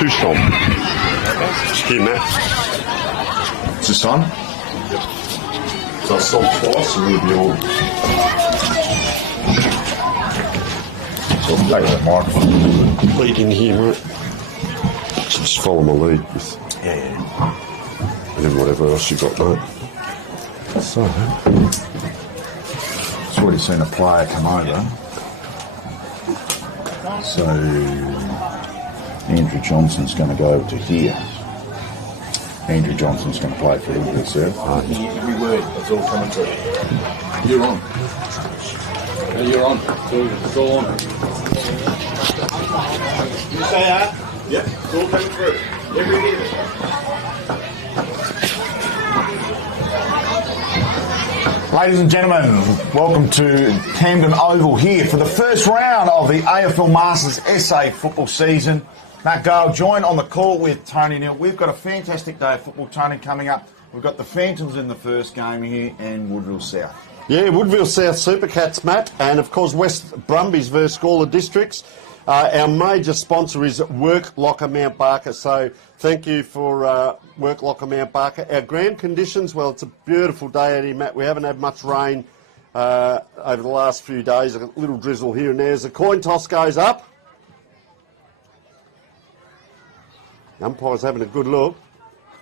Tucson. Here, Matt. Is this on? So I'll stop twice and we'll be all... So I'll take that microphone. Lead in here, mate. Just follow my lead. Yeah. And then whatever else you got, mate. So already seen a player come over. So Andrew Johnson's going to go over to here. Andrew Johnson's going to play for Woodville South. Every word, that's all coming through. You're on. No, you're on. It's all on. You say that? Yep, it's all coming through. Every word. Ladies and gentlemen, welcome to Camden Oval here for the first round of the AFL Masters SA football season. Matt Gale joined on the call with Tony Neal. We've got a fantastic day of football, Tony, coming up. We've got the Phantoms in the first game here and Woodville South. Yeah, Woodville South Supercats, Matt, and of course West Brumbies versus Gawler Districts. Our major sponsor is Work Locker Mount Barker, so thank you for Work Locker Mount Barker. Our ground conditions, well, it's a beautiful day out here, Matt. We haven't had much rain over the last few days, a little drizzle here and there. As the coin toss goes up, the umpire's having a good look,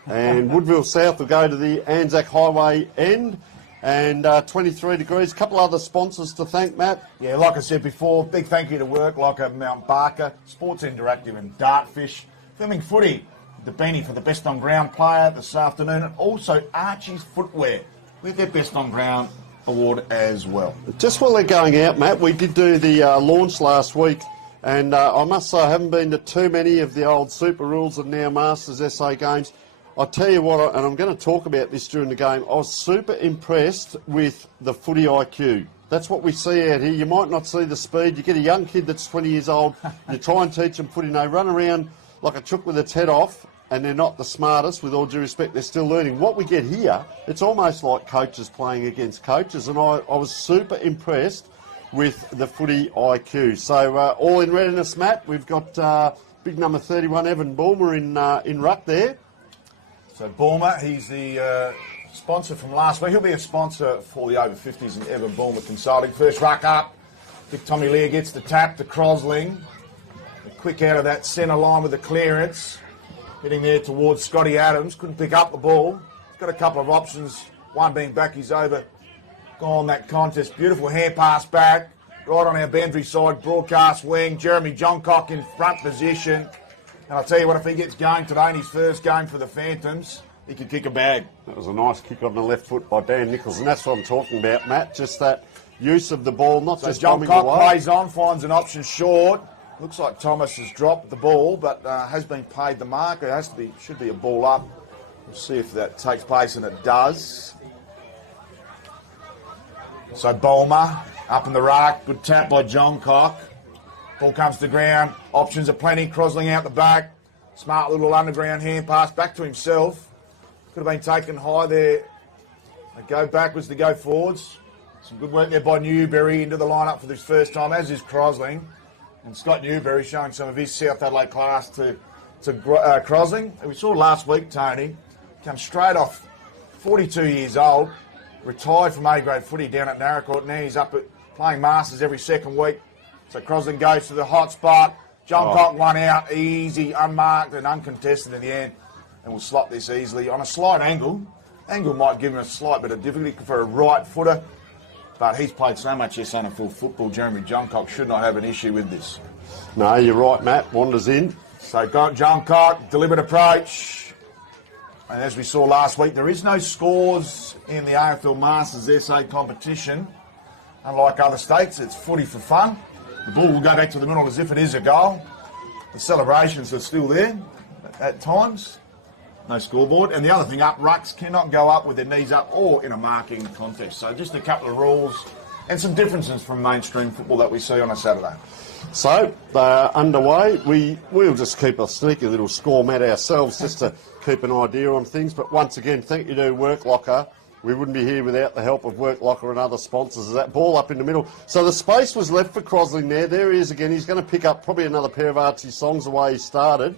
and Woodville South will go to the Anzac Highway end. And 23 degrees. A couple other sponsors to thank, Matt. Yeah, like I said before, big thank you to Work Locker Mount Barker, Sports Interactive and Dartfish, Filming Footy, the Benny for the Best on Ground player this afternoon, and also Archie's Footwear with their Best on Ground award as well. Just while they're going out, Matt, we did do the launch last week, and I must say I haven't been to too many of the old Super Rules and now Masters SA games. I'll tell you what, and I'm going to talk about this during the game, I was super impressed with the footy IQ. That's what we see out here. You might not see the speed. You get a young kid that's 20 years old, you try and teach them footy, and they run around like a chook with its head off, and they're not the smartest, with all due respect, they're still learning. What we get here, it's almost like coaches playing against coaches, and I was super impressed with the footy IQ. So all in readiness, Matt. We've got big number 31, Evan Bulmer, in ruck there. So Bulmer, he's the sponsor from last week. He'll be a sponsor for the over 50s and Evan Bulmer Consulting. First ruck up. Big Tommy Lear gets the tap to Crosling. A quick out of that centre line with the clearance. Hitting there towards Scotty Adams. Couldn't pick up the ball. He's got a couple of options. One being back, he's over. Gone that contest. Beautiful hand pass back. Right on our boundary side. Broadcast wing. Jeremy Johncock in front position. And I'll tell you what, if he gets going today in his first game for the Phantoms, he could kick a bag. That was a nice kick on the left foot by Dan Nichols, and that's what I'm talking about, Matt. Just that use of the ball, not just bombing away. John Cock plays on, finds an option short. Looks like Thomas has dropped the ball, but has been paid the mark. It should be a ball up. We'll see if that takes place, and it does. So Bulmer up in the rack, good tap by John Cock. Ball comes to the ground. Options are plenty. Crosling out the back. Smart little underground hand pass back to himself. Could have been taken high there. They go backwards to go forwards. Some good work there by Newberry into the lineup for this first time, as is Crosling. And Scott Newberry showing some of his South Adelaide class to Crosling. We saw last week, Tony, come straight off, 42 years old, retired from A-grade footy down at Narracourt. Now he's up at playing Masters every second week. So Crosling goes to the hot spot. John Cock one out, easy, unmarked and uncontested in the end. And we'll slot this easily on a slight angle. Angle might give him a slight bit of difficulty for a right footer. But he's played so much SNFL football, Jeremy Johncock should not have an issue with this. No, you're right, Matt. Wanders in. So got Johncock, deliberate approach. And as we saw last week, there is no scores in the AFL Masters SA competition. Unlike other states, it's footy for fun. The ball will go back to the middle as if it is a goal. The celebrations are still there at times. No scoreboard. And the other thing, rucks cannot go up with their knees up or in a marking context. So just a couple of rules and some differences from mainstream football that we see on a Saturday. So, underway. We'll just keep a sneaky little score, Matt, ourselves, just to keep an idea on things. But once again, thank you to Work Locker. We wouldn't be here without the help of Work Locker and other sponsors. That ball up in the middle. So the space was left for Crosling there. There he is again. He's going to pick up probably another pair of Archie songs the way he started.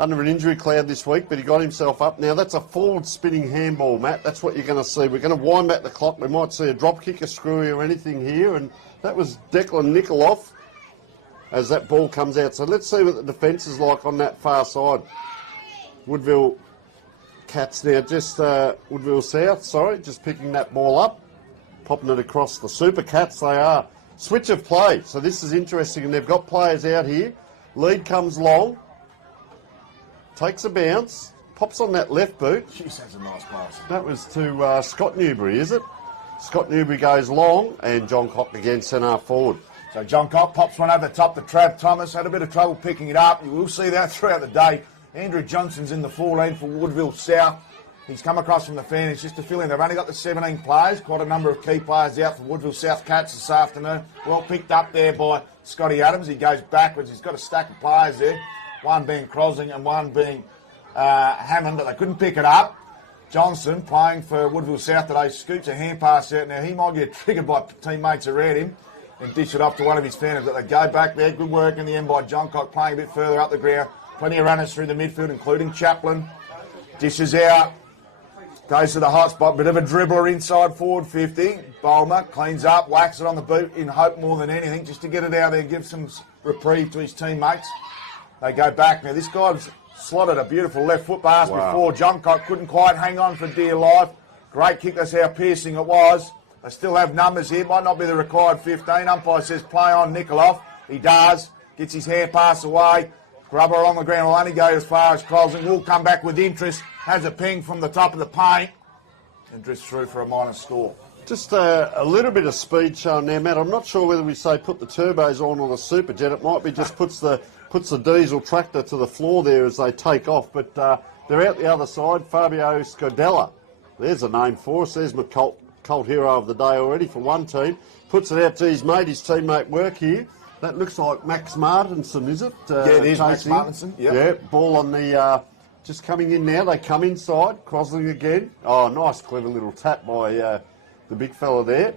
under an injury cloud this week, but he got himself up. Now, that's a forward spinning handball, Matt. That's what you're going to see. We're going to wind back the clock. We might see a drop kick, a screwy or anything here, and that was Declan Nickoloff as that ball comes out. So let's see what the defence is like on that far side. Woodville Cats now, just Woodville South, sorry, just picking that ball up, popping it across the Super Cats. They are. Switch of play. So this is interesting, and they've got players out here. Lead comes long. Takes a bounce, pops on that left boot. Jeez, that's a nice pass. That was to Scott Newbury, is it? Scott Newbury goes long, and John Cock again centre forward. So John Cock pops one over the top to Trav Thomas. Had a bit of trouble picking it up. You will see that throughout the day. Andrew Johnson's in the 14 for Woodville South. He's come across from the fan. It's just to fill in. They've only got the 17 players. Quite a number of key players out for Woodville South Cats this afternoon. Well picked up there by Scotty Adams. He goes backwards. He's got a stack of players there. One being Crosling and one being Hammond, but they couldn't pick it up. Johnson, playing for Woodville South today, scoots a hand pass out. Now, he might get triggered by teammates around him and dish it off to one of his fans, but they go back there. Good work in the end by John Cock, playing a bit further up the ground. Plenty of runners through the midfield, including Chaplin. Dishes out. Goes to the hot spot. Bit of a dribbler inside forward 50. Bulmer cleans up, whacks it on the boot in hope more than anything, just to get it out there and give some reprieve to his teammates. They go back. Now, this guy's slotted a beautiful left foot pass before. John Cock couldn't quite hang on for dear life. Great kick. That's how piercing it was. They still have numbers here. Might not be the required 15. Umpire says play on Nickoloff. He does. Gets his hand pass away. Grubber on the ground will only go as far as Crosling. Will come back with interest. Has a ping from the top of the paint. And drifts through for a minor score. Just a little bit of speed shown there, Matt. I'm not sure whether we say put the turbos on or the Superjet. It might be just puts the diesel tractor to the floor there as they take off. But they're out the other side. Fabio Scodella. There's a name for us. There's my cult hero of the day already for one team. Puts it out to his mate, his teammate work here. That looks like Max Martinson, is it? Yeah, it is Max Martinson. Yep. Yeah, ball on the... just coming in now. They come inside. Crosling again. Oh, nice, clever little tap by the big fella there.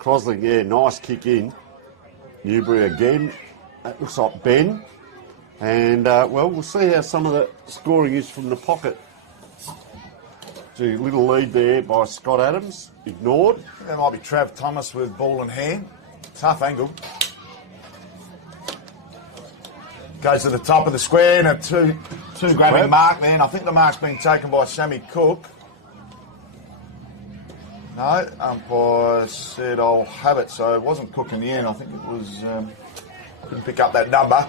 Crosling, yeah, nice kick in. Newbury again. That looks like Ben. And, well, we'll see how some of the scoring is from the pocket. Gee, little lead there by Scott Adams. Ignored. That might be Trav Thomas with ball in hand. Tough angle. Goes to the top of the square and a two grabbing mark there. And I think the mark's been taken by Sammy Cook. No, umpire said I'll have it, so it wasn't Cook in the end. I think it was... couldn't pick up that number.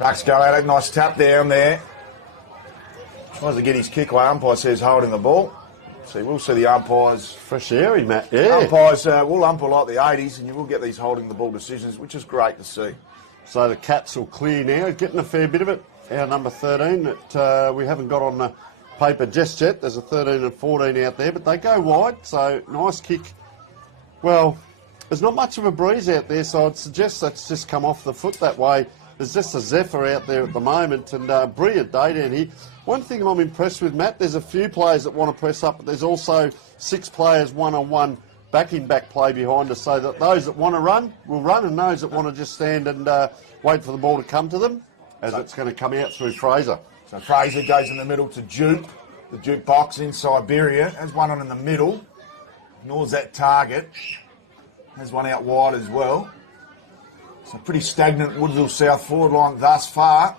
Mark's going at it. Nice tap down there. Tries to get his kick away. Umpire says holding the ball. So we'll see the umpires. Fresh airy, Matt. Yeah. Umpires will umpire like the 80s, and you will get these holding the ball decisions, which is great to see. So the Cats will clear now, getting a fair bit of it. Our number 13 that we haven't got on the paper just yet. There's a 13 and 14 out there, but they go wide, so nice kick. Well, there's not much of a breeze out there, so I'd suggest that's just come off the foot that way. There's just a zephyr out there at the moment, and brilliant day down here. One thing I'm impressed with, Matt, there's a few players that want to press up, but there's also 6 players one-on-one back-in-back play behind us, so that those that want to run will run, and those that want to just stand and wait for the ball to come to them, as it's going to come out through Fraser. So Fraser goes in the middle to Duke. The Duke box in Siberia. Has one on in the middle. Ignores that target. Has one out wide as well. So pretty stagnant Woodville South forward line thus far.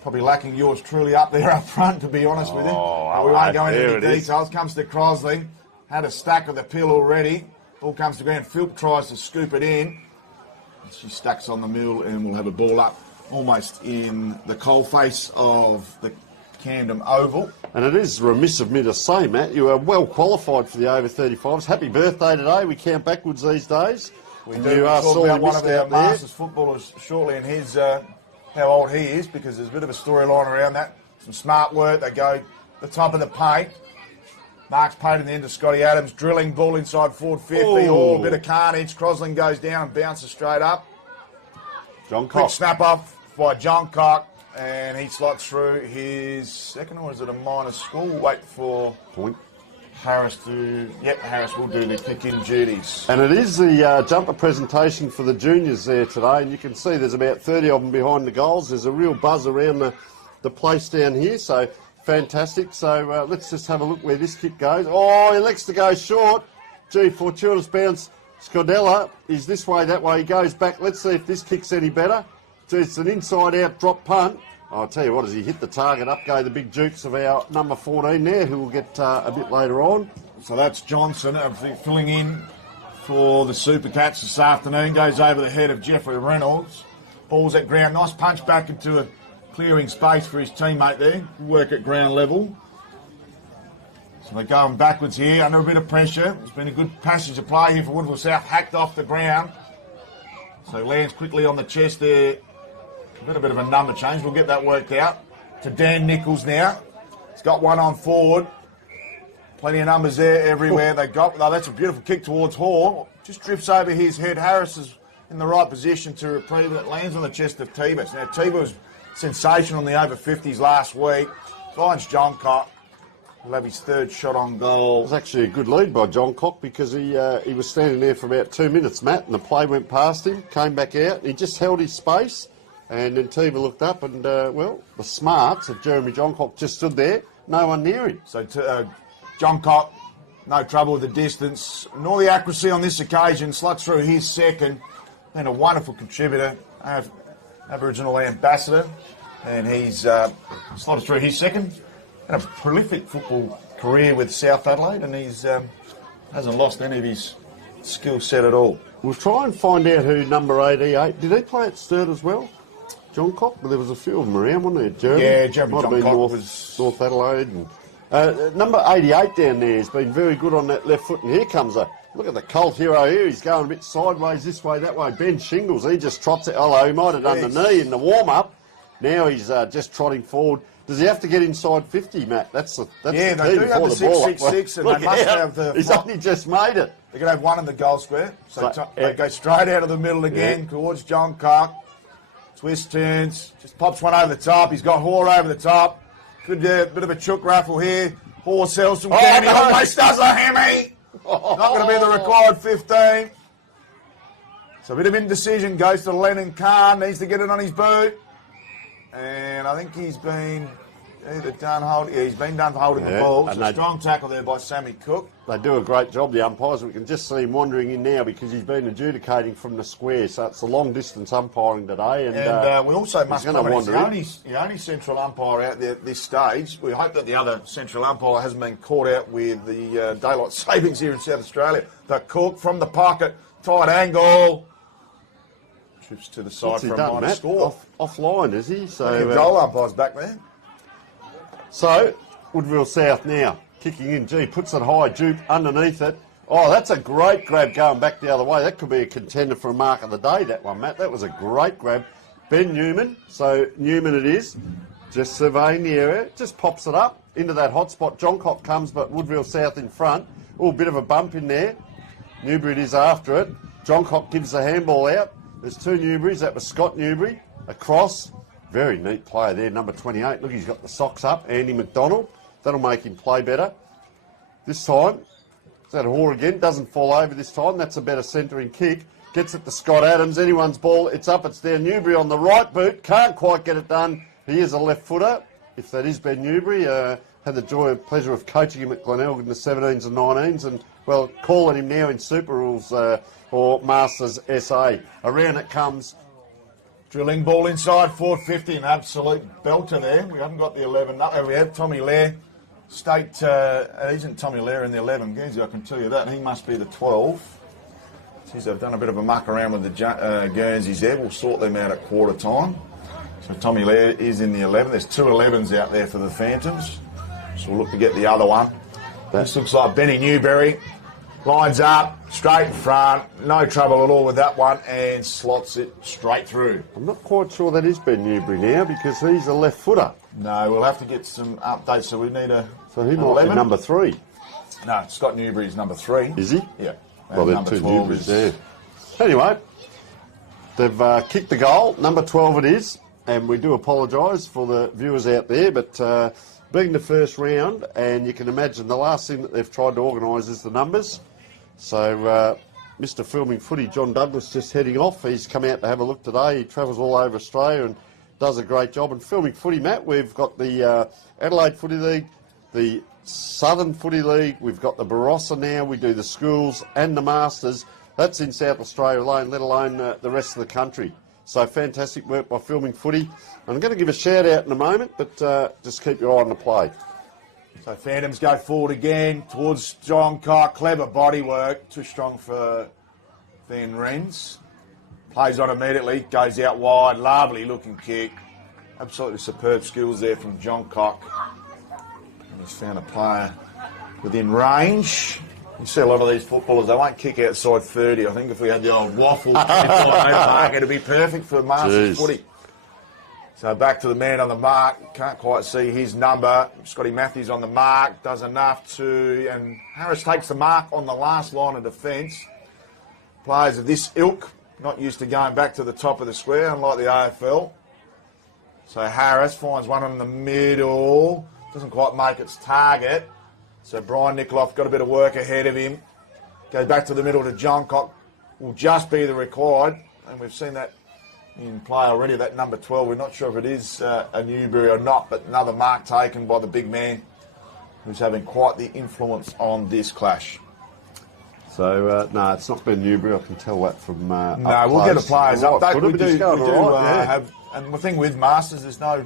Probably lacking yours truly up there up front, to be honest with you. We won't go into any details. Comes to Crosling. Had a stack of the pill already. Ball comes to ground. Philp tries to scoop it in. She stacks on the middle and we'll have a ball up almost in the coalface of the Camden Oval. And it is remiss of me to say, Matt, you are well qualified for the over 35s. Happy birthday today. We count backwards these days. We do. We'll talk about one of our Masters footballers shortly and his how old he is, because there's a bit of a storyline around that. Some smart work. They go the top of the paint. Mark's paid in the end of Scotty Adams. Drilling ball inside forward 50. Oh, a bit of carnage. Crosling goes down and bounces straight up. John Cock. Quick snap off by John Cock. And he slots through his second, or is it a minor score? We'll wait for point. Harris will do the kick-in duties. And it is the jumper presentation for the juniors there today, and you can see there's about 30 of them behind the goals. There's a real buzz around the place down here, so fantastic. So let's just have a look where this kick goes. Oh, he elects to go short. Gee, fortuitous bounce. Scodella is this way, that way. He goes back. Let's see if this kick's any better. Gee, it's an inside-out drop punt. I'll tell you what, as he hit the target, up go the big Dukes of our number 14 there, who will get a bit later on. So that's Johnson filling in for the Supercats this afternoon. Goes over the head of Jeffrey Reynolds. Ball's at ground. Nice punch back into a clearing space for his teammate there. Work at ground level. So they're going backwards here, under a bit of pressure. It's been a good passage of play here for Woodville South. Hacked off the ground. So lands quickly on the chest there. A bit of a number change. We'll get that worked out. To Dan Nichols now. He's got one on forward. Plenty of numbers there everywhere. They got. Oh, that's a beautiful kick towards Hall. Just drifts over his head. Harris is in the right position to reprieve it. Lands on the chest of Tebas. Now, Tebas was sensational in the over 50s last week. Finds John Cock. He'll have his third shot on goal. It was actually a good lead by John Cock because he was standing there for about 2 minutes, Matt, and the play went past him, came back out, and he just held his space. And then Teva looked up and, well, the smarts of Jeremy Johncock just stood there, no one near him. So Johncock, no trouble with the distance, nor the accuracy on this occasion. Slots through his second. Been a wonderful contributor, Aboriginal ambassador, and he's slotted through his second. Had a prolific football career with South Adelaide, and he's hasn't lost any of his skill set at all. We'll try and find out who number 88, did he play at Sturt as well? John Cock, but there was a few of them around, wasn't there? Jeremy? Yeah, Jeremy Might John have been Cock North Adelaide. And, number 88 down there has been very good on that left foot, and here comes look at the cult hero here. He's going a bit sideways this way, that way. Ben Shingles, he just trots it. Hello, he might have done the knee in the warm-up. Now he's just trotting forward. Does he have to get inside 50, Matt? That's the they key do have the 666, and they must have the... He's only just made it. They're going to have one in the goal square. So they go straight out of the middle again towards John Cock. Twist turns, just pops one over the top. He's got Hoare over the top. Good bit of a chook raffle here. Hoare sells some candy. Almost does a hammy. Not going to be the required 15. So a bit of indecision goes to Lennon Kahn. Needs to get it on his boot. And I think he's been either done holding. Yeah, he's been done for holding the ball. So a strong tackle there by Sammy Cook. They do a great job, the umpires. We can just see him wandering in now because he's been adjudicating from the square. So it's a long distance umpiring today. And we also must comment, he's the only central umpire out there at this stage. We hope that the other central umpire hasn't been caught out with the daylight savings here in South Australia. The Cook from the pocket, tight angle. Trips to the side for a minor score. Offline, is he? So goal umpires back there. So, Woodville South now, kicking in. Gee, puts it high, Duke underneath it. Oh, that's a great grab going back the other way. That could be a contender for a mark of the day, that one, Matt. That was a great grab. Ben Newman, so Newman it is, just surveying the area, just pops it up into that hot spot. Johncock comes, but Woodville South in front. Oh, bit of a bump in there. Newbury is after it. Johncock gives the handball out. There's two Newberys. That was Scott Newbury. Across. Very neat player there, number 28. Look, he's got the socks up. Andy McDonald. That'll make him play better. This time, is that Hoare again? Doesn't fall over this time. That's a better centering kick. Gets it to Scott Adams. Anyone's ball. It's up. It's there. Newbury on the right boot. Can't quite get it done. He is a left footer. If that is Ben Newbury. Had the joy and pleasure of coaching him at Glenelg in the 17s and 19s. And, well, calling him now in Super Rules or Masters SA. Around it comes. Drilling ball inside, 450, an absolute belter there. We haven't got the 11. No, we have Tommy Lair. Isn't Tommy Lair in the 11? Guernsey, I can tell you that. He must be the 12. Geez, they've done a bit of a muck around with the Guernseys there. We'll sort them out at quarter time. So Tommy Lair is in the 11. There's two 11s out there for the Phantoms. So we'll look to get the other one. This looks like Benny Newberry. Lines up, straight in front, no trouble at all with that one, and slots it straight through. I'm not quite sure that is Ben Newbury now because he's a left footer. No, we'll have to get some updates, so we need a... So he might be number 3. No, Scott Newbury's number 3. Is he? Yeah. Well, there are two Newberys there. Anyway, they've kicked the goal. Number 12 it is. and we do apologise for the viewers out there, but being the first round, and you can imagine the last thing that they've tried to organise is the numbers. So Mr. Filming Footy, John Douglas, just heading off. He's come out to have a look today. He travels all over Australia and does a great job. And Filming Footy, Matt, we've got the Adelaide Footy League, the Southern Footy League, we've got the Barossa now, we do the schools and the Masters. That's in South Australia alone, let alone the rest of the country. So fantastic work by Filming Footy. I'm going to give a shout out in a moment, but just keep your eye on the play. So Phantoms go forward again towards John Cock. Clever body work. Too strong for Van Rens. Plays on immediately. Goes out wide. Lovely looking kick. Absolutely superb skills there from John Cock. And he's found a player within range. You see a lot of these footballers, they won't kick outside 30. I think if we had the old waffle 25-metre mark, it'd be perfect for Masters footy. So back to the man on the mark. Can't quite see his number. Scotty Matthews on the mark. Does enough to... And Harris takes the mark on the last line of defence. Players of this ilk, not used to going back to the top of the square, unlike the AFL. So Harris finds one in the middle. Doesn't quite make its target. So Brian Nickoloff got a bit of work ahead of him. Goes back to the middle to John Cock. Will just be the required. And we've seen that in play already, that number 12. We're not sure if it is a Newbury or not, but another mark taken by the big man who's having quite the influence on this clash. So, no, it's not been Newbury. I can tell that from No, we'll get the players update. We do right, have... And the thing with Masters, there's no...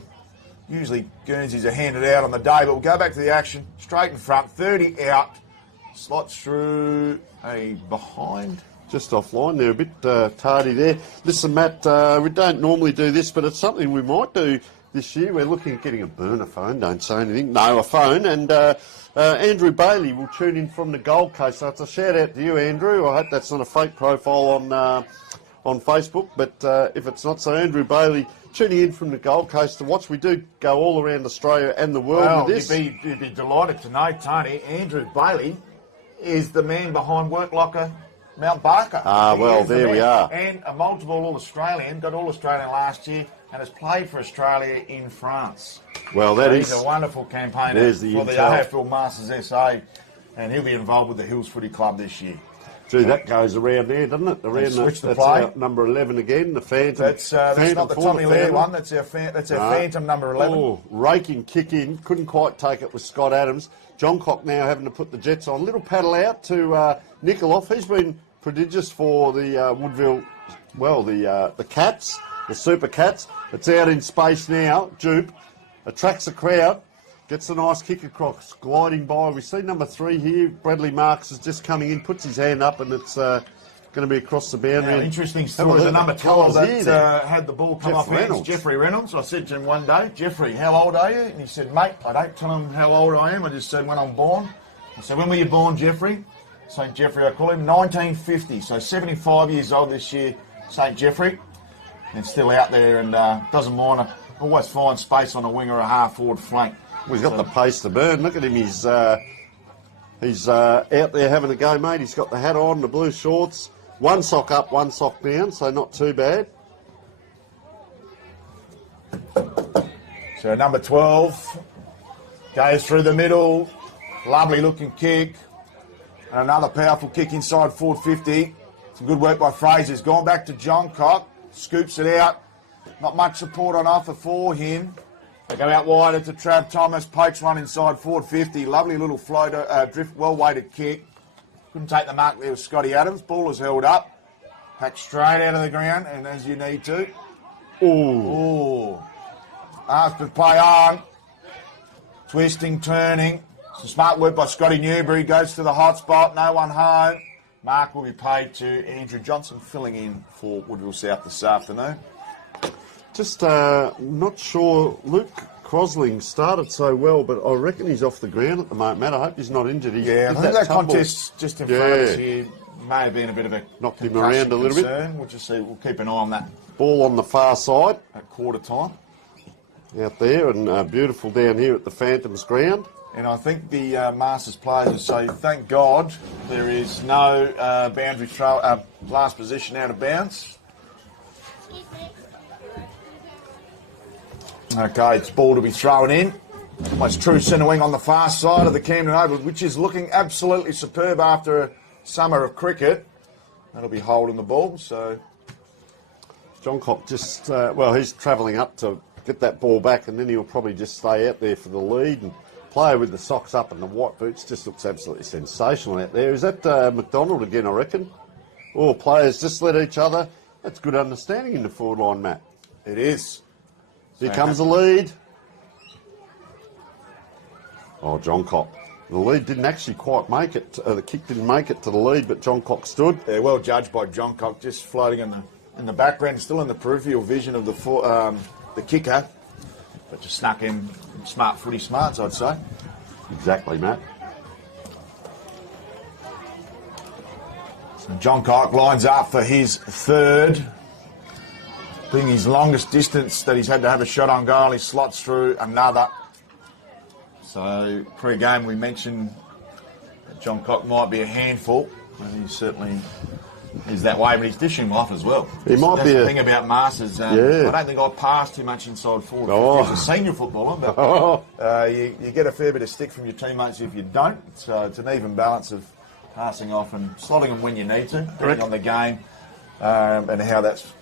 Usually Guernseys are handed out on the day, but we'll go back to the action. Straight in front, 30 out. Slots through a behind. Just offline, they're a bit tardy there. Listen, Matt, we don't normally do this, but it's something we might do this year. We're looking at getting a burner phone, don't say anything. No, a phone. And Andrew Bailey will tune in from the Gold Coast. So it's a shout out to you, Andrew. I hope that's not a fake profile on Facebook, but if it's not, so Andrew Bailey tuning in from the Gold Coast to watch. We do go all around Australia and the world with this. You'd be delighted to know, Tony, Andrew Bailey is the man behind Work Locker Mount Barker. Well, there we are. And a multiple All-Australian, got All-Australian last year, and has played for Australia in France. Well, He's a wonderful campaigner for the AFL Masters SA, and he'll be involved with the Hills Footy Club this year. Gee, that goes around there, doesn't it? That's our number 11 again, the Phantom. That's not the Tommy Lair one. That's our Phantom number 11. Oh, raking kick in. Couldn't quite take it with Scott Adams. John Cock now having to put the Jets on. Little paddle out to Nickoloff. He's been prodigious for the Woodville, the Cats, the Super Cats. It's out in space now. Jupe attracts the crowd. Gets a nice kick across, gliding by. We see number 3 here. Bradley Marks is just coming in, puts his hand up, and it's going to be across the boundary. Now, interesting story. The number 12 that had the ball come off hands, Jeffrey Reynolds. I said to him one day, Jeffrey, how old are you? And he said, mate, I don't tell him how old I am. I just said when I'm born. I said, when were you born, Jeffrey? St. Jeffrey, I call him. 1950. So 75 years old this year, St. Jeffrey. And still out there and doesn't mind. Always finds space on a wing or a half-forward flank. Well, he's got the pace to burn. Look at him. He's out there having a go, mate. He's got the hat on, the blue shorts. One sock up, one sock down, so not too bad. So number 12 goes through the middle. Lovely looking kick. And another powerful kick inside forward 50. Some good work by Fraser. He's gone back to John Cock. Scoops it out. Not much support on offer for him. They go out wider to Trav Thomas, pokes one inside forward 50. Lovely little floater, drift, well-weighted kick. Couldn't take the mark there with Scotty Adams. Ball is held up. Packed straight out of the ground, and as you need to. Ooh. Asked to play on. Twisting, turning. Some smart work by Scotty Newbury. Goes to the hot spot, no one home. Mark will be paid to Andrew Johnson, filling in for Woodville South this afternoon. Just not sure. Luke Crosling started so well, but I reckon he's off the ground at the moment, Matt. I hope he's not injured. I think that contest just in front of us here may have been a bit of a knocked him around a little bit. We'll just see. We'll keep an eye on that. Ball on the far side at quarter time. Out there and beautiful down here at the Phantoms ground. And I think the Masters players will say, thank God there is no boundary throw, last position out of bounds. Okay, it's ball to be thrown in. Almost true centre wing on the far side of the Camden Oval, which is looking absolutely superb after a summer of cricket. That'll be holding the ball, so... John Cock just, he's travelling up to get that ball back, and then he'll probably just stay out there for the lead. And player with the socks up and the white boots just looks absolutely sensational out there. Is that McDonald again, I reckon? All players just let each other. That's good understanding in the forward line, Matt. It is. Here comes the lead. Oh, John Cock. The lead didn't actually quite make it. The kick didn't make it to the lead, but John Cock stood. Yeah, well judged by John Cock, just floating in the background, still in the peripheral vision of the kicker, but just snuck in smart footy smarts, I'd say. Exactly, Matt. So John Cock lines up for his third, being his longest distance that he's had to have a shot on goal. He slots through another. So pre-game we mentioned that John Cock might be a handful, and he certainly is that way, but he's dishing off as well. He might That's be the thing about Masters. I don't think I pass too much inside forward. He's a senior footballer, but you get a fair bit of stick from your teammates if you don't. So it's an even balance of passing off and slotting them when you need to, depending on the game and how that's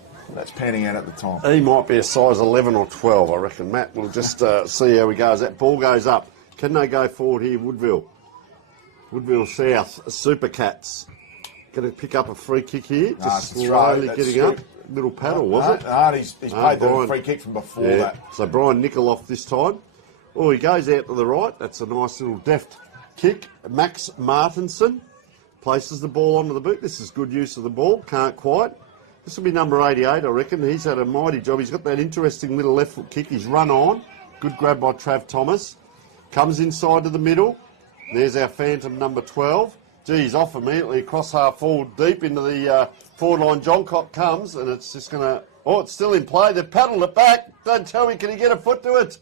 panning out at the time. He might be a size 11 or 12, I reckon. Matt, we'll just see how he goes. That ball goes up. Can they go forward here, Woodville? Woodville South, Super Cats. Going to pick up a free kick here. Just slowly getting up. Little paddle, was it? No, he's played the free kick from before that. So Brian Nicholoff this time. Oh, he goes out to the right. That's a nice little deft kick. Max Martinson places the ball onto the boot. This is good use of the ball. Can't quite. This will be number 88, I reckon. He's had a mighty job. He's got that interesting little left foot kick. He's run on. Good grab by Trav Thomas. Comes inside to the middle. There's our Phantom number 12. Geez, off immediately across half forward, deep into the forward line. John Cock comes, and it's just going to... Oh, it's still in play. They've paddled it back. Don't tell me, can he get a foot to it?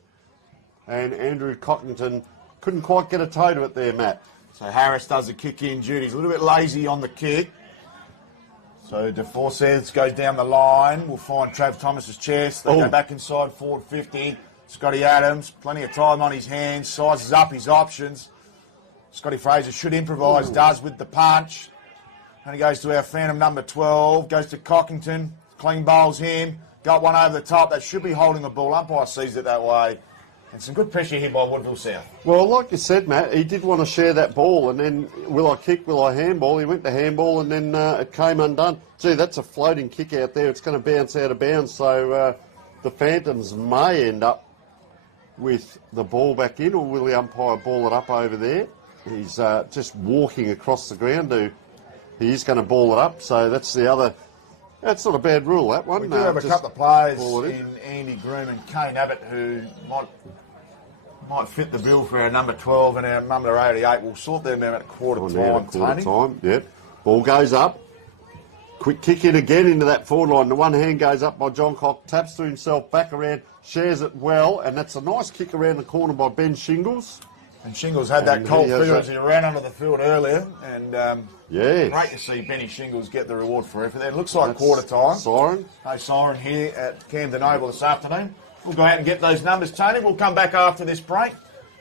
And Andrew Cockington couldn't quite get a toe to it there, Matt. So Harris does the kick-in duty. He's a little bit lazy on the kick. So DeForces goes down the line. We'll find Trav Thomas's chest. They go back inside forward 50. Scotty Adams, plenty of time on his hands, sizes up his options. Scotty Fraser should improvise, does with the punch. And he goes to our Phantom number 12, goes to Cockington, clean bowls him, got one over the top. They should be holding the ball. Umpire sees it that way. And some good pressure here by Woodville South. Well, like you said, Matt, he did want to share that ball, and then will I kick, will I handball? He went to handball, and then it came undone. Gee, that's a floating kick out there. It's going to bounce out of bounds, so the Phantoms may end up with the ball back in, or will the umpire ball it up over there? He's just walking across the ground. He is going to ball it up, so that's the other... That's not a bad rule, that one. We do have a couple of players in Andy Groom and Kane Abbott who might fit the bill for our number 12 and our number 88. We'll sort them out at quarter time. Yep. Ball goes up. Quick kick in again into that forward line. The one hand goes up by John Cock, taps to himself, back around, shares it well, and that's a nice kick around the corner by Ben Shingles. And Shingles had that cold figure as he ran onto the field earlier, and great to see Benny Shingles get the reward for effort. It looks like quarter time. Siren. No siren here at Camden Oval this afternoon. We'll go out and get those numbers, Tony. We'll come back after this break.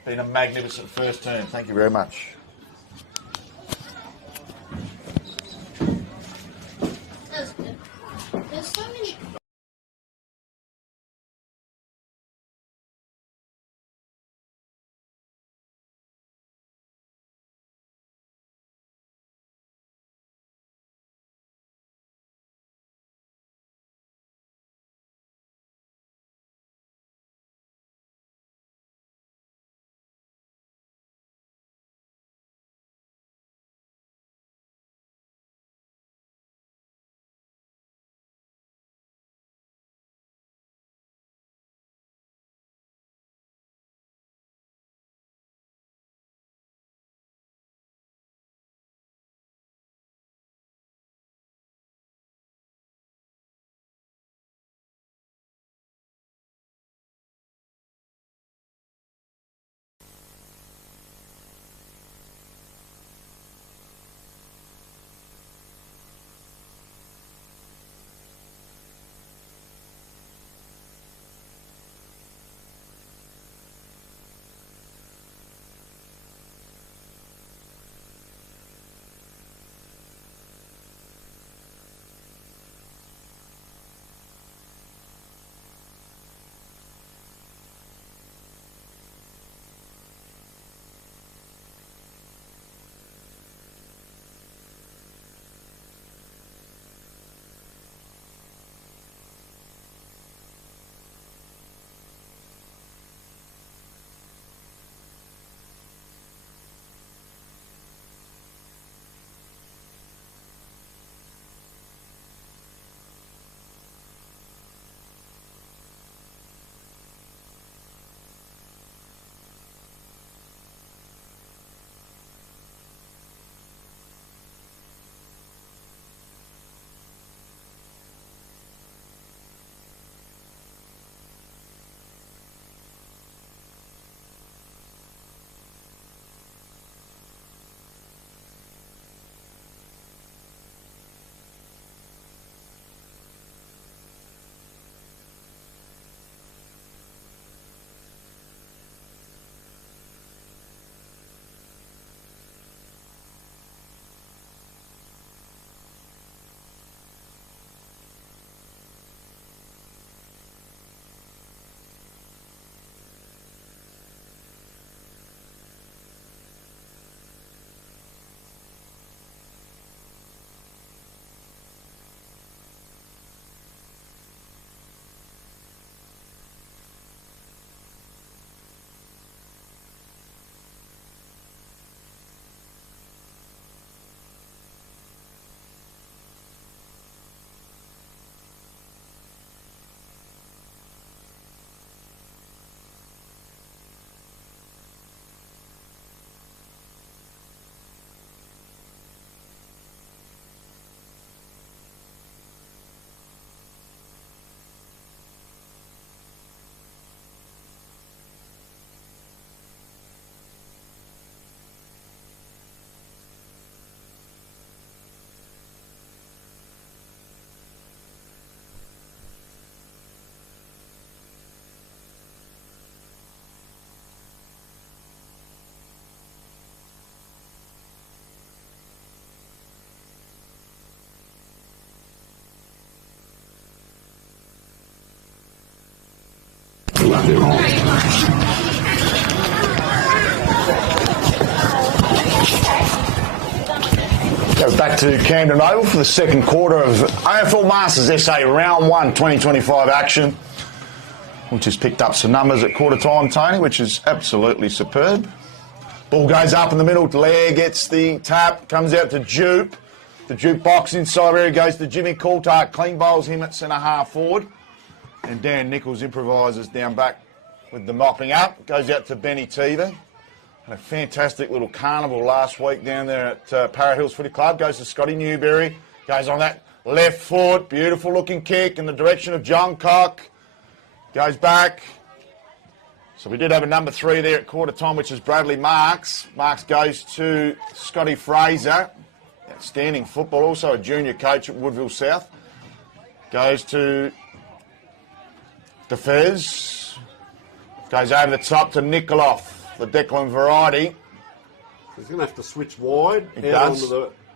Been a magnificent first turn. Thank you very much. That's good. There's so many They're on. Goes back to Camden Oval for the second quarter of AFL Masters SA Round 1 2025 action, which has picked up some numbers at quarter time, Tony, which is absolutely superb. Ball goes up in the middle. Blair gets the tap, comes out to Jupe. The Jupe box inside where he goes to Jimmy Coulthard. Clean bowls him at centre half forward. And Dan Nichols improvises down back with the mopping up. Goes out to Benny Teever. A fantastic little carnival last week down there at Para Hills Footy Club. Goes to Scotty Newberry. Goes on that left foot. Beautiful looking kick in the direction of John Cock. Goes back. So we did have a number 3 there at quarter time, which is Bradley Marks. Marks goes to Scotty Fraser. Outstanding football. Also a junior coach at Woodville South. Goes to DeFez. Goes over the top to Nikoloff. The Declan variety. He's going to have to switch wide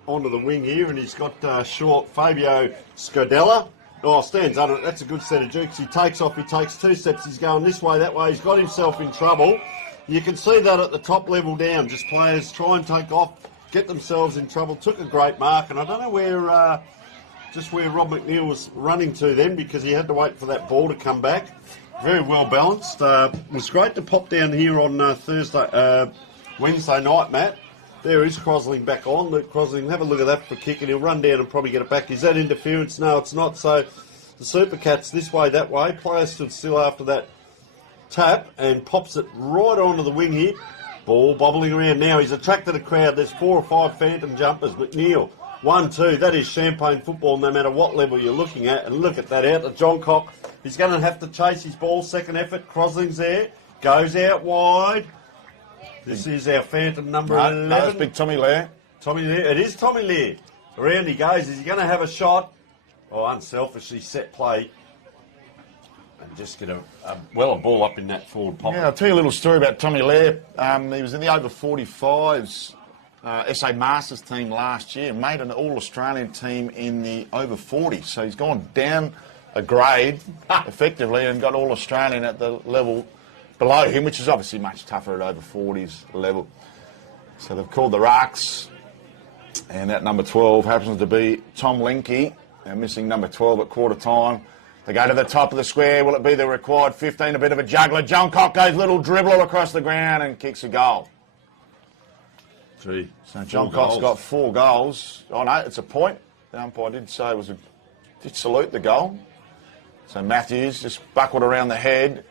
onto the wing here, and he's got short Fabio Scodella. Oh, stands under it. That's a good set of jukes. He takes off. He takes 2 steps. He's going this way, that way. He's got himself in trouble. You can see that at the top level down. Just players try and take off, get themselves in trouble. Took a great mark, and I don't know where, just where Rob McNeil was running to then, because he had to wait for that ball to come back. Very well balanced. It was great to pop down here on Wednesday night, Matt. There is Crosling back on. Luke Crosling, have a look at that for a kick, and he'll run down and probably get it back. Is that interference? No, it's not. So the Super Cats this way, that way. Player stood still after that tap and pops it right onto the wing here. Ball bobbling around now. He's attracted a crowd. There's 4 or 5 phantom jumpers. McNeil, 1, 2. That is champagne football no matter what level you're looking at. And look at that out to John Cock. He's going to have to chase his ball. Second effort. Crosling's there. Goes out wide. This is our phantom number 11. No, it's big Tommy Lair. Tommy Lair. It is Tommy Lair. Around he goes. Is he going to have a shot? Oh, unselfishly set play. And just get a ball up in that forward pocket. Yeah, I'll tell you a little story about Tommy Lair. He was in the over 45s SA Masters team last year. Made an All-Australian team in the over 40s. So he's gone down a grade effectively and got All-Australian at the level below him, which is obviously much tougher at over 40s level. So they've called the Rocks, and that number 12 happens to be Tom Linke. They're missing number 12 at quarter time. They go to the top of the square. Will it be the required 15? A bit of a juggler. John Cock goes little dribble across the ground and kicks a goal. Gee, so John Cock's got 4 goals. Oh no, it's a point. The umpire did say it was did salute the goal. So Matthews just buckled around the head.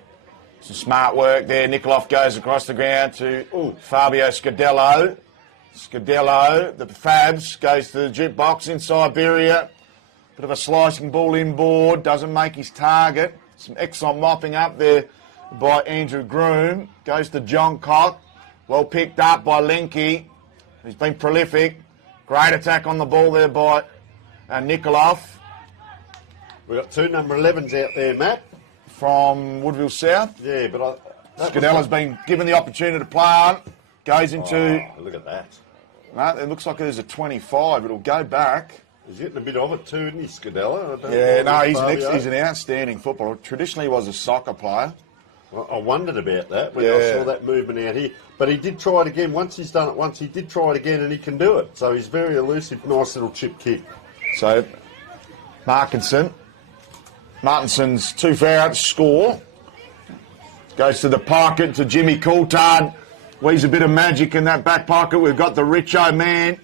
Some smart work there. Nikoloff goes across the ground to Fabio Scadello. Scadello, the Fabs, goes to the jukebox inside Beria. Bit of a slicing ball inboard. Doesn't make his target. Some excellent mopping up there by Andrew Groom. Goes to John Cock. Well picked up by Linke. He's been prolific. Great attack on the ball there by Nikoloff. We've got 2 number 11s out there, Matt. From Woodville South. Yeah, but Scadella's been given the opportunity to play on. Goes into... Oh, look at that. No, it looks like there's a 25. It'll go back. He's getting a bit of it too, isn't he, Scadella? Yeah, no, he's an outstanding footballer. Traditionally, he was a soccer player. Well, I wondered about that when I saw that movement out here. But he did try it again. Once he's done it once, he did try it again, and he can do it. So he's very elusive, nice little chip kick. So, Martinson's 2 for out score. Goes to the pocket to Jimmy Coulthard. Weaves a bit of magic in that back pocket. We've got the Richo man.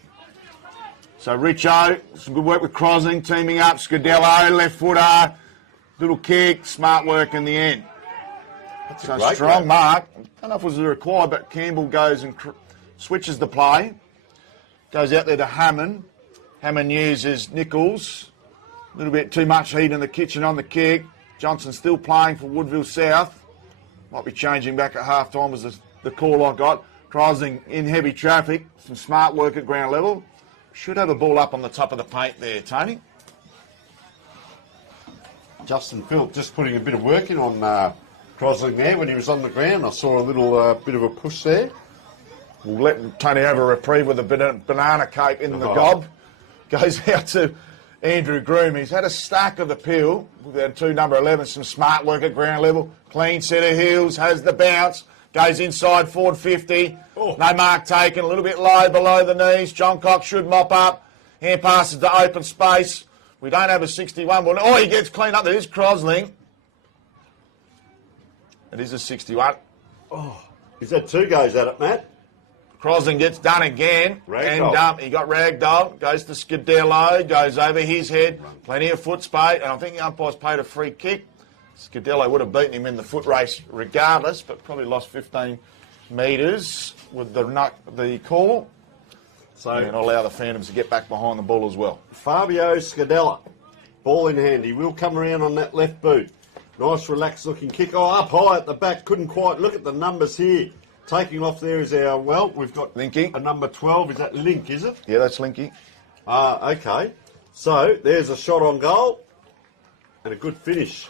So Richo, some good work with Crosling, teaming up. Scadello, left footer, little kick, smart work in the end. That's so a strong mark. I don't know if it was required, but Campbell goes and switches the play. Goes out there to Hammond. Hammond uses Nichols. A little bit too much heat in the kitchen on the kick. Johnson still playing for Woodville South. Might be changing back at half-time was the call I got. Crosling in heavy traffic. Some smart work at ground level. Should have a ball up on the top of the paint there, Tony. Justin Phillip just putting a bit of work in on Crosling there when he was on the ground. I saw a little bit of a push there. We'll let Tony have a reprieve with a bit of banana cake in the gob. Goes out to Andrew Groom. He's had a stack of the peel with our 2 number 11s, some smart work at ground level. Clean set of heels, has the bounce, goes inside forward 50. Oh. No mark taken, a little bit low below the knees. John Cox should mop up. Hand passes to open space. We don't have a 61 ball. Oh, he gets cleaned up. There is Crosling. It is a 61. Is that 2 goes at it, Matt? Crosling gets done again. Ragdoll. And he got ragdoll. Goes to Scadello. Goes over his head. Plenty of foot space. And I think the umpire's paid a free kick. Scadello would have beaten him in the foot race regardless, but probably lost 15 metres with the call. So And allow the Phantoms to get back behind the ball as well. Fabio Scadella, ball in hand. He will come around on that left boot. Nice relaxed looking kick. Oh, up high at the back. Couldn't quite look at the numbers here. Taking off there is our, well, we've got Linky. a number 12. Is that Link, is it? Yeah, that's Linky. Okay. So there's a shot on goal and a good finish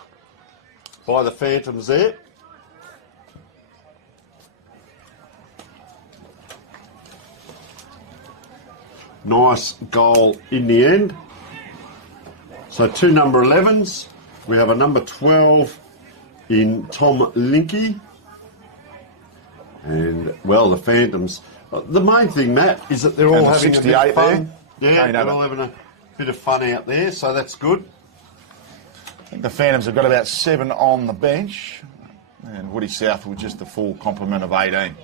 by the Phantoms there. Nice goal in the end. So 2 number 11s. We have a number 12 in Tom Linky. And, well, the Phantoms. The main thing, Matt, is that they're all And the having a bit 68 of fun. there. Yeah, Kane they're over. all having a bit of fun out there, so that's good. I think the Phantoms have got about 7 on the bench. And Woody South with just the full complement of 18.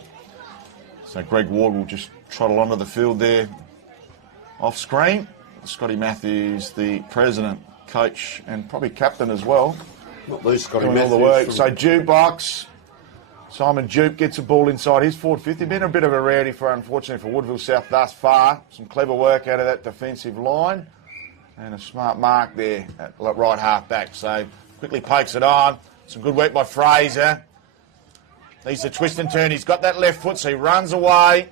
So Greg Ward will just trottle onto the field there off screen. Scotty Matthews, the president, coach, and probably captain as well. Not least Scotty Doing all Matthews. the work. from- So jukebox. Simon Duke gets a ball inside his forward 50. Been a bit of a rarity unfortunately, for Woodville South thus far. Some clever work out of that defensive line. And a smart mark there at right half back. So quickly pokes it on. Some good work by Fraser. Needs to twist and turn. He's got that left foot, so he runs away.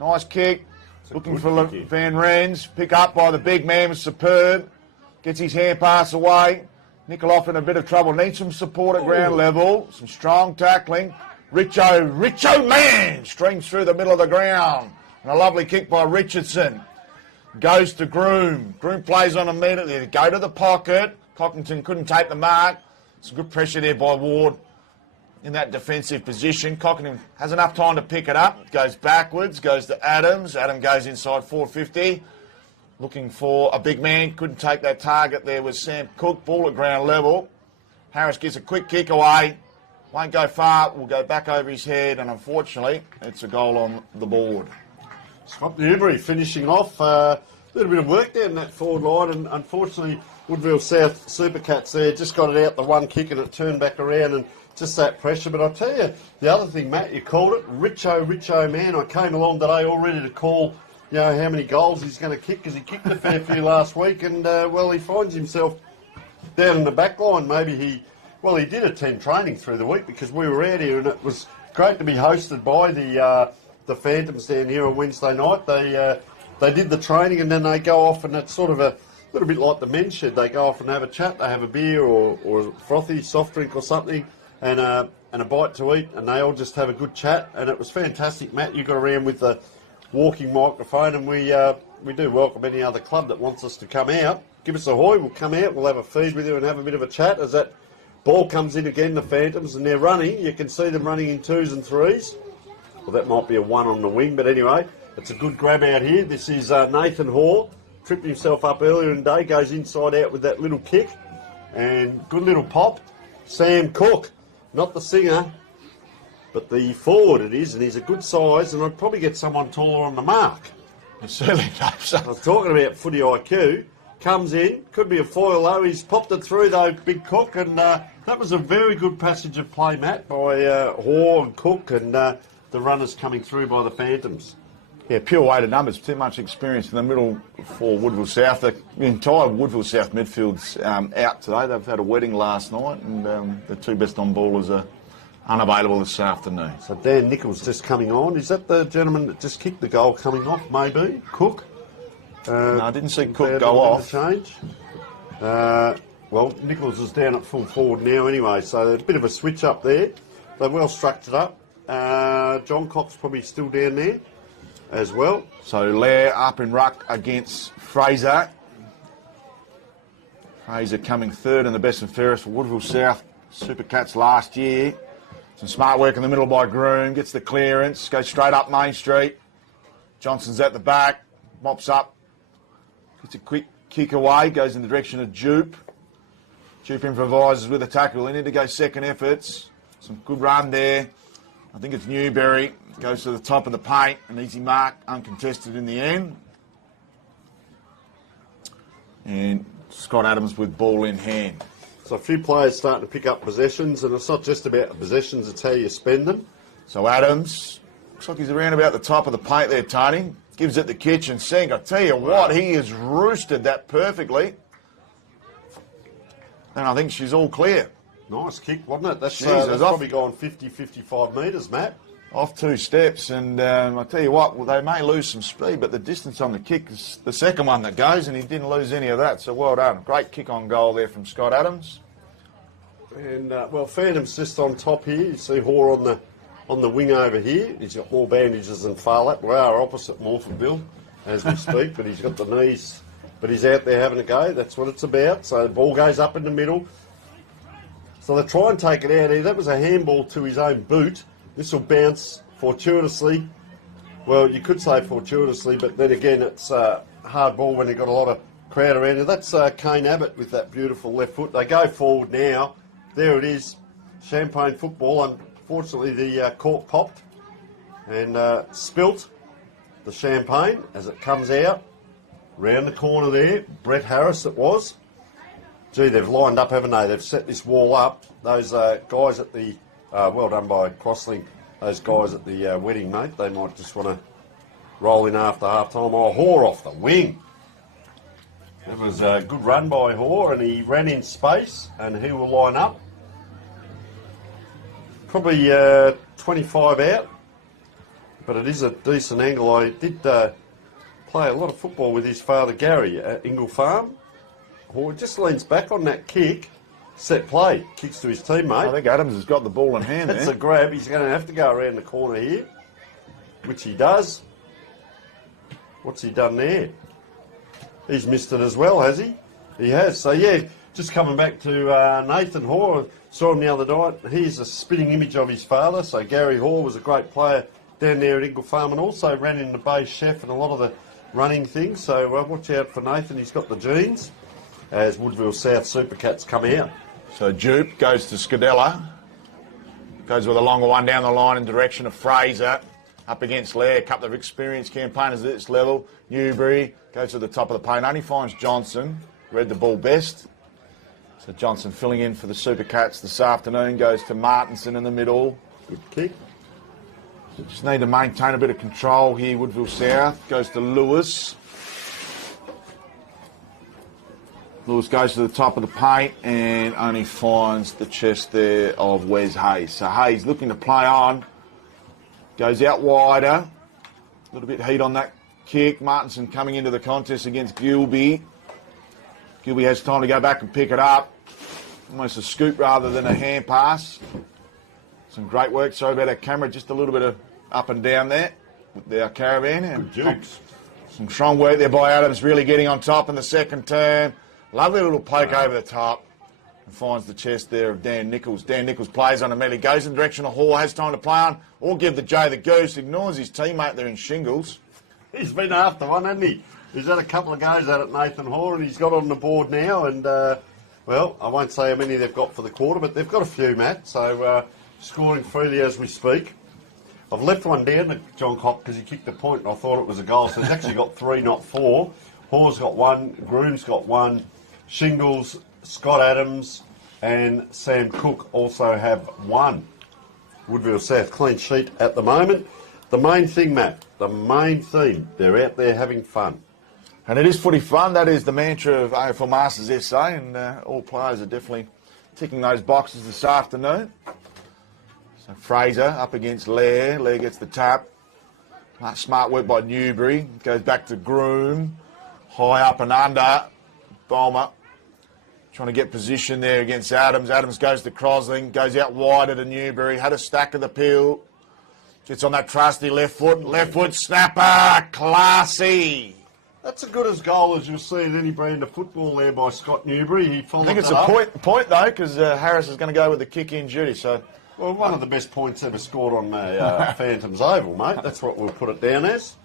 Nice kick. Looking good for kick, yeah. Van Rens. Pick up by the big man, was superb. Gets his hand pass away. Nikoloff in a bit of trouble. Needs some support at ground level. Some strong tackling. Richo man streams through the middle of the ground. And a lovely kick by Richardson. Goes to Groom. Groom plays on immediately. They go to the pocket. Cockington couldn't take the mark. Some good pressure there by Ward in that defensive position. Cockington has enough time to pick it up. Goes backwards. Goes to Adams. Adam goes inside 450. Looking for a big man. Couldn't take that target. There was Sam Cook. Ball at ground level. Harris gets a quick kick away. Won't go far. Will go back over his head. And unfortunately, it's a goal on the board. Scott Newbury finishing off. A little bit of work there in that forward line, and unfortunately, Woodville South Supercats there just got it out the one kick and it turned back around, and just that pressure. But I'll tell you, the other thing, Matt, you called it, Richo man. I came along today all ready to call, you know, how many goals he's going to kick, because he kicked a fair few last week, and, well, he finds himself down in the back line. Maybe he did attend training through the week, because we were out here, and it was great to be hosted by the Phantoms down here on Wednesday night. They did the training, and then they go off, and it's sort of a little bit like the men's shed. They go off and have a chat. They have a beer or a frothy soft drink or something, and a bite to eat, and they all just have a good chat. And it was fantastic, Matt. You got around with the walking microphone, and we do welcome any other club that wants us to come out. Give us a hoy. We'll come out. We'll have a feed with you and have a bit of a chat as that ball comes in again. The Phantoms, and they're running. You can see them running in 2s and 3s. Well, that might be a 1 on the wing, but anyway, it's a good grab out here. This is Nathan Hall. Tripped himself up earlier in the day, goes inside out with that little kick, and good little pop. Sam Cook, not the singer, but the forward it is, and he's a good size, and I'd probably get someone taller on the mark. You certainly hope so. I was talking about footy IQ. Comes in, could be a foil though. He's popped it through though, Big Cook, and that was a very good passage of play, Matt, by Hall and Cook, and the runners coming through by the Phantoms. Yeah, pure weighted numbers. Too much experience in the middle for Woodville South. The entire Woodville South midfield's out today. They've had a wedding last night, and the 2 best on ballers are unavailable this afternoon. So Dan Nichols just coming on. Is that the gentleman that just kicked the goal coming off, maybe? Cook? No, I didn't see Cook About go a off. Change. Well, Nichols is down at full forward now anyway, so a bit of a switch up there. They're well structured up. John Cox probably still down there as well. So Lair up in ruck against Fraser. Fraser coming third in the best and fairest for Woodville South Supercats last year. Some smart work in the middle by Groom. Gets the clearance. Goes straight up Main Street. Johnson's at the back. Mops up. Gets a quick kick away. Goes in the direction of Jupe. Jupe improvises with a tackle. They need to go second efforts. Some good run there. I think it's Newberry. Goes to the top of the paint. An easy mark. Uncontested in the end. And Scott Adams with ball in hand. So a few players starting to pick up possessions, and it's not just about the possessions, it's how you spend them. So Adams, looks like he's around about the top of the paint there, Tony. Gives it the kitchen sink. I tell you what, he has roosted that perfectly. And I think she's all clear. Nice kick, wasn't it? That's Jesus, probably gone 50, 55 metres, Matt. Off 2 steps, and I tell you what, well, they may lose some speed, but the distance on the kick is the second one that goes, and he didn't lose any of that, so well done. Great kick on goal there from Scott Adams. And, well, Phantom's just on top here. You see Hoare on the wing over here. He's got more bandages than Farlap. We are opposite Morphettville as we speak, but he's got the knees. But he's out there having a go. That's what it's about. So the ball goes up in the middle. So they try and take it out here. That was a handball to his own boot. This will bounce fortuitously. Well, you could say fortuitously, but then again, it's a hard ball when you've got a lot of crowd around you. That's Kane Abbott with that beautiful left foot. They go forward now. There it is. Champagne football. Unfortunately, the cork popped and spilt the champagne as it comes out. Round the corner there. Brett Harris it was. Gee, they've lined up, haven't they? They've set this wall up. Those guys at the... well done by Crosslink. Those guys at the wedding, mate. They might just want to roll in after half-time. Oh, Hoare off the wing. It was a good run by Hoare, and he ran in space, and he will line up. Probably 25 out, but it is a decent angle. I did play a lot of football with his father, Gary, at Ingle Farm. Hoare just leans back on that kick. Set play, kicks to his teammate. I think Adams has got the ball in hand there. That's a grab. He's going to have to go around the corner here, which he does. What's he done there? He's missed it as well, has he? He has. So, yeah, just coming back to Nathan Hoare. Saw him the other night. He's a spitting image of his father. So, Gary Hoare was a great player down there at Ingle Farm and also ran in the base chef and a lot of the running things. So, watch out for Nathan. He's got the genes as Woodville South Supercats come out. So Jupe goes to Scadella. Goes with a longer one down the line in direction of Fraser. Up against Lair. A couple of experienced campaigners at this level. Newbury goes to the top of the paint. Only finds Johnson. Read the ball best. So Johnson filling in for the Supercats this afternoon. Goes to Martinson in the middle. Good kick. Just need to maintain a bit of control here. Woodville South goes to Lewis. Lewis goes to the top of the paint and only finds the chest there of Wes Hayes. So Hayes looking to play on. Goes out wider. A little bit heat on that kick. Martinson coming into the contest against Gilby. Gilby has time to go back and pick it up. Almost a scoop rather than a hand pass. Some great work. Sorry about our camera. Just a little bit of up and down there with our caravan. And some strong work there by Adams, really getting on top in the second term. Lovely little poke over the top and finds the chest there of Dan Nichols. Dan Nichols plays on immediately, goes in the direction of Hoare, has time to play on, or give the Joe the goose, ignores his teammate there in Shingles. He's been after one, hasn't he? He's had a couple of goes at it, Nathan Hoare, and he's got on the board now. And, well, I won't say how many they've got for the quarter, but they've got a few, Matt. So, scoring freely as we speak. I've left one down to John Cock because he kicked the point and I thought it was a goal. So he's actually got 3, not 4. Hoare's got 1, Groom's got 1. Shingles, Scott Adams and Sam Cook also have 1. Woodville South clean sheet at the moment. The main thing, Matt, the main theme, they're out there having fun. And it is footy fun. That is the mantra of AFL Masters SA, and all players are definitely ticking those boxes this afternoon. So Fraser up against Lair. Lair gets the tap. Smart work by Newbury. Goes back to Groom. High up and under. Bomber trying to get position there against Adams. Adams goes to Crosling, goes out wider to Newbury, had a stack of the peel. Gets on that trusty left foot snapper, classy. That's as good as goal as you'll see in any brand of football there by Scott Newbury. He followed I think it's that a up. point though, because Harris is going to go with the kick-in duty. So, Well, one of the best points ever scored on the Phantoms Oval, mate. That's what we'll put it down as.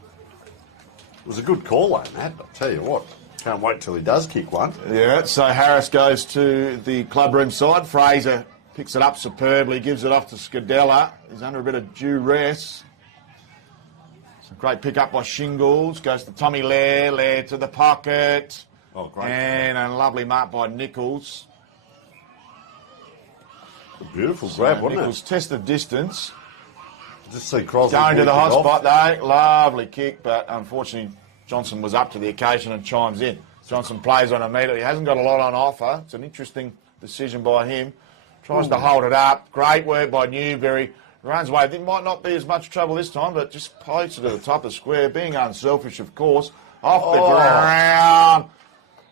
It was a good call, though, Matt. I'll tell you what. Can't wait till he does kick one. yeah. So Harris goes to the clubroom side. Fraser picks it up superbly, gives it off to Scadella. He's under a bit of duress. Some great pick up by Shingles. Goes to Tommy Lair. Lair to the pocket. Oh, great. And a lovely mark by Nichols. A beautiful grab, wasn't Nichols tested distance. it? Just see Crosby Going to the hot walk it off. spot though. Lovely kick, but unfortunately Johnson was up to the occasion and chimes in. Johnson plays on immediately. He hasn't got a lot on offer. It's an interesting decision by him. Tries to hold it up. Great work by Newberry. Runs away. It might not be as much trouble this time, but just plays it to the top of the square. Being unselfish, of course. Off the ground.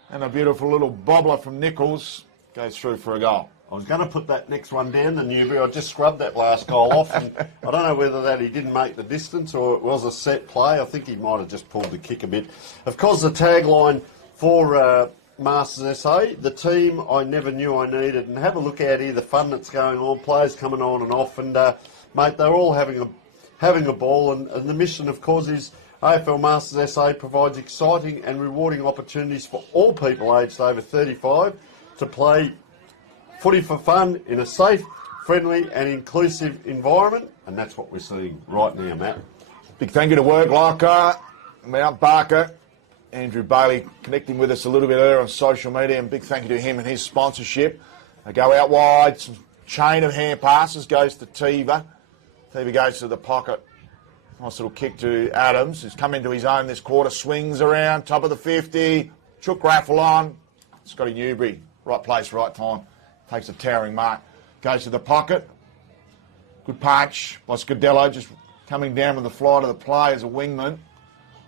And a beautiful little bobbler from Nichols. Goes through for a goal. I was going to put that next one down, the Newbury. I just scrubbed that last goal off. And I don't know whether that he didn't make the distance or it was a set play. I think he might have just pulled the kick a bit. Of course, the tagline for Masters SA, the team I never knew I needed. And have a look out here, the fun that's going on, players coming on and off. And, mate, they're all having a ball. And the mission, of course, is AFL Masters SA provides exciting and rewarding opportunities for all people aged over 35 to play footy for fun in a safe, friendly and inclusive environment, and that's what we're seeing right now, Matt. Big thank you to Work Locker, Mount Barker, Andrew Bailey connecting with us a little bit earlier on social media, and big thank you to him and his sponsorship. They go out wide, some chain of hand passes, goes to Tiva. Tiva goes to the pocket. Nice little kick to Adams, who's come into his own this quarter, swings around, top of the 50, Chook raffle on. Scotty Newbury, right place, right time. Takes a towering mark. Goes to the pocket. Good punch by Scadello, just coming down with the flight of the play as a wingman.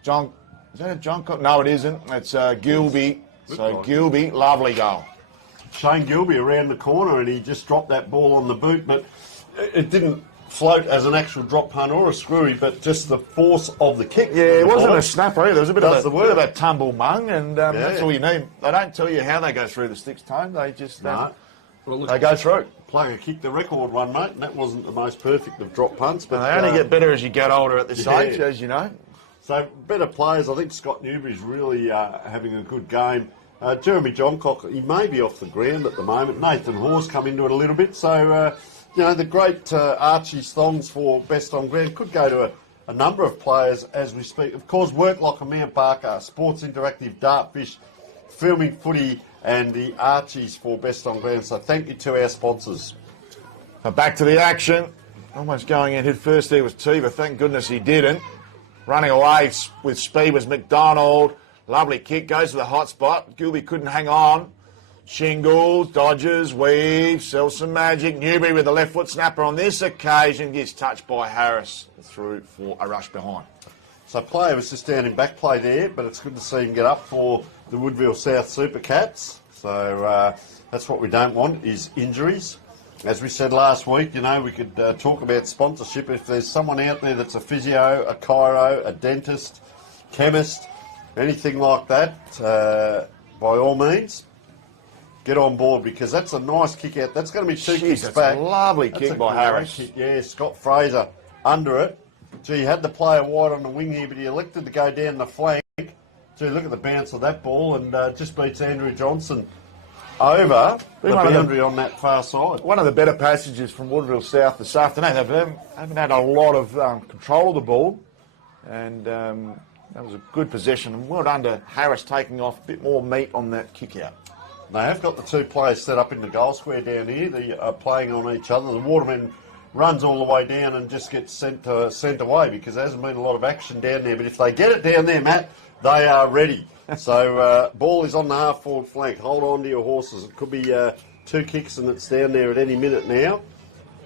John, is that a John? No, it isn't. It's Gilby. So Gilby, lovely goal. Shane Gilby around the corner and he just dropped that ball on the boot, but it didn't float as an actual drop punt or a screwy, but just the force of the kick. Yeah, it wasn't a snapper either. There was a bit of a tumble mung, and that's all you need. They don't tell you how they go through the sticks, Tone. They just they go through. Playing a kick the record one, mate, and that wasn't the most perfect of drop punts. But and they only get better as you get older at this age, as you know. So better players. I think Scott Newbury's really having a good game. Jeremy Johncock, he may be off the ground at the moment. Nathan Hawes come into it a little bit. So, the great Archie's thongs for best on ground could go to a number of players as we speak. Of course, Work Locker, Mount Barker, Sports Interactive, Dartfish, Filming Footy, and the Archies for best on ground. So thank you to our sponsors. Back to the action. Almost going in head first there was Tiva. Thank goodness he didn't. Running away with speed was McDonald. Lovely kick, goes to the hot spot. Gilby couldn't hang on. Shingles, dodges, weaves, sells some magic. Newbury with the left foot snapper on this occasion gets touched by Harris through for a rush behind. So player was just down in back play there, but it's good to see him get up for the Woodville South Super Cats. So that's what we don't want is injuries. As we said last week, we could talk about sponsorship. If there's someone out there that's a physio, a chiro, a dentist, chemist, anything like that, by all means, get on board because that's a nice kick out. That's going to be two kicks that's back. A lovely kick by Harris. Kick. Yeah, Scott Fraser under it. Gee, he had the player wide on the wing here, but he elected to go down the flank. Gee, look at the bounce of that ball and just beats Andrew Johnson over the boundary on that far side. One of the better passages from Woodville South this afternoon. They haven't had a lot of control of the ball, and that was a good possession. And well done to Harris taking off a bit more meat on that kick out. They have got the two players set up in the goal square down here. They are playing on each other. The Waterman runs all the way down and just gets sent away because there hasn't been a lot of action down there. But if they get it down there, Matt, they are ready. So ball is on the half-forward flank. Hold on to your horses. It could be two kicks and it's down there at any minute now.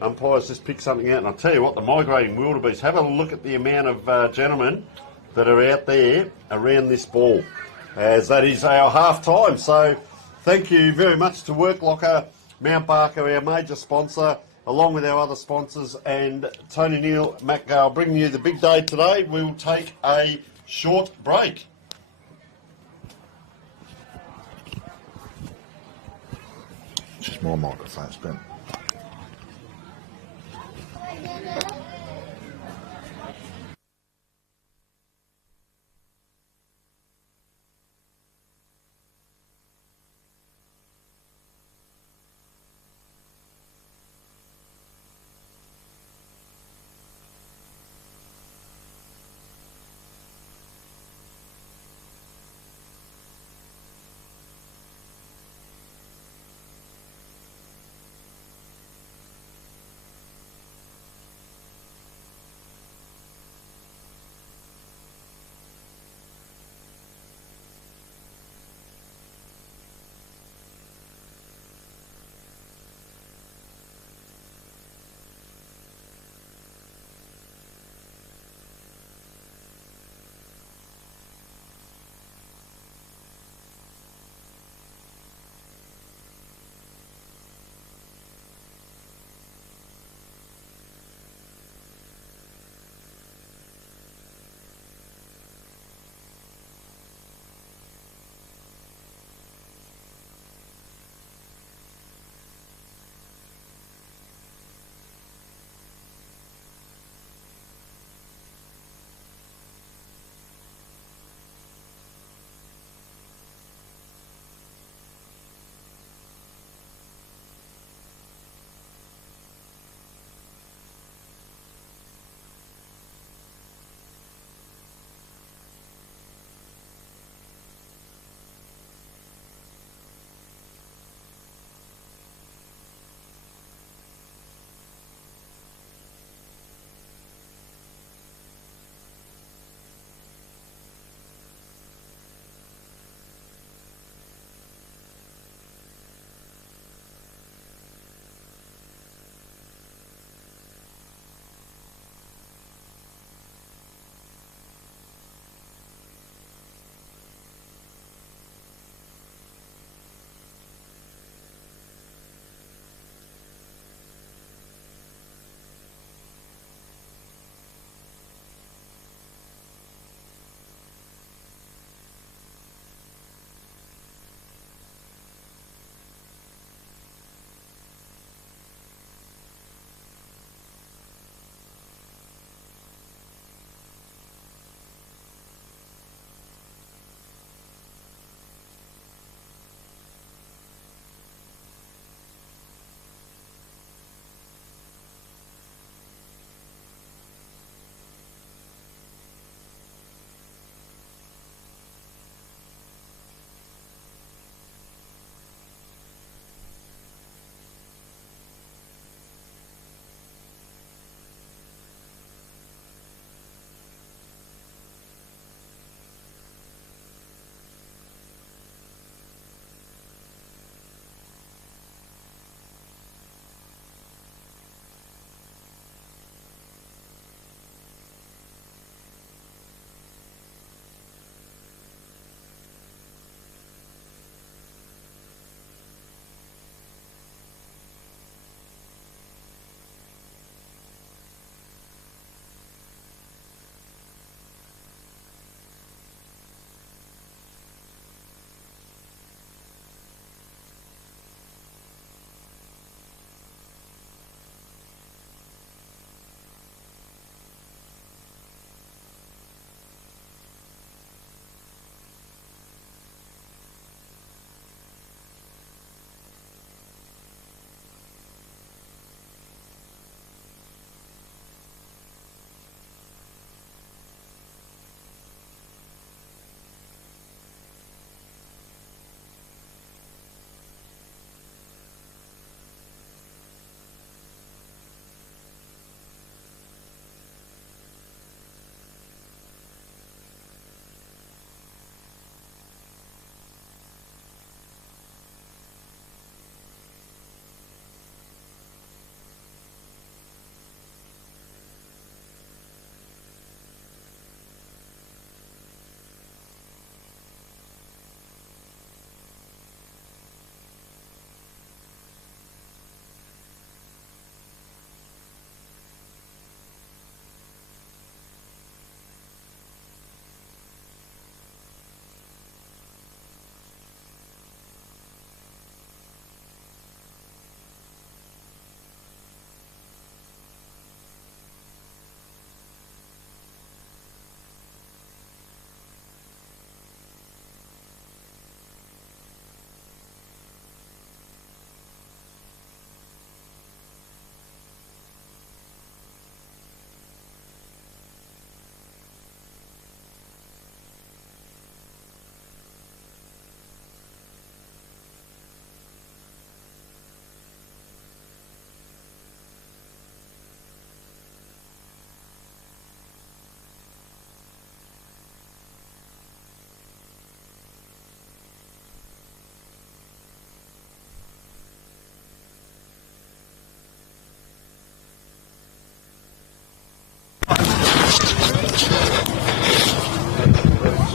Umpires just pick something out. And I'll tell you what, the migrating wildebeest, have a look at the amount of gentlemen that are out there around this ball, as that is our half-time. So thank you very much to Work Locker, Mount Barker, our major sponsor, along with our other sponsors, and Tony Neal, Matt Gale, bringing you the big day today. We will take a short break. It's just my microphone spent.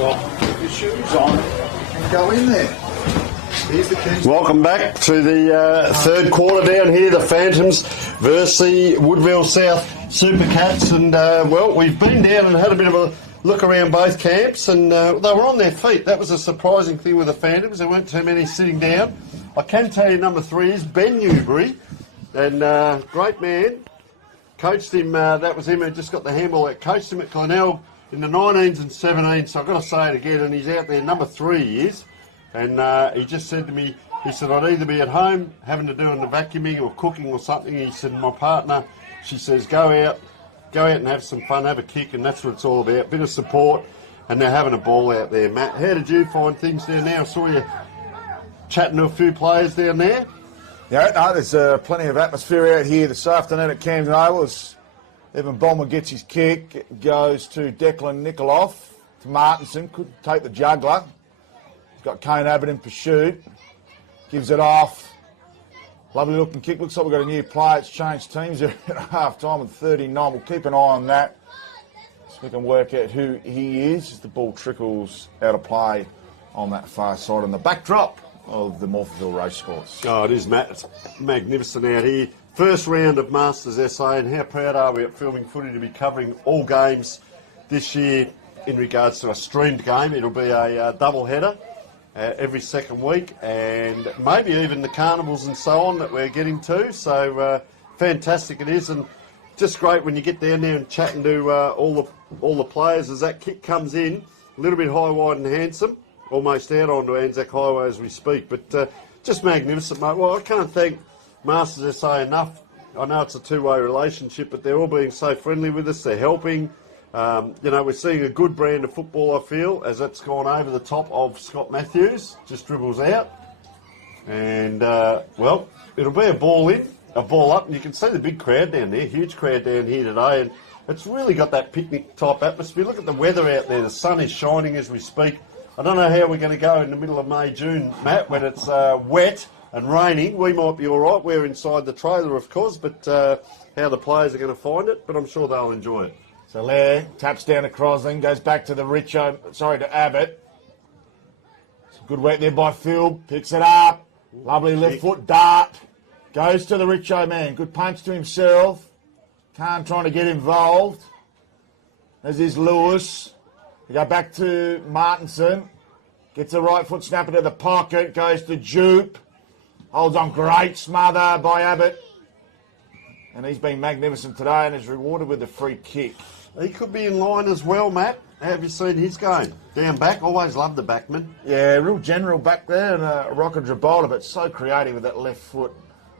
Put your shoes on and go in there. Here's the keys. Welcome back to the third quarter down here, the Phantoms versus the Woodville South Super Cats. And, well, we've been down and had a bit of a look around both camps, and they were on their feet. That was a surprising thing with the Phantoms. There weren't too many sitting down. I can tell you number 3 is Ben Newbury, and great man. Coached him, that was him who just got the handball that coached him at Cornell in the 19s and 17s, so I've got to say it again, and he's out there, number 3 he is. And he just said to me, he said, I'd either be at home having to do the vacuuming or cooking or something. He said, my partner, she says, go out and have some fun, have a kick, and that's what it's all about. Bit of support, and they're having a ball out there. Matt, how did you find things down there? I saw you chatting to a few players down there. Yeah, no, there's plenty of atmosphere out here this afternoon at Camden Oval. Evan Bomber gets his kick, it goes to Declan Nikoloff, to Martinson, could take the juggler. He's got Kane Abbott in pursuit, gives it off. Lovely looking kick. Looks like we've got a new player. It's changed teams there at half time with 39. We'll keep an eye on that so we can work out who he is as the ball trickles out of play on that far side on the backdrop of the Morpheville Racecourse. Oh, it is, Matt. It's magnificent out here. First round of Masters SA, and how proud are we at Filming Footy to be covering all games this year in regards to a streamed game. It'll be a double header. Every second week, and maybe even the carnivals and so on that we're getting to. So fantastic it is, and just great when you get down there and chatting to all the players as that kick comes in, a little bit high, wide and handsome, almost out onto Anzac Highway as we speak. But just magnificent, mate. Well, I can't thank Masters SA enough. I know it's a two-way relationship, but they're all being so friendly with us. They're helping. We're seeing a good brand of football, I feel, as it's gone over the top of Scott Matthews. Just dribbles out. And, well, it'll be a ball in, a ball up. And you can see the big crowd down there, huge crowd down here today. And it's really got that picnic-type atmosphere. Look at the weather out there. The sun is shining as we speak. I don't know how we're going to go in the middle of May, June, Matt, when it's wet and raining. We might be all right. We're inside the trailer, of course, but how the players are going to find it. But I'm sure they'll enjoy it. So Lair taps down to Crosling, goes back to to Abbott. Some good work there by Phil, picks it up. Lovely left foot dart. Goes to the Richo man. Good punch to himself. Khan trying to get involved. As is Lewis. We go back to Martinson. Gets a right foot snap into the pocket. Goes to Jupe. Holds on, great smother by Abbott. And he's been magnificent today and is rewarded with a free kick. He could be in line as well, Matt. Have you seen his game? Down back, always loved the backman. Yeah, real general back there, and a rocket Gibraltar, but so creative with that left foot.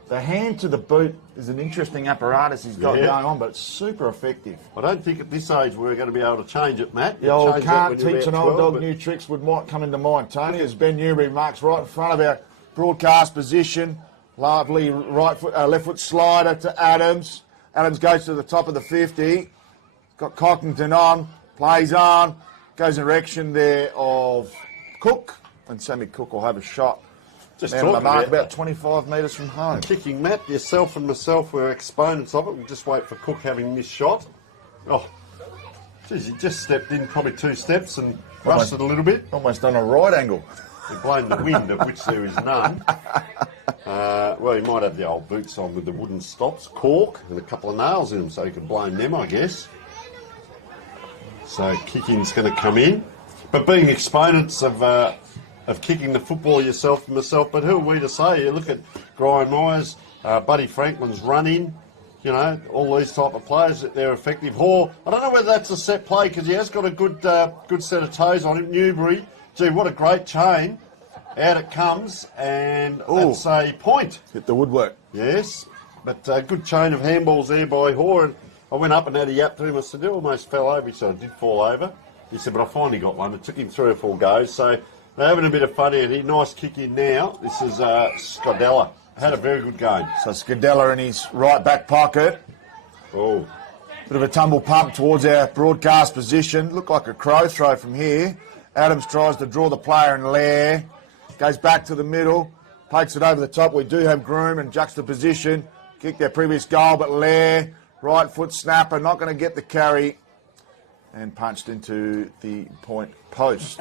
The hand to the boot is an interesting apparatus he's got going on, but it's super effective. I don't think at this age we're going to be able to change it, Matt. The old can't teach an old dog new tricks might come into mind. Tony, as Ben Newbury marks right in front of our broadcast position. Lovely left foot slider to Adams. Adams goes to the top of the 50. Got Cockington on, plays on, goes in direction there of Cook, and Sammy Cook will have a shot. Just man, talking mark about 25 metres from home. Kicking, Matt, yourself and myself were exponents of it. We'll just wait for Cook having this shot. Oh, geez, he just stepped in probably 2 steps and rushed it a little bit. Almost on a right angle. He blamed the wind, of which there is none. Well, he might have the old boots on with the wooden stops, cork, and a couple of nails in them, so he could blame them, I guess. So kicking's going to come in. But being exponents of kicking the football yourself and myself, but who are we to say? You look at Brian Myers, Buddy Franklin's run-in, all these type of players, that they're effective. Hall, I don't know whether that's a set play because he has got a good set of toes on him. Newbury, gee, what a great chain. Out it comes, and it's a point. Hit the woodwork. Yes, but a good chain of handballs there by Hoare. And I went up and had a yap to him. I said, "You almost fell over." He said, "I did fall over." He said, "But I finally got one." It took him 3 or 4 goes. So they're having a bit of fun out here. Nice kick in now. This is Scodella. Had a very good game. So Scodella in his right back pocket. Oh. Bit of a tumble pump towards our broadcast position. Looked like a crow throw from here. Adams tries to draw the player in Lair. Goes back to the middle. Takes it over the top. We do have Groom in juxtaposition. Kicked their previous goal, but Lair, right foot snapper, not going to get the carry. and punched into the point post.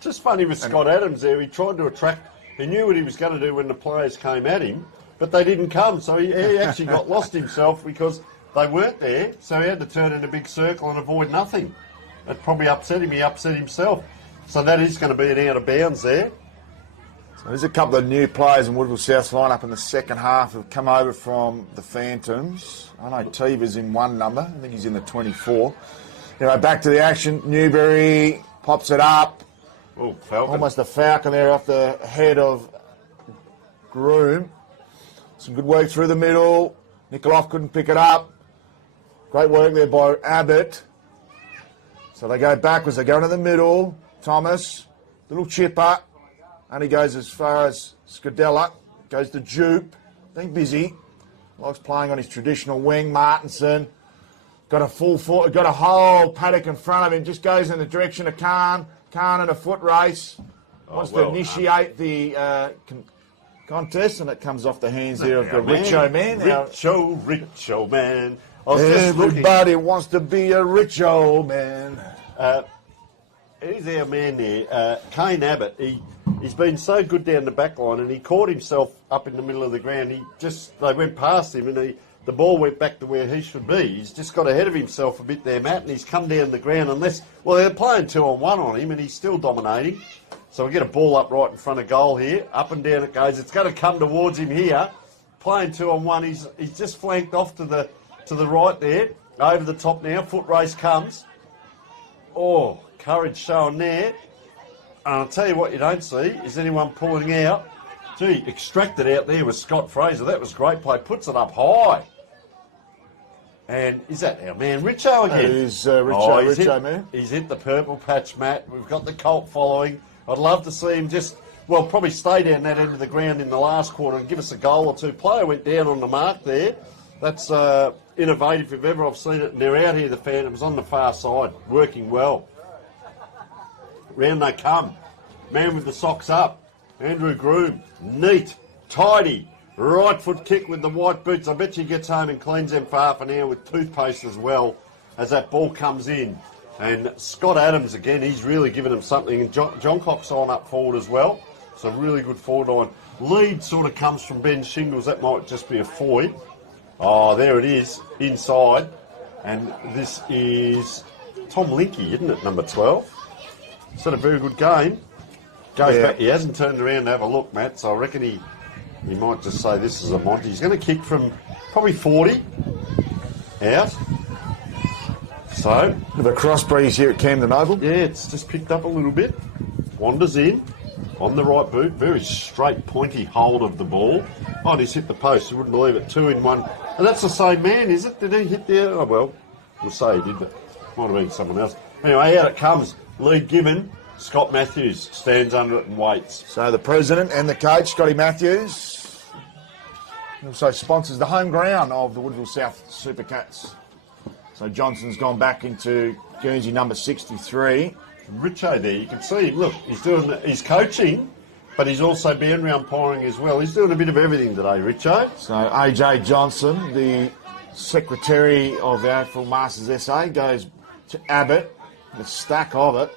Just funny with Scott Adams there. He tried to attract. He knew what he was going to do when the players came at him, but they didn't come. So he actually got lost himself because they weren't there. So he had to turn in a big circle and avoid nothing. That probably upset him. He upset himself. So that is going to be an out of bounds there. So there's a couple of new players in Woodville South's lineup in the second half who've come over from the Phantoms. I know Teva's in one number. I think he's in the 24. Anyway, back to the action. Newberry pops it up. Oh, Falcon. Almost a falcon there off the head of Groom. Some good work through the middle. Nikoloff couldn't pick it up. Great work there by Abbott. So they go backwards. They go into the middle. Thomas, little chipper. Only goes as far as Scudella. Goes to Jupe. Being busy. Likes playing on his traditional wing. Martinson. Got a full foot. Got a whole paddock in front of him. Just goes in the direction of Khan. Khan in a foot race. Wants to initiate the contest, and it comes off the hands there of the Richo man. Richo man. Everybody wants to be a rich old man. He's our man there, Kane Abbott. He's been so good down the back line, and he caught himself up in the middle of the ground. They went past him, and the ball went back to where he should be. He's just got ahead of himself a bit there, Matt, and he's come down the ground. They're playing 2-on-1 on him, and he's still dominating. So we get a ball up right in front of goal here. Up and down it goes. It's going to come towards him here. Playing 2-on-1. He's just flanked off to the right there. Over the top now. Foot race comes. Oh, courage showing there. And I'll tell you what you don't see is anyone pulling out. Gee, extracted out there with Scott Fraser. That was great play. Puts it up high. And is that our man Richo again? It is Richo, man. He's hit the purple patch, Matt. We've got the Colt following. I'd love to see him probably stay down that end of the ground in the last quarter and give us a goal or two. Player went down on the mark there. That's innovative if ever I've seen it. And they're out here, the Phantoms, on the far side, working well. Round they come. Man with the socks up. Andrew Groom. Neat. Tidy. Right foot kick with the white boots. I bet you gets home and cleans them for half an hour with toothpaste as well as that ball comes in. And Scott Adams, again, he's really given him something. And John Cox on up forward as well. So really good forward line. Lead sort of comes from Ben Shingles. That might just be a Foy. Oh, there it is. Inside. And this is Tom Linky, isn't it, number 12? It's had a very good game. Goes back. He hasn't turned around to have a look, Matt, so I reckon he might just say this is a Monty. He's going to kick from probably 40 out. So, With a cross breeze here at Camden Oval. yeah, it's just picked up a little bit. Wanders in on the right boot. Very straight, pointy hold of the ball. Oh, and he's hit the post. You wouldn't believe it. 2 in 1. And that's the same man, is it? Did he hit there? Oh, well, we'll say he did, but might have been someone else. Anyway, out it comes. Lead given. Scott Matthews stands under it and waits. So the president and the coach, Scotty Matthews, also sponsors the home ground of the Woodville South Supercats. So Johnson's gone back into Guernsey number 63. Richo there, you can see, look, he's coaching, but he's also been umpiring as well. He's doing a bit of everything today, Richo. So AJ Johnson, the secretary of the AFL Masters SA, goes to Abbott, the stack of it.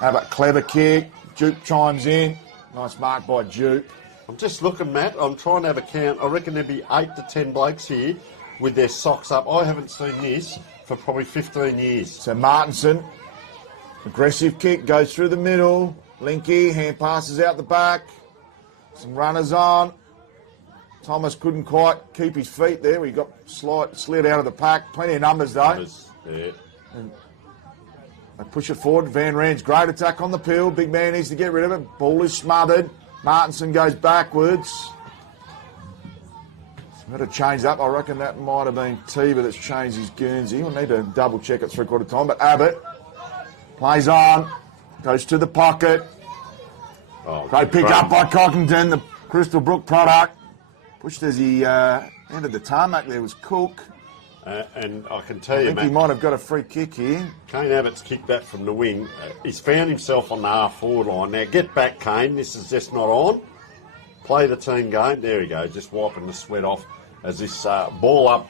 Abbott, clever kick. Jupe chimes in. Nice mark by Jupe. I'm just looking, Matt. I'm trying to have a count. I reckon there'd be 8 to 10 blokes here with their socks up. I haven't seen this for probably 15 years. So Martinson, aggressive kick, goes through the middle. Linky, hand passes out the back. Some runners on. Thomas couldn't quite keep his feet there. He got slid out of the pack. Plenty of numbers though. Yeah. And they push it forward. Van Rand's great attack on the peel. Big man needs to get rid of it. Ball is smothered. Martinson goes backwards. Got to change up. I reckon that might have been Teva that's changed his Guernsey. We'll need to double check it 3/4 time. But Abbott plays on. Goes to the pocket. Oh, great pick up by Cockington, the Crystal Brook product. Pushed as he entered the tarmac there was Cook. And I can tell I you, think Matt, he might have got a free kick here. Kane Abbott's kicked that from the wing. He's found himself on the half-forward line. Now, get back, Kane. This is just not on. Play the team game. There he goes, just wiping the sweat off as this ball up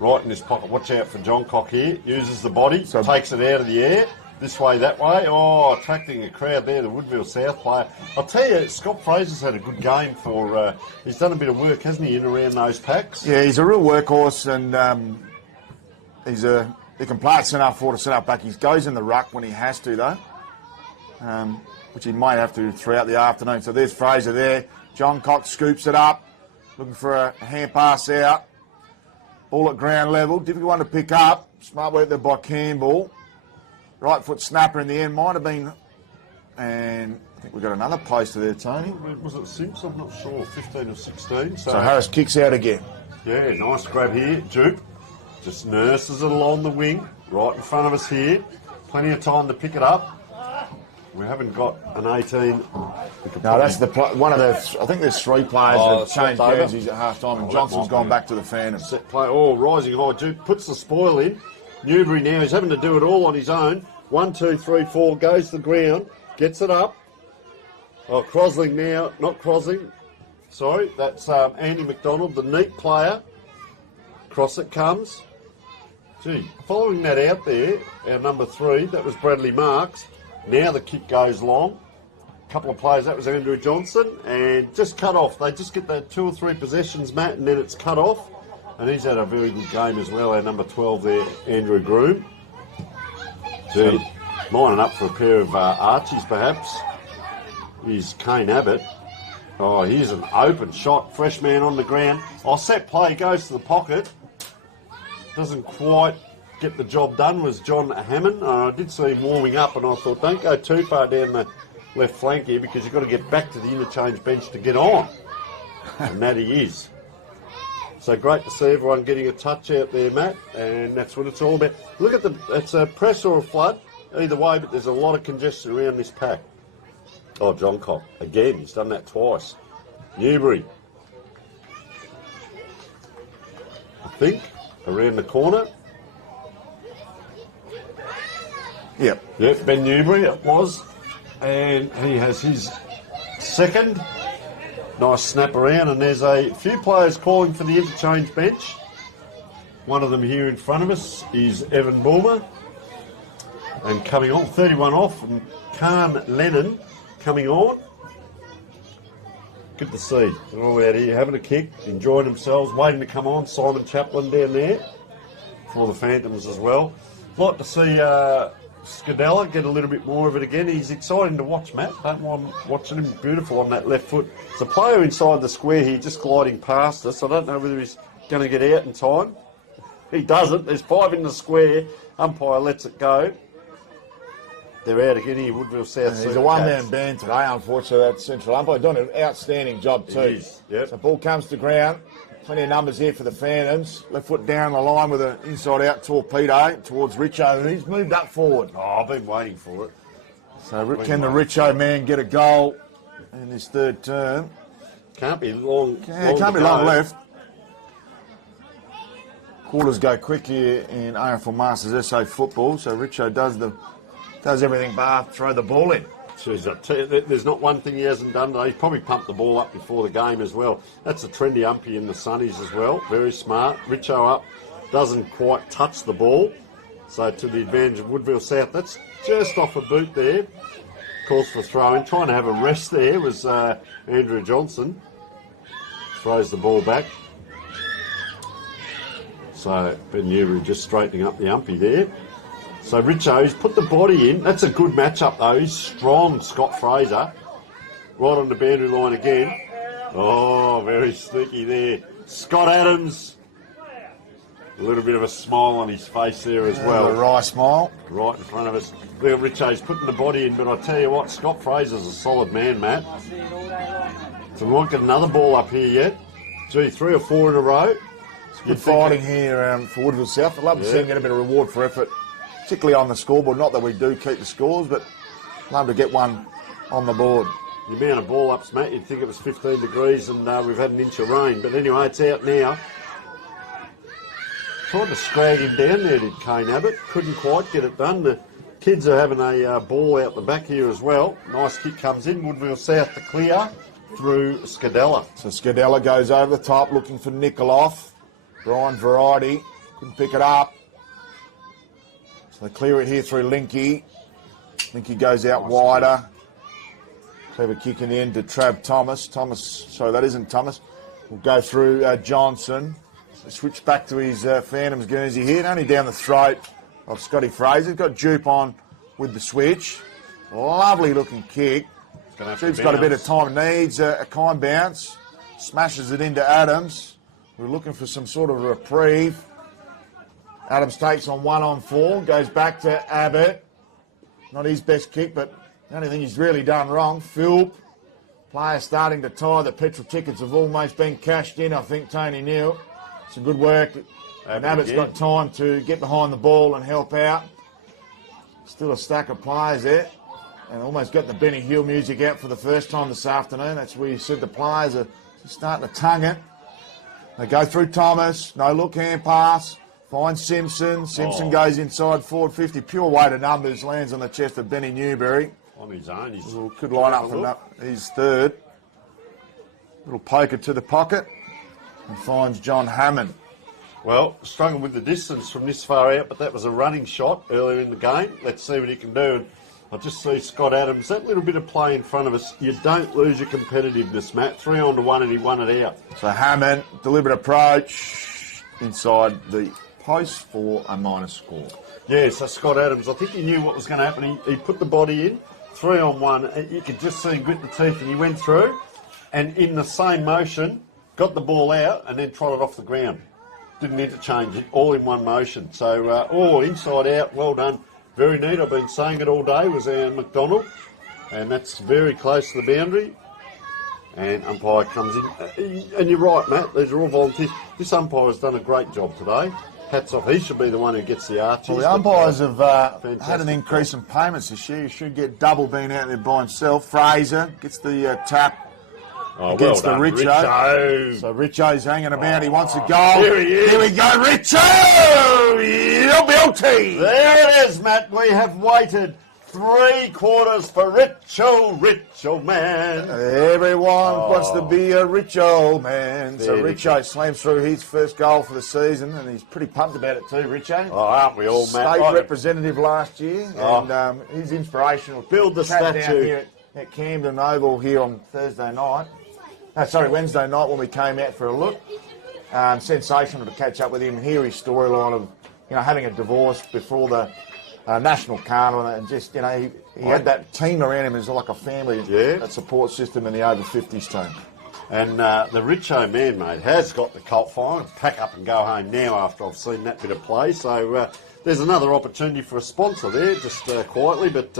right in his pocket. Watch out for John Cock here. Uses the body, takes it out of the air. This way, that way. Oh, attracting a crowd there, the Woodville South player. I'll tell you, Scott Fraser's had a good game for... he's done a bit of work, hasn't he, in around those packs? Yeah, he's a real workhorse, and he can play at centre forward or centre back. He goes in the ruck when he has to, though, which he might have to throughout the afternoon. So there's Fraser there. John Cox scoops it up, looking for a hand pass out. Ball at ground level, difficult one to pick up. Smart work there by Campbell. Right foot snapper in the end, might have been, and I think we've got another poster there, Tony. Was it Simps? I'm not sure, 15 or 16. So Harris kicks out again. Yeah, nice grab here. Jupe just nurses it along the wing, right in front of us here. Plenty of time to pick it up. We haven't got an 18. No, that's one of the. I think there's 3 players that have changed jerseys at half time, and Johnson's gone back to the Phantoms. Set play. Oh, rising high. Jupe puts the spoil in. Newbury now is having to do it all on his own. 1, 2, 3, 4, goes to the ground, gets it up. Oh, Crosling now, not Crosling. Sorry, that's Andy McDonald, the neat player. Cross it comes. Gee, following that out there, our number 3, that was Bradley Marks. Now the kick goes long. A couple of players, that was Andrew Johnson, and just cut off. They just get that 2 or 3 possessions, Matt, and then it's cut off. And he's had a very good game as well, our number 12 there, Andrew Groom. Gee, lining up for a pair of Archies perhaps. Here's Kane Abbott. Oh, here's an open shot, fresh man on the ground. Oh, set play, goes to the pocket. Doesn't quite get the job done, was John Hammond. I did see him warming up, and I thought, don't go too far down the left flank here, because you've got to get back to the interchange bench to get on. And that he is. So great to see everyone getting a touch out there, Matt, and that's what it's all about. Look at it's a press or a flood, either way, but there's a lot of congestion around this pack. Oh, John Cock, again, he's done that twice. Newbury, I think, around the corner. Yep, Ben Newbury, it was, and he has his second. Nice snap around, and there's a few players calling for the interchange bench. One of them here in front of us is Evan Bulmer, and coming on, 31 off, and Khan Lennon coming on. Good to see. They're all out here having a kick, enjoying themselves, waiting to come on. Simon Chaplin down there for the Phantoms as well. Like to see Scadella get a little bit more of it again. He's exciting to watch, Matt. Don't mind watching him. Beautiful on that left foot. There's a player inside the square here just gliding past us. I don't know whether he's going to get out in time. He doesn't. There's 5 in the square. Umpire lets it go. They're out again here, Woodville South. He's a one-man band today, unfortunately, that central umpire. Doing an outstanding job too. Yep. So ball comes to ground. Plenty of numbers here for the Phantoms. Left foot down the line with an inside-out torpedo towards Richo. He's moved up forward. Oh, I've been waiting for it. So can the Richo man get a goal in his third term? Can't be long. Can't be long left. Quarters go quick here in AFL Masters SA football. So Richo does everything bar throw the ball in. Jeez, I tell you, there's not one thing he hasn't done today. He's probably pumped the ball up before the game as well. That's a trendy umpy in the Sunnies as well. Very smart. Richo up. Doesn't quite touch the ball. So to the advantage of Woodville South. That's just off a boot there. Calls for throw-in. Trying to have a rest there was Andrew Johnson. Throws the ball back. So Ben Newbury just straightening up the umpy there. So Richo, he's put the body in. That's a good matchup though. He's strong, Scott Fraser. Right on the boundary line again. Oh, very sneaky there. Scott Adams. A little bit of a smile on his face there as well. A wry smile. Right in front of us. Look at Richo's putting the body in, but I tell you what, Scott Fraser's a solid man, Matt. So we won't get another ball up here yet. Gee, 3 or 4 in a row. Good fighting here for Woodville South. I'd love to see him get a bit of reward for effort, particularly on the scoreboard. Not that we do keep the scores, but love to get one on the board. The amount of ball ups, Matt, you'd think it was 15 degrees and we've had an inch of rain. But anyway, it's out now. Tried to scrag him down there, did Kane Abbott. Couldn't quite get it done. The kids are having a ball out the back here as well. Nice kick comes in. Woodville South to clear through Scadella. So Scadella goes over the top looking for Nikoloff. Brian Variety Couldn't pick it up. So they clear it here through Linky. Linky goes out wider. Clever kick in the end to Trav Thomas. Sorry, that isn't Thomas. Will go through Johnson. Switch back to his Phantoms Guernsey here. Only down the throat of Scotty Fraser. Got Jupe on with the switch. Lovely looking kick. Jupe's got a bit of time. Needs a kind bounce. Smashes it into Adams. We're looking for some sort of reprieve. Adams takes on 1-on-4. Goes back to Abbott. Not his best kick, but the only thing he's really done wrong. Philp. Player starting to tie. The petrol tickets have almost been cashed in, I think, Tony Neal. Some good work. And Abbott's got time to get behind the ball and help out. Still a stack of players there. And almost got the Benny Hill music out for the first time this afternoon. That's where you said the players are starting to tongue it. They go through Thomas. No look, hand pass. Finds Simpson. Simpson goes inside forward 50. Pure weight of numbers. Lands on the chest of Benny Newberry. On his own. He's could line up for his third. Little poker to the pocket. And finds John Hammond. Well, struggled with the distance from this far out, but that was a running shot earlier in the game. Let's see what he can do. And I just see Scott Adams, that little bit of play in front of us. You don't lose your competitiveness, Matt. 3-on-1 and he won it out. So Hammond, deliberate approach inside the post for a minus score. Yeah, so Scott Adams, I think he knew what was going to happen. He put the body in, 3-on-1. You could just see him grit the teeth, and he went through, and in the same motion, got the ball out and then trotted off the ground. Didn't interchange it, all in one motion. So, inside out, well done. Very neat. I've been saying it all day, was our McDonald. And that's very close to the boundary. And umpire comes in. And you're right, Matt, these are all volunteers. This umpire has done a great job today. Hats off. He should be the one who gets the arches. Well, the umpires have had an increase in payments this year. He should get double being out there by himself. Fraser gets the tap. Against the Richo. So Richo's hanging about. He wants a goal. Here he is. Here we go, Richo! You're guilty. There it is, Matt. We have waited 3 quarters for rich old man. Everyone wants to be a rich old man. So Richo slams through his first goal for the season, and he's pretty pumped about it too, Richo. Oh, aren't we all, Matt? State representative last year, and he's inspirational. Build the Down statue. here at Camden Oval here on Wednesday night when we came out for a look. Sensational to catch up with him and hear his storyline of, having a divorce before the national carnival, and just, he had that team around him as like a family, that support system in the over 50s team. And the Richo man, mate, has got the Colt fire. Pack up and go home now after I've seen that bit of play. So there's another opportunity for a sponsor there, just quietly, but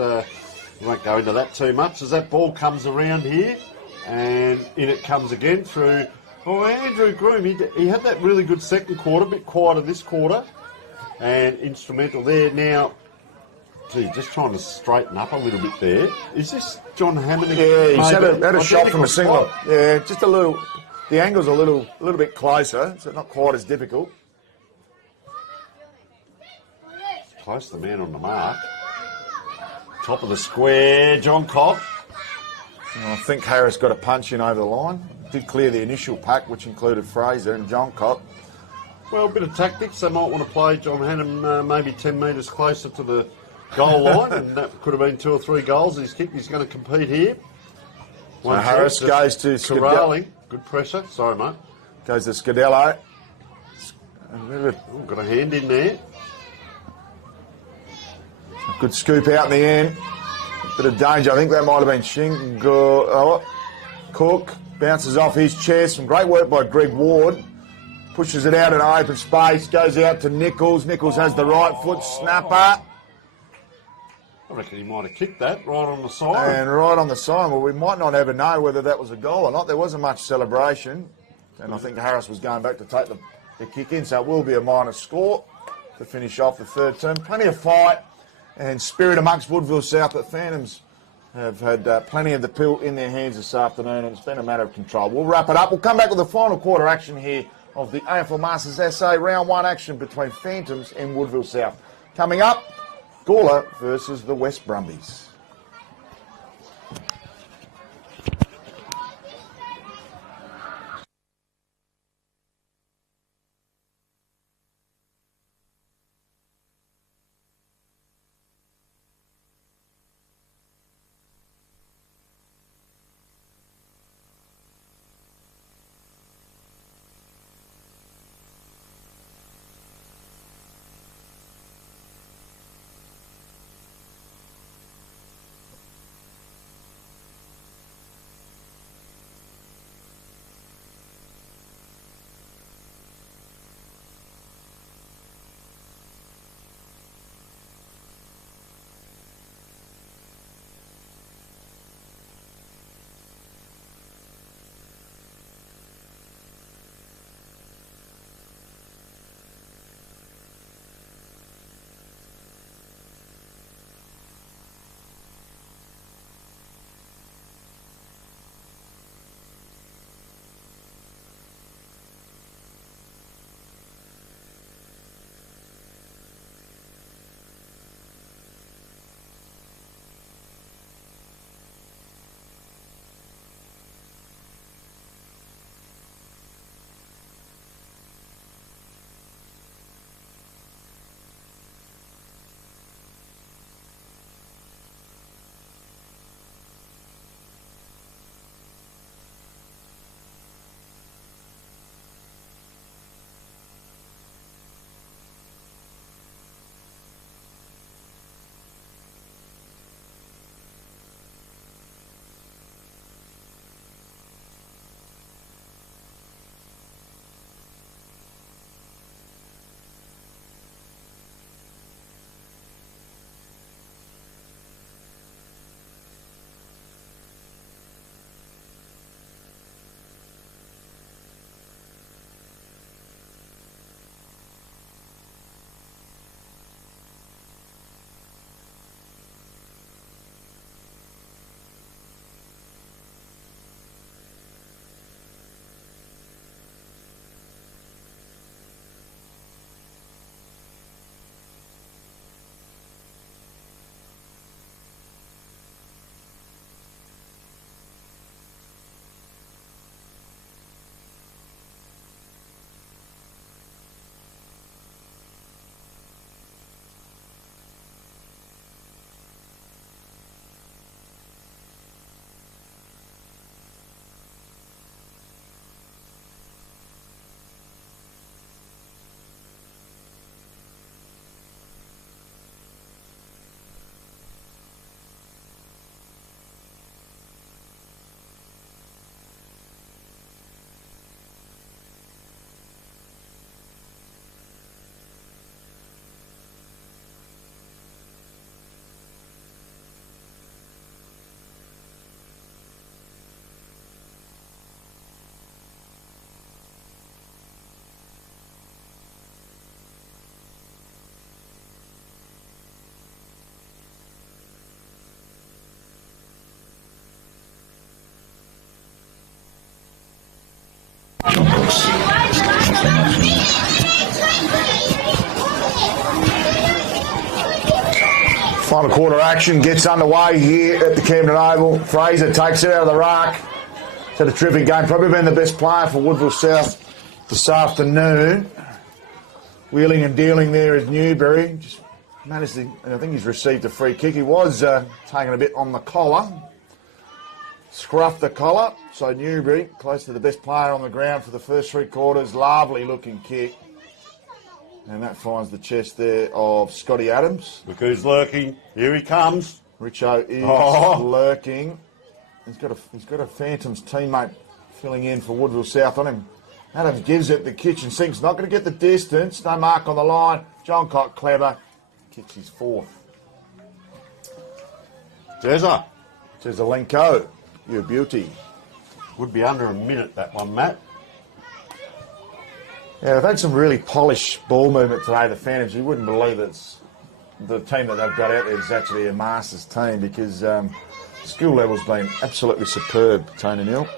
we won't go into that too much as that ball comes around here. And in it comes again through Andrew Groom. He had that really good second quarter, a bit quieter this quarter, and instrumental there. Now, just trying to straighten up a little bit there. Is this John Hammond again? Yeah, he's had a shot from a single. Yeah, just a little. The angle's a little bit closer, so not quite as difficult. Close to the man on the mark. Top of the square, John Cobb. I think Harris got a punch in over the line. Did clear the initial pack, which included Fraser and John Cobb. Well, a bit of tactics. They might want to play John Hannum maybe 10 metres closer to the goal line, and that could have been 2 or 3 goals he's kicked. He's going to compete here. Harris goes to Scadello. Good pressure. Sorry, mate. Goes to Scadello. Got a hand in there. Good scoop out in the end. Bit of danger. I think that might have been Shingo. Cook bounces off his chest. Some great work by Greg Ward. Pushes it out in open space. Goes out to Nichols. Nichols has the right foot snapper. I reckon he might have kicked that right on the side. And right on the side. Well, we might not ever know whether that was a goal or not. There wasn't much celebration. And I think Harris was going back to take the kick in. So it will be a minus score to finish off the third term. Plenty of fight and spirit amongst Woodville South. But Phantoms have had plenty of the pill in their hands this afternoon, and it's been a matter of control. We'll wrap it up. We'll come back with the final quarter action here of the AFL Masters SA Round 1 action between Phantoms and Woodville South. Coming up, Gawler versus the West Brumbies. Final quarter action gets underway here at the Camden Oval. Fraser takes it out of the rack. It's had a terrific game. Probably been the best player for Woodville South this afternoon. Wheeling and dealing there is Newberry. Just managed to, I think he's received a free kick. He was taking a bit on the collar. Scruffed the collar. So Newberry, close to the best player on the ground for the first 3 quarters. Lovely looking kick. And that finds the chest there of Scotty Adams. Look who's lurking. Here he comes. Richo is lurking. He's got a Phantoms teammate filling in for Woodville South on him. Adams gives it the kitchen sink's not going to get the distance. No mark on the line. John Cock clever. Kicks his 4th. Jezza. Jezzalenko. You beauty. Would be under a minute, that one, Matt. Yeah, they've had some really polished ball movement today, the Phantoms. You wouldn't believe it's the team that they've got out there is actually a Masters team because skill level's been absolutely superb, Tony Neal.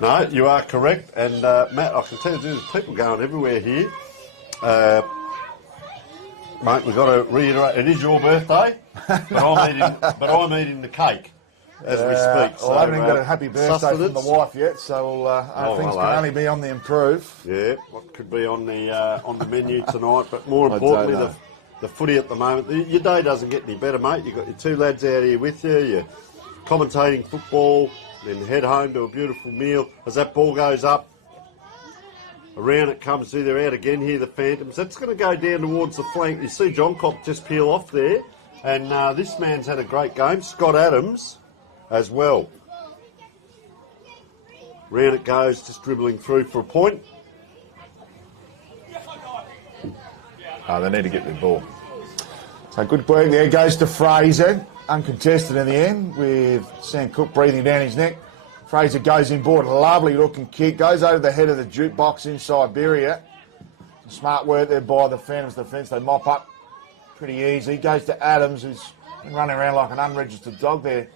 No, you are correct. And, Matt, I can tell you there's people going everywhere here. Mate, we've got to reiterate, it is your birthday, but I'm eating the cake as we speak. So, I haven't even got a happy birthday from the wife yet, so things can only be on the improve. Yeah, what could be on the menu tonight, but more importantly, the footy at the moment. Your day doesn't get any better, mate. You've got your 2 lads out here with you, you're commentating football, then head home to a beautiful meal. As that ball goes up, around it comes, they're out again here, the Phantoms. That's going to go down towards the flank. You see John Cock just peel off there, and this man's had a great game. Scott Adams as well. Round it goes, just dribbling through for a point. They need to get the ball. So good work there. Goes to Fraser. Uncontested in the end with Sam Cook breathing down his neck. Fraser goes inboard. Lovely looking kick. Goes over the head of the jukebox inside Beria. Smart work there by the Phantoms defence. They mop up pretty easy. Goes to Adams, who's been running around like an unregistered dog there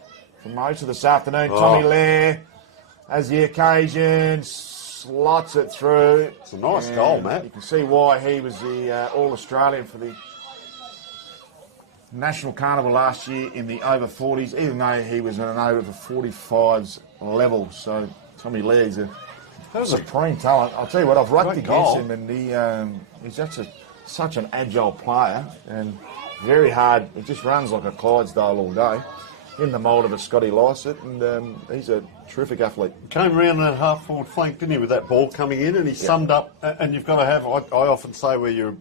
for most of this afternoon. Tommy Lair has the occasion. Slots it through. It's a nice goal, Matt. You can see why he was the All-Australian for the National Carnival last year in the over 40s, even though he was at an over 45s level. So Tommy Lair's a supreme talent. I'll tell you what, I've rucked against him, and he's such an agile player and very hard. He just runs like a Clydesdale all day, in the mould of a Scotty Lycett, and he's a terrific athlete. Came around that half-forward flank, didn't he, with that ball coming in, and he summed up, and you've got to have, I often say where your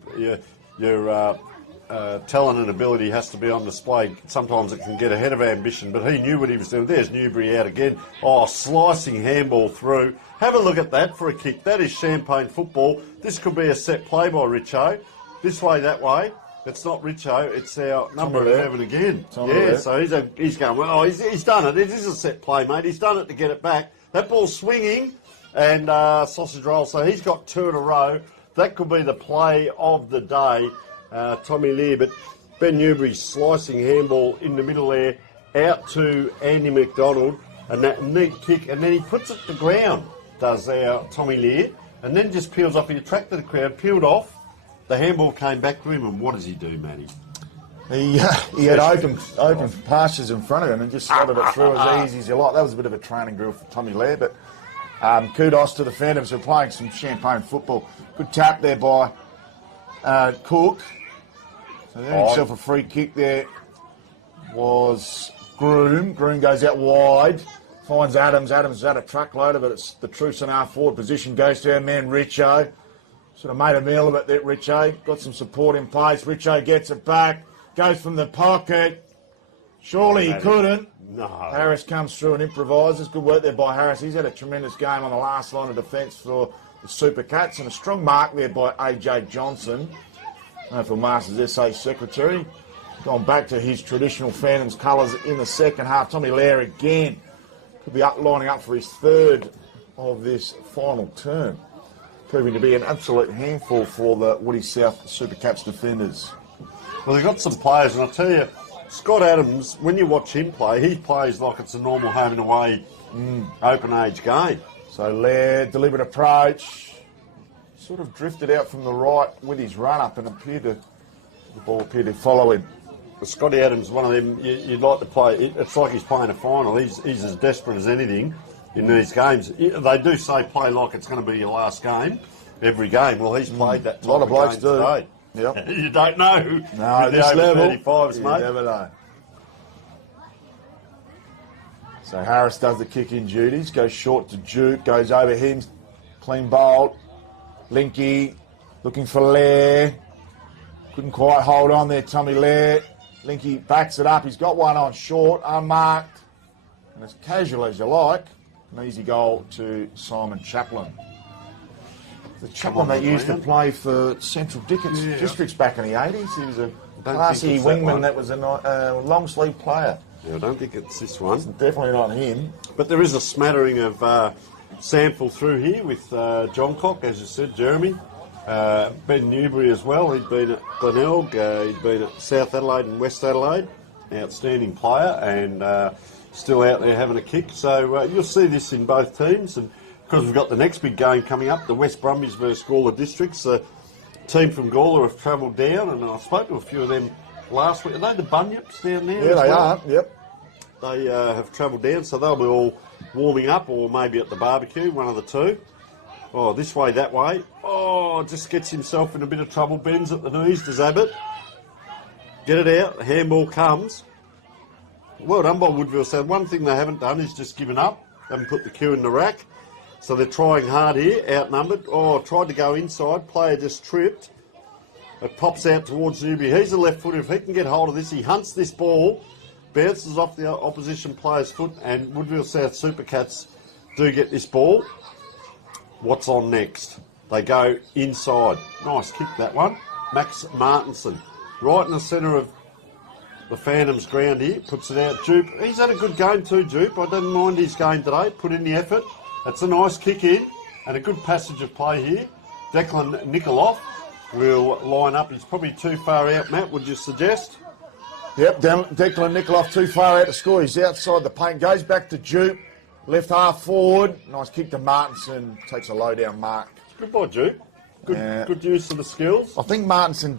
talent and ability has to be on display. Sometimes it can get ahead of ambition, but he knew what he was doing. There's Newberry out again. Oh, slicing handball through. Have a look at that for a kick. That is champagne football. This could be a set play by Richo. This way, that way. It's not Richo, it's our number 11 again. So he's going, well, he's done it. It is a set play, mate. He's done it to get it back. That ball's swinging, and sausage roll. So he's got 2 in a row. That could be the play of the day. Tommy Lear, but Ben Newberry slicing handball in the middle there, out to Andy McDonald, and that neat kick, and then he puts it to ground, does our Tommy Lear, and then just peels off. He attracted the crowd, peeled off, the handball came back to him, and what does he do, Matty? He had open pastures in front of him and just slotted it through as easy as you like. That was a bit of a training drill for Tommy Lear, but kudos to the Phantoms who are playing some champagne football. Good tap there by Cook. So there himself a free kick there was Groom. Groom goes out wide, finds Adams. Adams has had a truckload of it. It's the truce in our forward position. Goes to our man Richo. Sort of made a meal of it there, Richo. Got some support in place. Richo gets it back. Goes from the pocket. Surely he couldn't. No. Harris comes through and improvises. Good work there by Harris. He's had a tremendous game on the last line of defence for the Super Cats, and a strong mark there by AJ Johnson, AFL Masters SA Secretary. Gone back to his traditional Phantoms colours in the second half. Tommy Lair again could be lining up for his 3rd of this final term, proving to be an absolute handful for the Woody South Super Cats defenders. Well, they've got some players, and I'll tell you, Scott Adams, when you watch him play, he plays like it's a normal home and away open age game. So Laird, deliberate approach. Sort of drifted out from the right with his run-up and the ball appeared to follow him. Scotty Adams, one of them you'd like to play. It's like he's playing a final. He's as desperate as anything in these games. They do say play like it's going to be your last game, every game. Well, he's played that type A lot of blokes game do. today. Yep. You don't know. No, With this the over level, 35s, you mate. never know. So Harris does the kick-in duties, goes short to Duke, goes over him, clean bolt. Linky looking for Lair. Couldn't quite hold on there, Tommy Lair. Linky backs it up. He's got one on short, unmarked. And as casual as you like, an easy goal to Simon Chaplin. The Chaplin that used to play for Central Districts back in the 80s. He was a classy wingman that was a long sleeve player. Yeah, I don't think it's this one. Definitely not him. But there is a smattering of sample through here with John Cock, as you said, Jeremy. Ben Newbury as well. He'd been at Glenelg, he'd been at South Adelaide and West Adelaide. Outstanding player and still out there having a kick. So you'll see this in both teams. And because we've got the next big game coming up, the West Brumbies versus Gawler Districts. The team from Gawler have travelled down, and I spoke to a few of them last week. Are they the Bunyips down there? Yeah, they are. Yep. They have travelled down, so they'll be all warming up or maybe at the barbecue, one of the two. Oh, this way, that way. Oh, just gets himself in a bit of trouble. Bends at the knees, does Abbott. Get it out. The handball comes. Well done by Woodville South. One thing they haven't done is just given up. Haven't put the cue in the rack. So they're trying hard here, outnumbered. Oh, tried to go inside. Player just tripped. It pops out towards Newby. He's a left footer. If he can get hold of this, he hunts this ball, bounces off the opposition player's foot, and Woodville South Supercats do get this ball. What's on next? They go inside. Nice kick, that one. Max Martinson, right in the centre of the Phantoms ground here, puts it out. Jupe, he's had a good game too, Jupe. I didn't mind his game today. Put in the effort. It's a nice kick in and a good passage of play here. Declan Nikoloff will line up. He's probably too far out, Matt, would you suggest? Yep, Declan Nikoloff too far out to score. He's outside the paint. Goes back to Duke. Left half forward. Nice kick to Martinson. Takes a low down mark. Good ball, Duke. Good use of the skills. I think Martinson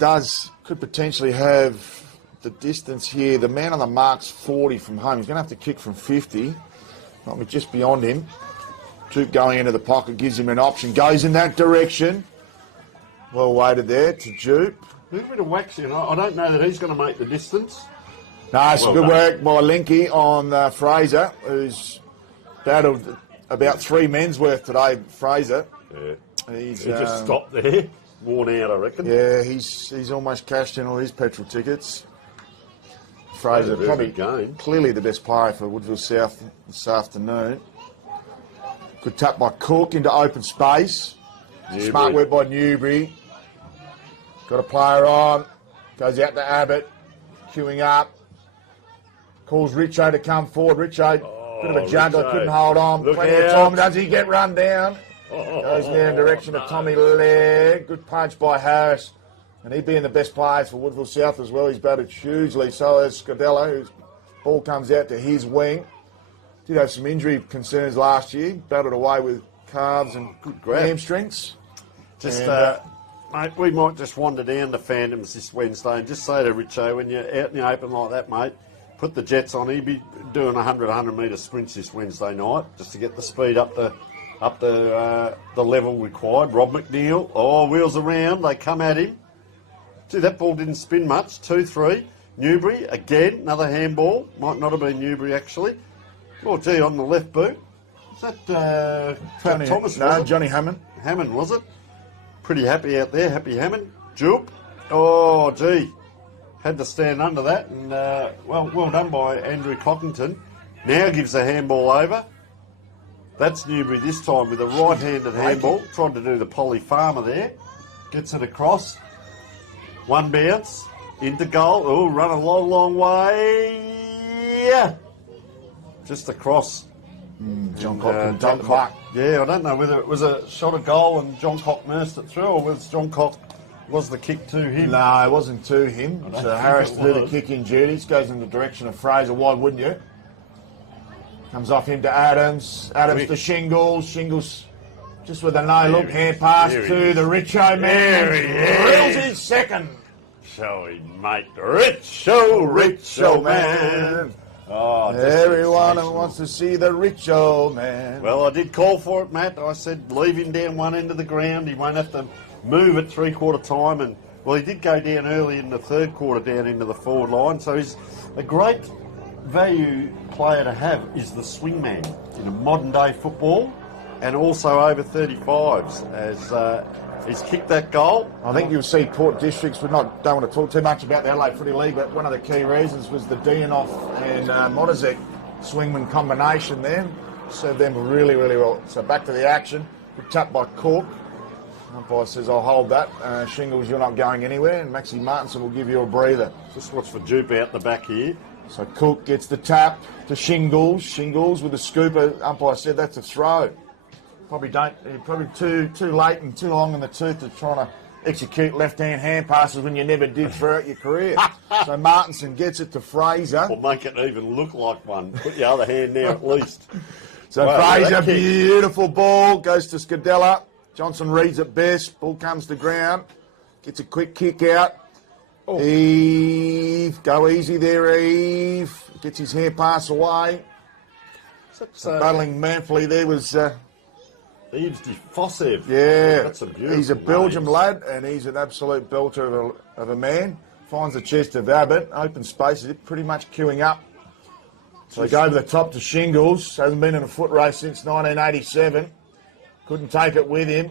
could potentially have the distance here. The man on the mark's 40 from home. He's going to have to kick from 50. Might be just beyond him. Duke going into the pocket gives him an option. Goes in that direction. Well weighted there to Duke. A little bit of wax in. I don't know that he's going to make the distance. No, it's good work by Linky on Fraser, who's battled about 3 men's worth today, Fraser. Yeah. He just stopped there. Worn out, I reckon. Yeah, he's almost cashed in all his petrol tickets. Fraser, probably clearly the best player for Woodville South this afternoon. Good tap by Cook into open space. Newbury. Smart work by Newbury. Got a player on. Goes out to Abbott. Queuing up. Calls Richo to come forward. Richo, bit of a juggler, couldn't hold on. Plenty of time. Does he get run down? Goes now in the direction of Tommy Lair. Good punch by Harris. And he being the best players for Woodville South as well. He's batted hugely. So has Scadello, whose ball comes out to his wing. Did have some injury concerns last year. Battled away with calves and hamstrings. Mate, we might just wander down to Phantoms this Wednesday and just say to Richo, when you're out in the open like that, mate, put the jets on. He'd be doing 100 metre sprints this Wednesday night just to get the speed up the level required. Rob McNeil, wheels around. They come at him. Gee, that ball didn't spin much. 2-3. Newbury, again, another handball. Might not have been Newbury, actually. Oh, gee, on the left boot. Is that Thomas? No, Johnny Hammond. Hammond, was it? Pretty happy out there. Happy Hammond. Jupe. Oh, gee. Had to stand under that. And, well done by Andrew Cockington. Now gives the handball over. That's Newbury this time with a right-handed handball. Tried to do the Polly Farmer there. Gets it across. One bounce. Into goal. Oh, run a long, long way. Just across. John Cock. Yeah, I don't know whether it was a shot of goal and John Cock nursed it through, or whether John Cock was the kick to him. No, it wasn't to him. So Harris to do the kick in duties. Goes in the direction of Fraser. Why wouldn't you? Comes off him to Adams. Adams to Shingles. Shingles just with a no-look hand pass to the Richo man. Drills his second. Show him, mate. Richo man. Oh, everyone wants to see the Richo man. Well, I did call for it, Matt. I said leave him down one end of the ground. He won't have to move at three-quarter time. And well, he did go down early in the third quarter down into the forward line. So he's a great value player to have is the swingman in a modern-day football, and also over 35s as he's kicked that goal. I think you'll see Port Districts, we don't want to talk too much about the Adelaide Footy League, but one of the key reasons was the Dianoff and Montezek swingman combination there. Served them really, really well. So back to the action. Good tap by Cook. Umpire says, I'll hold that. Shingles, you're not going anywhere, and Maxie Martinson will give you a breather. Just watch for Jupe out the back here. So Cook gets the tap to Shingles. Shingles with the scooper. Umpire said that's a throw. Probably too late and too long in the tooth to trying to execute left-hand hand passes when you never did throughout your career. So Martinson gets it to Fraser. Or make it even look like one. Put your other hand there at least. So Fraser, beautiful ball, goes to Scadella. Johnson reads it best. Ball comes to ground. Gets a quick kick out. Oh. Eve, go easy there, Eve. Gets his hand pass away. Battling manfully there was... Eves de Fossev. Yeah, that's a beautiful he's a Belgium name. lad, and he's an absolute belter of a man. Finds the chest of Abbott, open spaces, pretty much queuing up. So they go over the top to Shingles. Hasn't been in a foot race since 1987. Couldn't take it with him.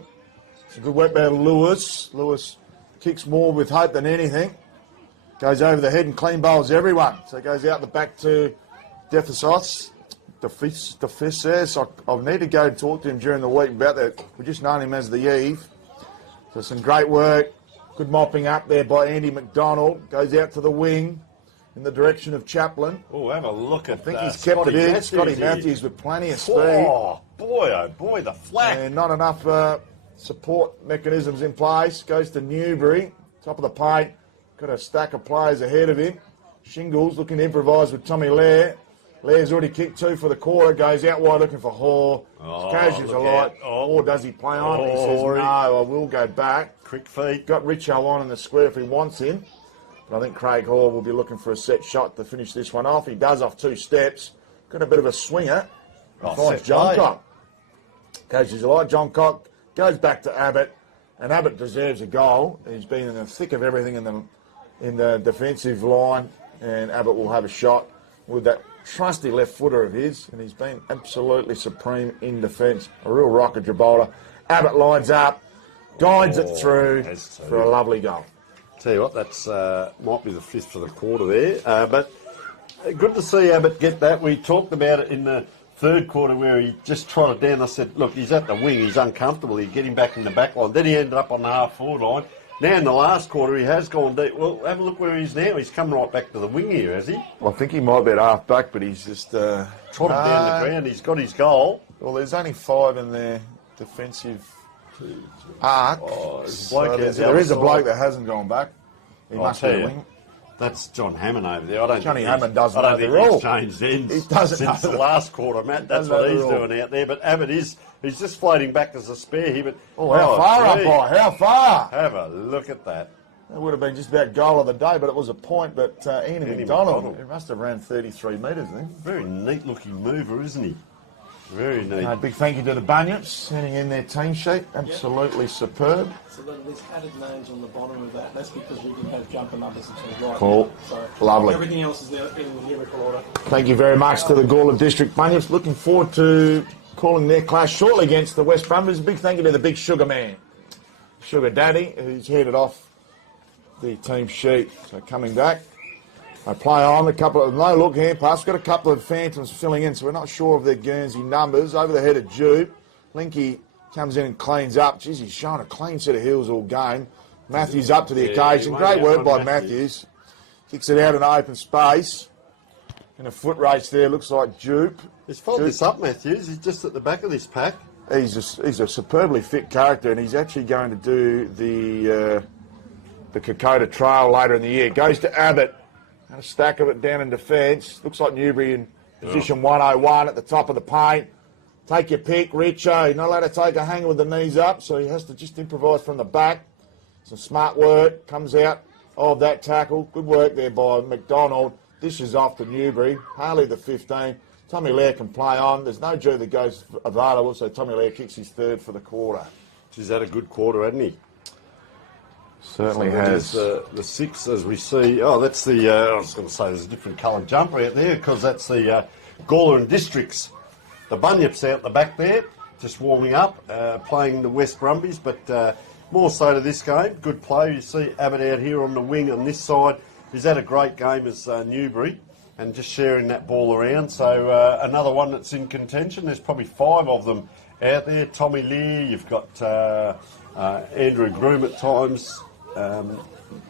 It's a good work by Lewis. Lewis kicks more with hope than anything. Goes over the head and clean bowls everyone. So it goes out the back to Defissos. Defissos. I'll need to go and talk to him during the week about that. We've just known him as the Eve. So some great work. Good mopping up there by Andy McDonald. Goes out to the wing in the direction of Chaplin. Oh, have a look at that. I think he's kept it in. Scotty Matthews with plenty of speed. Oh, boy, the flack. And not enough support mechanisms in place. Goes to Newbury. Top of the paint. Got a stack of players ahead of him. Shingles looking to improvise with Tommy Lair. Lair's already kicked two for the quarter. Goes out wide looking for Hoare. Occasions a lot. Or does he play on? He says, no, I will go back. Quick feet. Got Richo on in the square if he wants him. But I think Craig Hoare will be looking for a set shot to finish this one off. He does off two steps. Got a bit of a swinger. Finds John Cock. Coaches a lot. John Cock goes back to Abbott. And Abbott deserves a goal. He's been in the thick of everything in the defensive line. And Abbott will have a shot with that trusty left footer of his, and he's been absolutely supreme in defence. A real rocket Gibraltar. Abbott lines up, guides it through for a lovely goal. Tell you what, that's might be the fifth for the quarter there, but good to see Abbott get that. We talked about it in the third quarter where he just trotted down. I said, look, he's at the wing, he's uncomfortable, you get him back in the back line. Then he ended up on the half-forward line. Now in the last quarter he has gone deep. Well, have a look where he is now. He's come right back to the wing here, has he? Well, I think he might be at half-back, but he's just... trotted down the ground, he's got his goal. Well, there's only 5 in their defensive arc. There is a bloke that hasn't gone back. He must be a wing. That's John Hammond over there. Johnny Hammond doesn't know the rule. He's changed ends He doesn't since know the last quarter, Matt. That's what he's doing out there. But Abbott he's just floating back as a spare here. But how far up by? How far? Have a look at that. That would have been just about goal of the day, but it was a point. But Ian McDonald, he must have ran 33 metres then. Very neat-looking mover, isn't he? Very neat. Big thank you to the Bunyips, sending in their team sheet. Absolutely superb. So there's added names on the bottom of that. That's because we didn't have jumper numbers until right Cool. now. So lovely. Everything else is now in numerical order. Thank you very much to the Gawler District Bunyips. Looking forward to calling their clash shortly against the West Brumbies. A big thank you to the big Sugar Man, Sugar Daddy, who's headed off the team sheet. So coming back. They play on a couple of no-look hand pass. Got a couple of phantoms filling in, so we're not sure of their Guernsey numbers. Over the head of Jupe. Linky comes in and cleans up. Jeez, he's shown a clean set of heels all game. Matthews up to the occasion. Great work by Matthews. Kicks it out in open space. In a foot race there, looks like Jupe. He's followed this up, Matthews. He's just at the back of this pack. He's a superbly fit character, and he's actually going to do the Kokoda Trail later in the year. Goes to Abbott. And a stack of it down in defence. Looks like Newbury and Position 101 at the top of the paint. Take your pick, Richo. He's not allowed to take a hanger with the knees up, so he has to just improvise from the back. Some smart work comes out of that tackle. Good work there by McDonald. Dishes off to Newbury. Harley the 15. Tommy Lair can play on. There's no G that goes available, so Tommy Lair kicks his third for the quarter. He's had a good quarter, hasn't he? Certainly So has. the 6 as we see. Oh, that's the, I was going to say there's a different coloured jumper out there because that's the Gawler and Districts. The Bunyips out the back there, just warming up, playing the West Brumbies, but more so to this game. Good play. You see Abbott out here on the wing on this side. He's had a great game as Newbury and just sharing that ball around. So another one that's in contention. There's probably 5 of them out there. Tommy Lear, you've got Andrew Groom at times.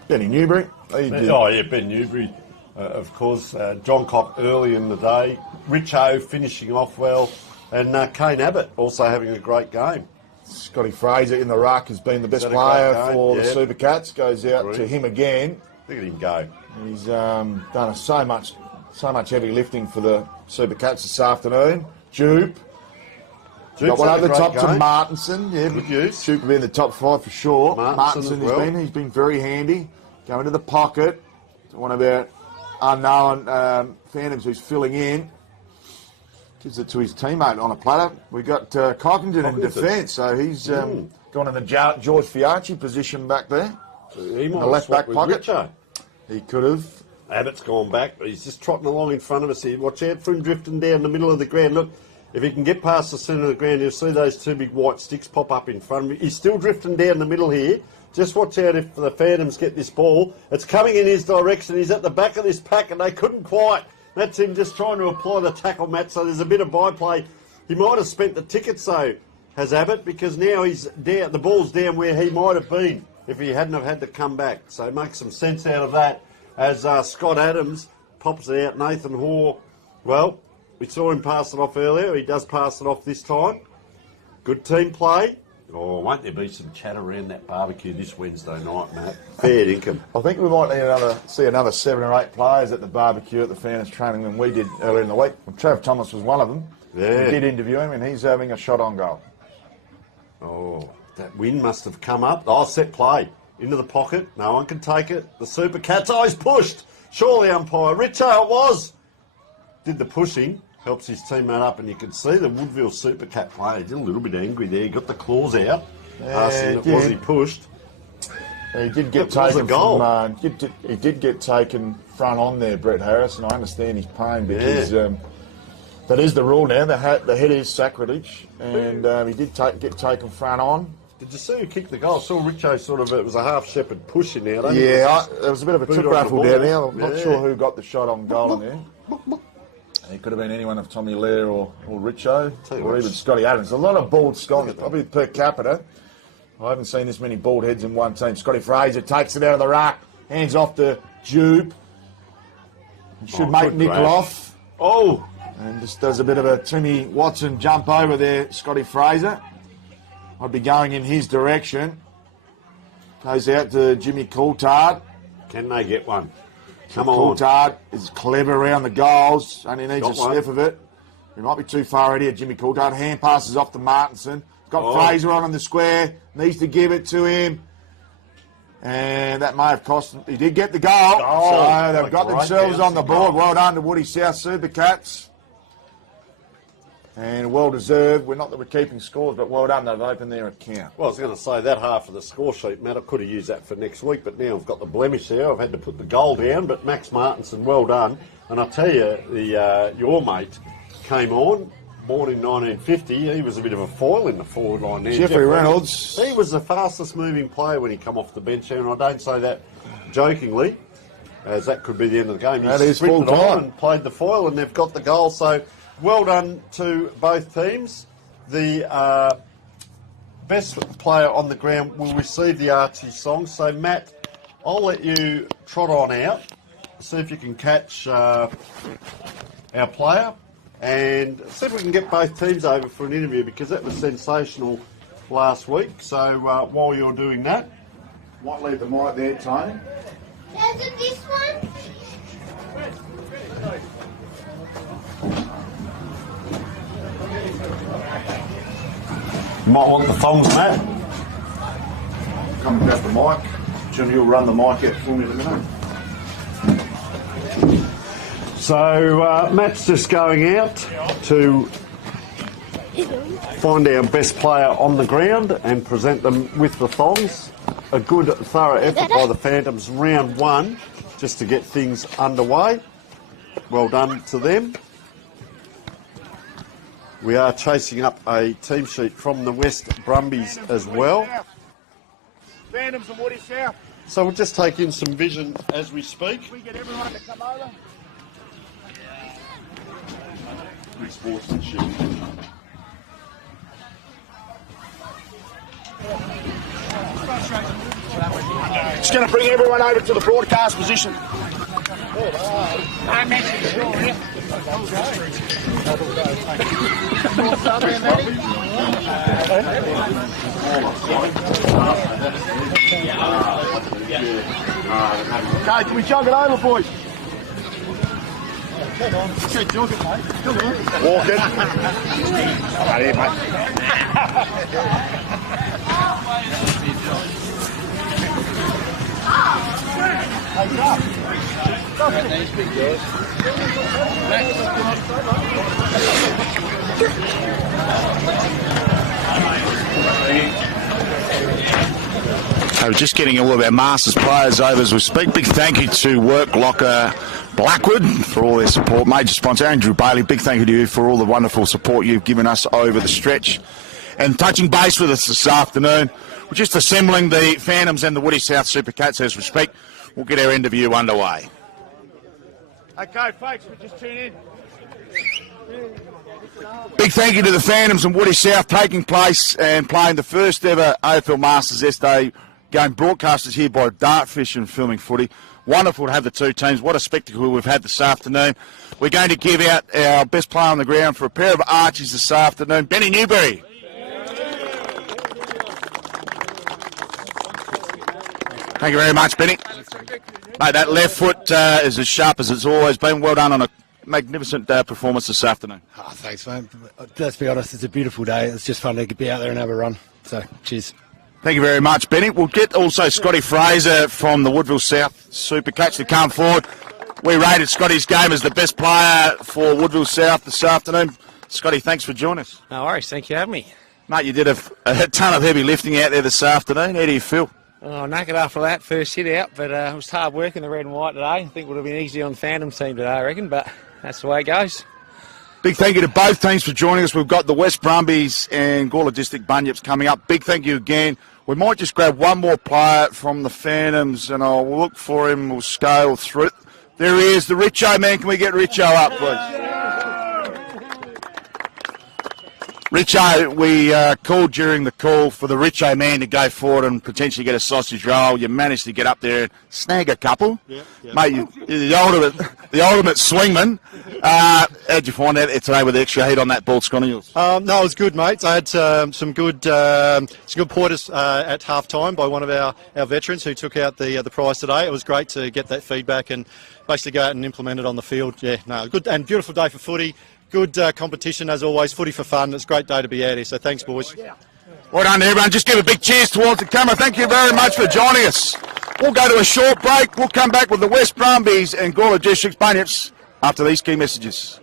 Benny Newbury. Ben Newbury, of course. John Cock early in the day. Richo finishing off well. And Kane Abbott also having a great game. Scotty Fraser in the ruck has been the best Had a player great game, for the yeah. Super Cats. Goes out to him again. Look at him go. He's done so much heavy lifting for the Super Cats this afternoon. Jupe. Got one had a over the great top to game. Martinson. Yeah, Good use. Jupe will be in the top 5 for sure. Martinson as has well. he's been very handy. Going to the pocket. One of our unknown phantoms who's filling in. Gives it to his teammate on a platter. We got Cockington in defence, so he's gone in the George Fiacci position back there. He might The left back swap with pocket. Richo. He could have. Abbott's gone back, but he's just trotting along in front of us here. Watch out for him drifting down the middle of the ground. Look, if he can get past the centre of the ground, you'll see those 2 big white sticks pop up in front of him. He's still drifting down the middle here. Just watch out if the Phantoms get this ball. It's coming in his direction. He's at the back of this pack, and they couldn't quite. That's him just trying to apply the tackle, Matt, so there's a bit of byplay. He might have spent the tickets, though, has Abbott, because now he's down. The ball's down where he might have been if he hadn't have had to come back. So make some sense out of that as Scott Adams pops it out. Nathan Hoare, well, we saw him pass it off earlier. He does pass it off this time. Good team play. Oh, won't there be some chat around that barbecue this Wednesday night, Matt? Fair dinkum. I think we might see another 7 or 8 players at the barbecue at the Fairness training than we did earlier in the week. Well, Trav Thomas was one of them. Yeah. We did interview him, and he's having a shot on goal. Oh, that win must have come up. Oh, set play. Into the pocket. No one can take it. The Super Cats. Oh, he's pushed. Surely, umpire. Richo, it was. Did the pushing. Helps his teammate up, and you can see the Woodville Super Cat player. He did a little bit angry there. He got the claws out. Asking was he pushed. He did get That was taken a goal. from. He did get taken front on there, Brett Harris, and I understand his pain because that is the rule now. The head is sacrilege, and he did get taken front on. Did you see who kicked the goal? I saw Richo sort of, it was a half-shepherd pushing out. Yeah, there was a bit of a boot tip off the raffle ball. down there. I'm not Yeah. sure who got the shot on goal in there. It could have been anyone of Tommy Lair or Richo Tell you or what. even Scotty Adams. A lot of bald Scots, probably per capita. I haven't seen this many bald heads in one team. Scotty Fraser takes it out of the ruck, hands off to Jupe. He should make good Nick grab. off. Oh, And just does a bit of a Timmy Watson jump over there, Scotty Fraser. I'd be going in his direction. Goes out to Jimmy Coulthard. can they get one? Come on. Coulthard is clever around the goals. Only needs Got a one. sniff of it. He might be too far out here, Jimmy Coulthard. Hand passes off to Martinson. Got Oh. Fraser on in the square. Needs to give it to him. And that may have cost him. He did get the goal. Oh, So what they've a got great themselves on the bouncing board. goal. Well done to Woody South Super Cats. And well deserved. We're not that we're keeping scores, but well done. They've opened their account. Well, I was going to say that half of the score sheet, Matt, I could have used that for next week, but now I've got the blemish there. I've had to put the goal down, but Max Martinson, well done. And I tell you, your mate came on, born in 1950. He was a bit of a foil in the forward line there. Jeffrey Reynolds. He was the fastest moving player when he come off the bench there, and I don't say that jokingly, as that could be the end of the game. That He is sprinted full on time. and played the foil, and they've got the goal. So well done to both teams. The best player on the ground will receive the Archie song. So Matt, I'll let you trot on out, see if you can catch our player, and see if we can get both teams over for an interview, because that was sensational last week. So while you're doing that, Might leave the mic there, Tony. Is it this one? You might want the thongs, Matt. Come and grab the mic. Jim, you'll run the mic out for me in a minute. So Matt's just going out to find our best player on the ground and present them with the thongs. A good, thorough effort by the Phantoms round one just to get things underway. Well done to them. We are chasing up a team sheet from the West Brumbies as well. Phantoms and Woody South. So we'll just take in some vision as we speak. We get everyone to come over. Good sportsmanship. Just going to bring everyone over to the broadcast position. Okay, can we jog it over, boys? Come on. Okay, jog it, mate. Come on. Walk it. Right here, mate. So just getting all of our Masters players over as we speak. Big thank you to Work Locker Blackwood for all their support. Major sponsor Andrew Bailey, big thank you to you for all the wonderful support you've given us over the stretch. And touching base with us this afternoon, we're just assembling the Phantoms and the Woody South Supercats as we speak. We'll get our interview underway. Okay, folks, we just tune in. Big thank you to the Phantoms and Woody South taking place and playing the first ever AFL Masters S-Day game broadcasters here by Dartfish and Filming Footy. Wonderful to have the two teams. What a spectacle we've had this afternoon. We're going to give out our best player on the ground for a pair of Archies this afternoon. Benny Newberry. Thank you very much, Benny. Mate, that left foot is as sharp as it's always been. Well done on a magnificent performance this afternoon. Oh, thanks, mate. Let's be honest, it's a beautiful day. It's just fun to be out there and have a run. So, cheers. Thank you very much, Benny. We'll get also Scotty Fraser from the Woodville South Supercats to come forward. We rated Scotty's game as the best player for Woodville South this afternoon. Scotty, thanks for joining us. No worries, thank you for having me. Mate, you did a ton of heavy lifting out there this afternoon. How do you feel? Oh, knackered after that first hit out, but it was hard work in the red and white today. I think it would have been easy on the Phantom team today, I reckon, but that's the way it goes. Big thank you to both teams for joining us. We've got the West Brumbies and Gawler District Bunyips coming up. Big thank you again. We might just grab one more player from the Phantoms and I'll look for him. We'll scale through it. There he is, the Richo man. Can we get Richo up, please? Richo, we called during the call for the Richo man to go forward and potentially get a sausage roll. You managed to get up there and snag a couple. Yeah. Mate, you're the ultimate swingman. How'd you find out today with the extra heat on that ball, Scotty? No, it was good, mate. I had some good pointers at half time by one of our veterans who took out the prize today. It was great to get that feedback and basically go out and implement it on the field. Yeah, no, good and beautiful day for footy. Good competition as always, footy for fun. It's a great day to be out here, so thanks, boys. Well done, everyone. Just give a big cheers towards the camera. Thank you very much for joining us. We'll go to a short break. We'll come back with the West Brumbies and Gawler District Bunyips after these key messages.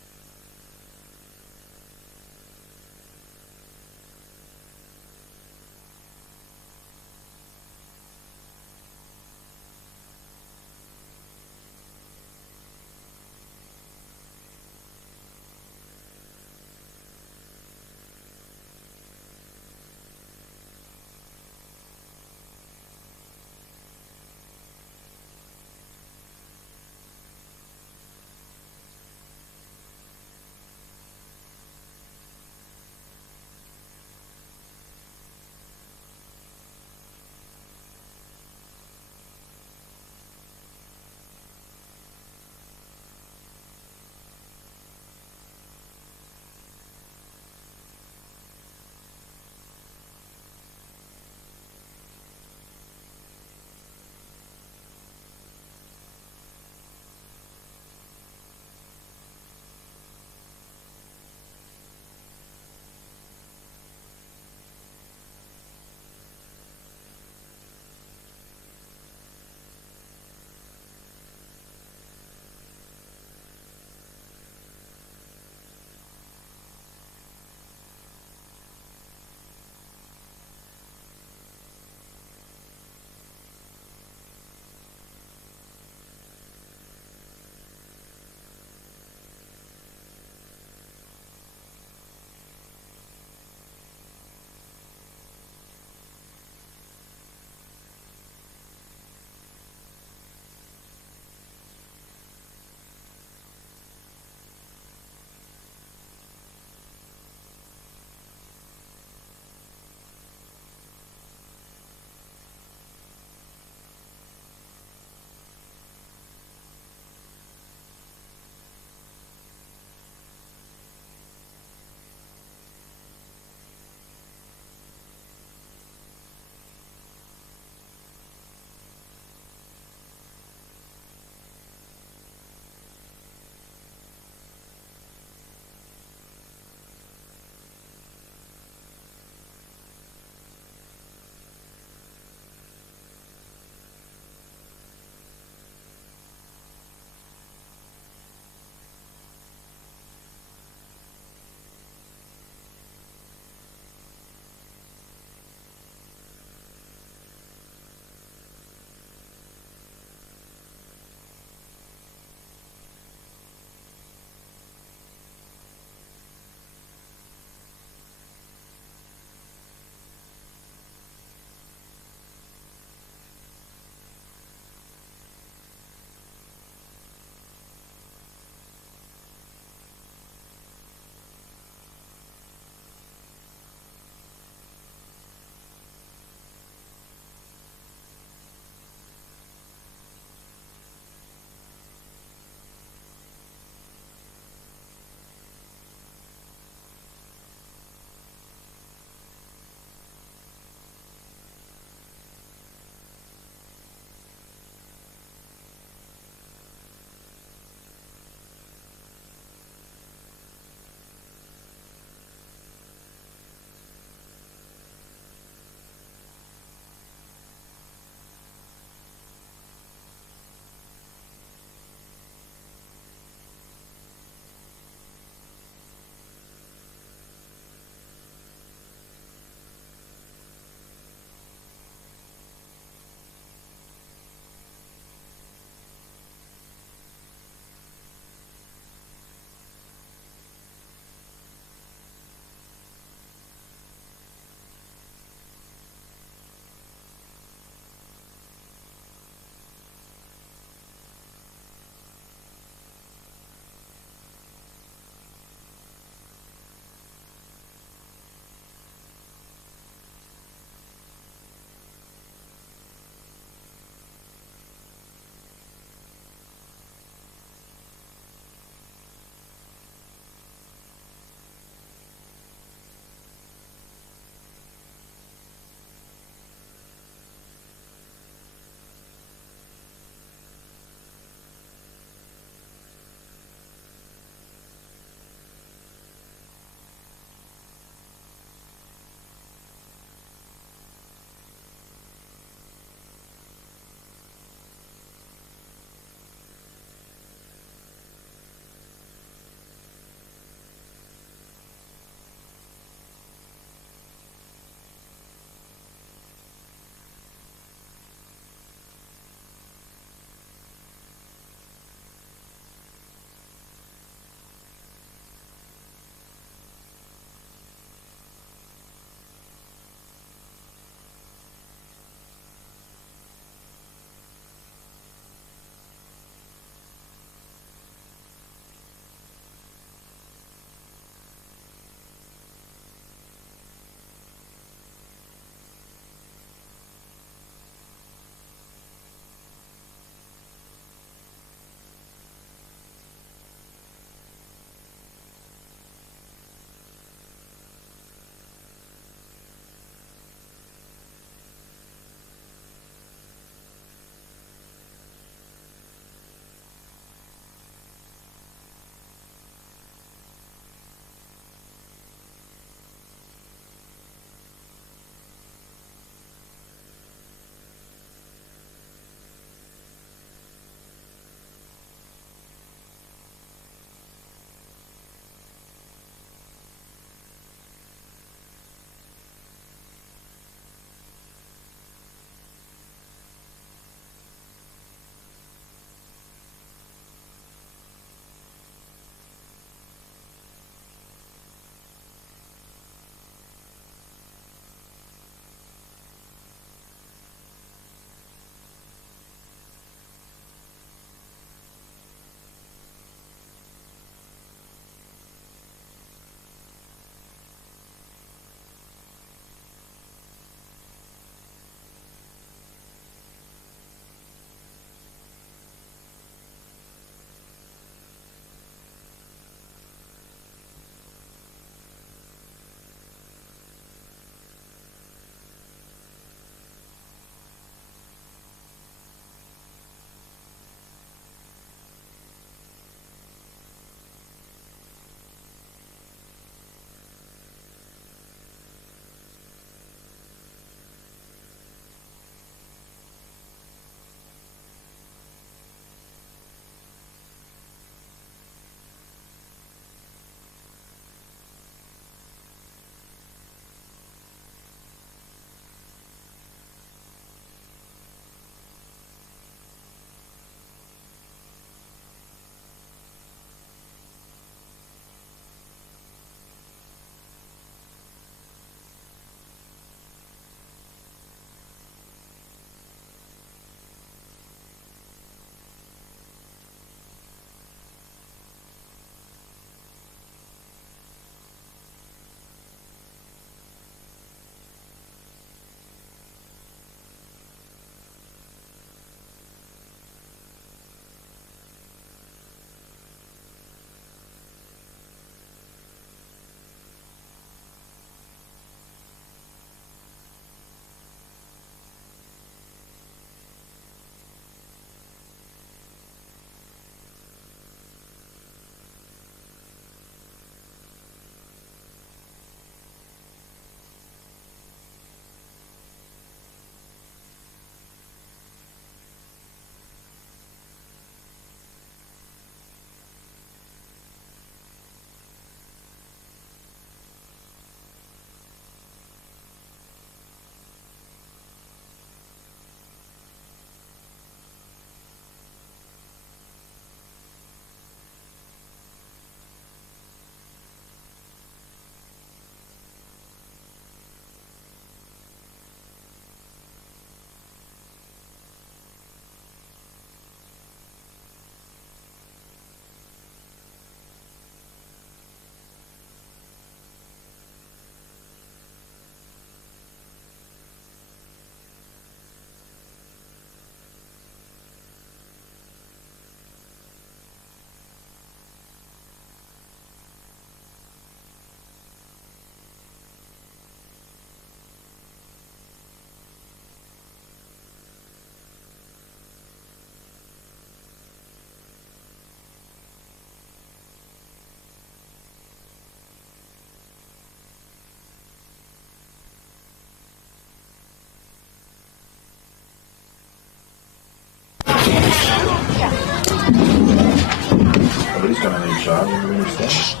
disciplinary charge if we understand.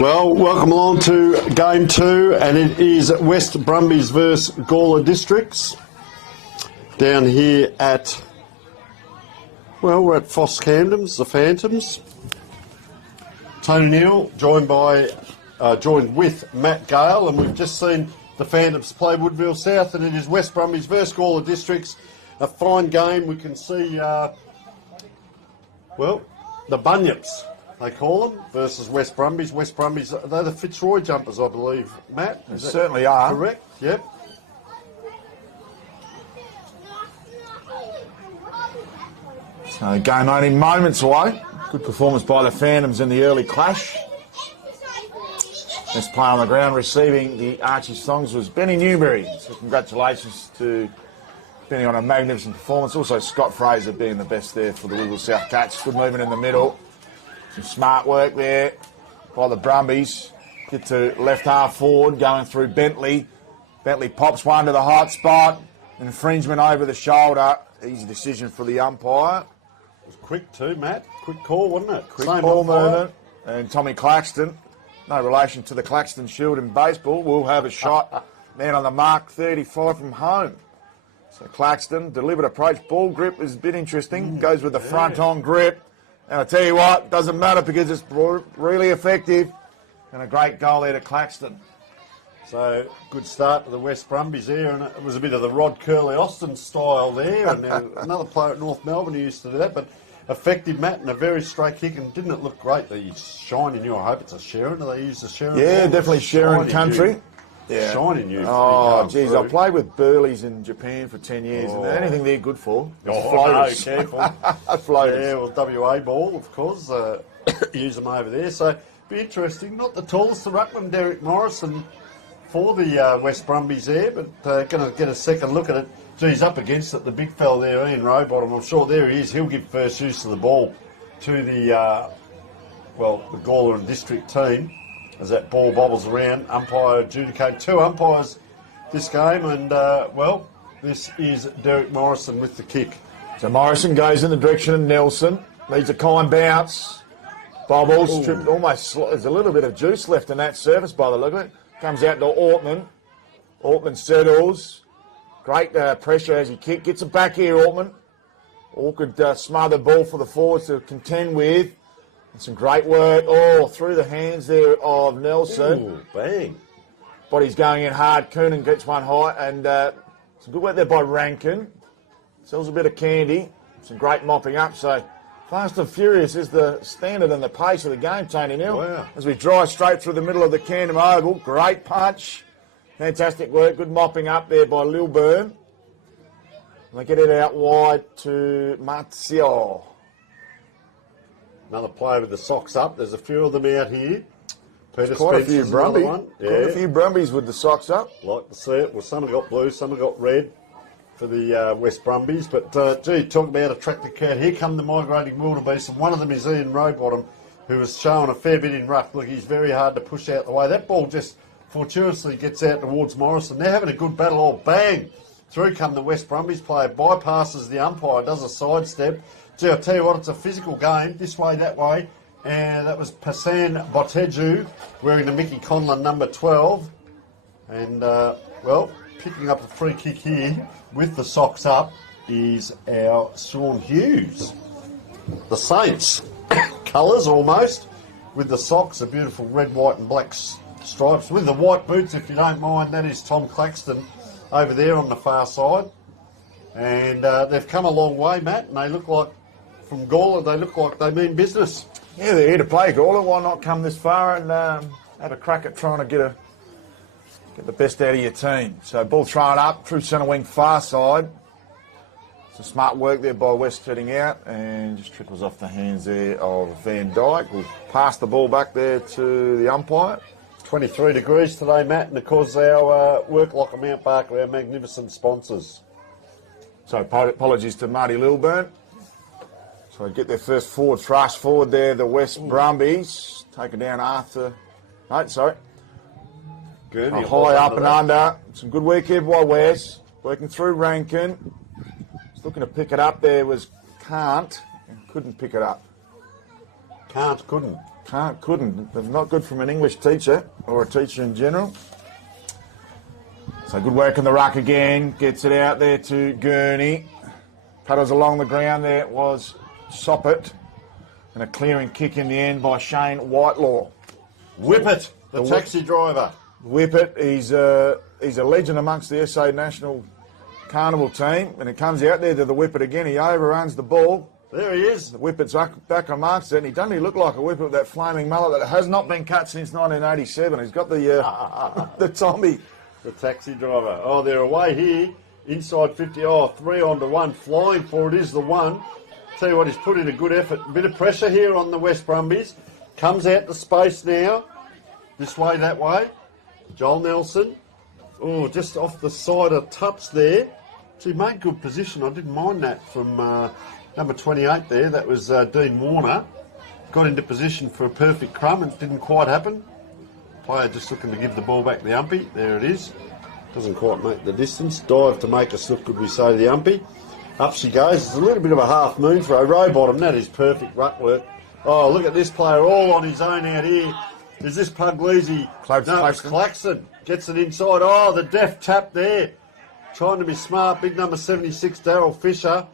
Well, welcome along to Game 2, and it is West Brumbies versus Gawler Districts. Down here at, well, we're at Foss Camden's, the Phantoms. Tony Neal, joined with Matt Gale, and we've just seen the Phantoms play Woodville South, and it is West Brumbies versus Gawler Districts. A fine game. We can see, well, the Bunyips, they call them, versus West Brumbies. West Brumbies, they're the Fitzroy jumpers, I believe. Matt? They certainly are. Correct, yep. So game only moments away. Good performance by the Phantoms in the early clash. Best player on the ground receiving the Archie songs was Benny Newberry. So congratulations to Benny on a magnificent performance. Also Scott Fraser being the best there for the Woodville South Cats. Good movement in the middle. Some smart work there by the Brumbies. Get to left half forward, going through Bentley. Bentley pops one to the hot spot. Infringement over the shoulder. Easy decision for the umpire. It was quick too, Matt. Quick call, wasn't it? Quick ball movement. And Tommy Claxton, no relation to the Claxton Shield in baseball, will have a shot. Man on the mark, 35 from home. So Claxton, delivered approach, ball grip is a bit interesting. Goes with the front-on grip. And I tell you what, doesn't matter because it's really effective. And a great goal there to Claxton. So, good start to the West Brumbies there, and it was a bit of the Rod Curley-Austin style there, and another player at North Melbourne who used to do that, but effective, Matt, and a very straight kick, and didn't it look great, the Shine in You? I hope it's a Sharon. Do they use the Sharon? Yeah, definitely Sharon country. Yeah. Shine in You. Oh, geez, I played with Burleys in Japan for 10 years, and anything they're good for is floaters. No, careful. Floaters. Yeah, well, WA ball, of course, use them over there, so be interesting. Not the tallest, the ruckman, Derek Morrison, for the West Brumbies there, but going to get a second look at it. Geez, up against it, the big fella there, Ian Rowbottom. I'm sure there he is. He'll give first use of the ball to the, the Gawler and District team as that ball bobbles around. Umpire adjudicate 2 umpires this game, and, this is Derek Morrison with the kick. So Morrison goes in the direction of Nelson. Needs a kind bounce. Bobbles, tripped almost. There's a little bit of juice left in that surface by the look of it. Comes out to Ortman. Ortman settles. Great pressure as he kicks. Gets it back here, Ortman. Could smother the ball for the forwards to contend with. And some great work. Through the hands there of Nelson. Ooh, bang. Body's going in hard. Coonan gets one high. And some good work there by Rankin. Sells a bit of candy. Some great mopping up. So fast and furious is the standard and the pace of the game, Tony Neal. Wow. As we drive straight through the middle of the Camden Oval. Great punch. Fantastic work. Good mopping up there by Lilburn. And they get it out wide to Marzio. Another player with the socks up. There's a few of them out here. Peter Quite a few Spencer's another Brumbies. one. Yeah. Quite a few Brumbies with the socks up. Like to see it. Well, some have got blue, some have got red for the West Brumbies. But, talk about attractive crowd. Here come the migrating wildebeest, and one of them is Ian Rowbottom, who has shown a fair bit in ruck. Look, he's very hard to push out the way. That ball just fortuitously gets out towards Morrison. They're having a good battle. Bang! Through come the West Brumbies player. Bypasses the umpire, does a sidestep. Gee, I'll tell you what, it's a physical game. This way, that way. And that was Passan Boteju wearing the Mickey Conlon number 12. And, picking up a free kick here with the socks up is our Sean Hughes. The Saints colours almost, with the socks, a beautiful red, white and black stripes. With the white boots, if you don't mind, that is Tom Claxton over there on the far side. And they've come a long way, Matt, and they look like, from Gawler, they look like they mean business. Yeah, they're here to play Gawler. Why not come this far and have a crack at trying to get the best out of your team? So ball thrown up, through centre wing far side. Some smart work there by West heading out and just trickles off the hands there of Van Dyke. We'll pass the ball back there to the umpire. 23 degrees today, Matt, and of course our Work Locker Mount Barker, our magnificent sponsors. So apologies to Marty Lilburn. So get their first forward thrust forward there, the West Brumbies. Taken down after. No, sorry. Good. High up and under. Some good work here by Wes. Working through Rankin. Just looking to pick it up there was can't and couldn't pick it up. Can't, couldn't. Can't, couldn't. It's not good from an English teacher or a teacher in general. So good work in the ruck again. Gets it out there to Gurney. Putters along the ground there. It was Soppet. And a clearing kick in the end by Shane Whitelaw. Whippet, the taxi driver. Whippet, he's a legend amongst the SA National Carnival team. And it comes out there to the Whippet again. He overruns the ball. There he is. The Whippet's back on marks there, and he doesn't really look like a Whippet with that flaming mullet that has not been cut since 1987. He's got the the Tommy. The taxi driver. Oh, they're away here. Inside 50. Oh, 3 on to 1. Flying for it is the one. Tell you what, he's put in a good effort. A bit of pressure here on the West Brumbies. Comes out to space now. This way, that way. Joel Nelson. Oh, just off the side of touch there. So he made good position. I didn't mind that from number 28 there. That was Dean Warner. Got into position for a perfect crumb. It didn't quite happen. Player just looking to give the ball back to the umpy. There it is. Doesn't quite make the distance. Dive to make us look good, we say, the umpy. Up she goes. It's a little bit of a half moon throw. Row bottom. That is perfect ruck work. Oh, look at this player all on his own out here. Is this Puglisi? No, it's Claxton. Gets it inside. Oh, the deft tap there. Trying to be smart. Big number 76, Daryl Fisher.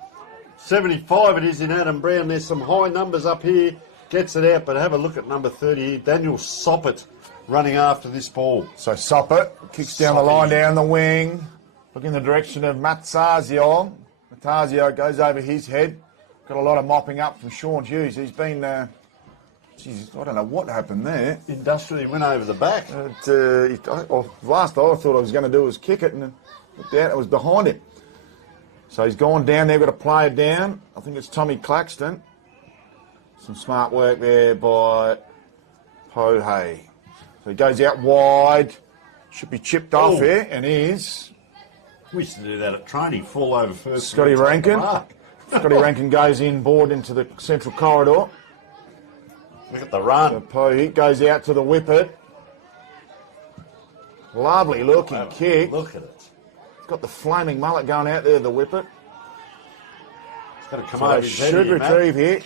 75 it is in Adam Brown. There's some high numbers up here. Gets it out, but have a look at number 30 here. Daniel Soppet running after this ball. So Soppet kicks down the line down the wing. Look in the direction of Matsazio. Matsazio goes over his head. Got a lot of mopping up from Sean Hughes. He's been, I don't know what happened there. Industrially went over the back. Last I thought I was going to do was kick it, and looked out, it was behind him. So he's gone down there, got a player down. I think it's Tommy Claxton. Some smart work there by Pohey. So he goes out wide. Should be chipped off here, and is. We used to do that at training, fall over first. Scotty Rankin. Scotty Rankin goes inboard into the central corridor. Look at the run. So Pohey goes out to the Whippet. Lovely looking kick. Look at it. Got the flaming mullet going out there, the Whippet. It's got to come So over they his head should here, retrieve Matt. here.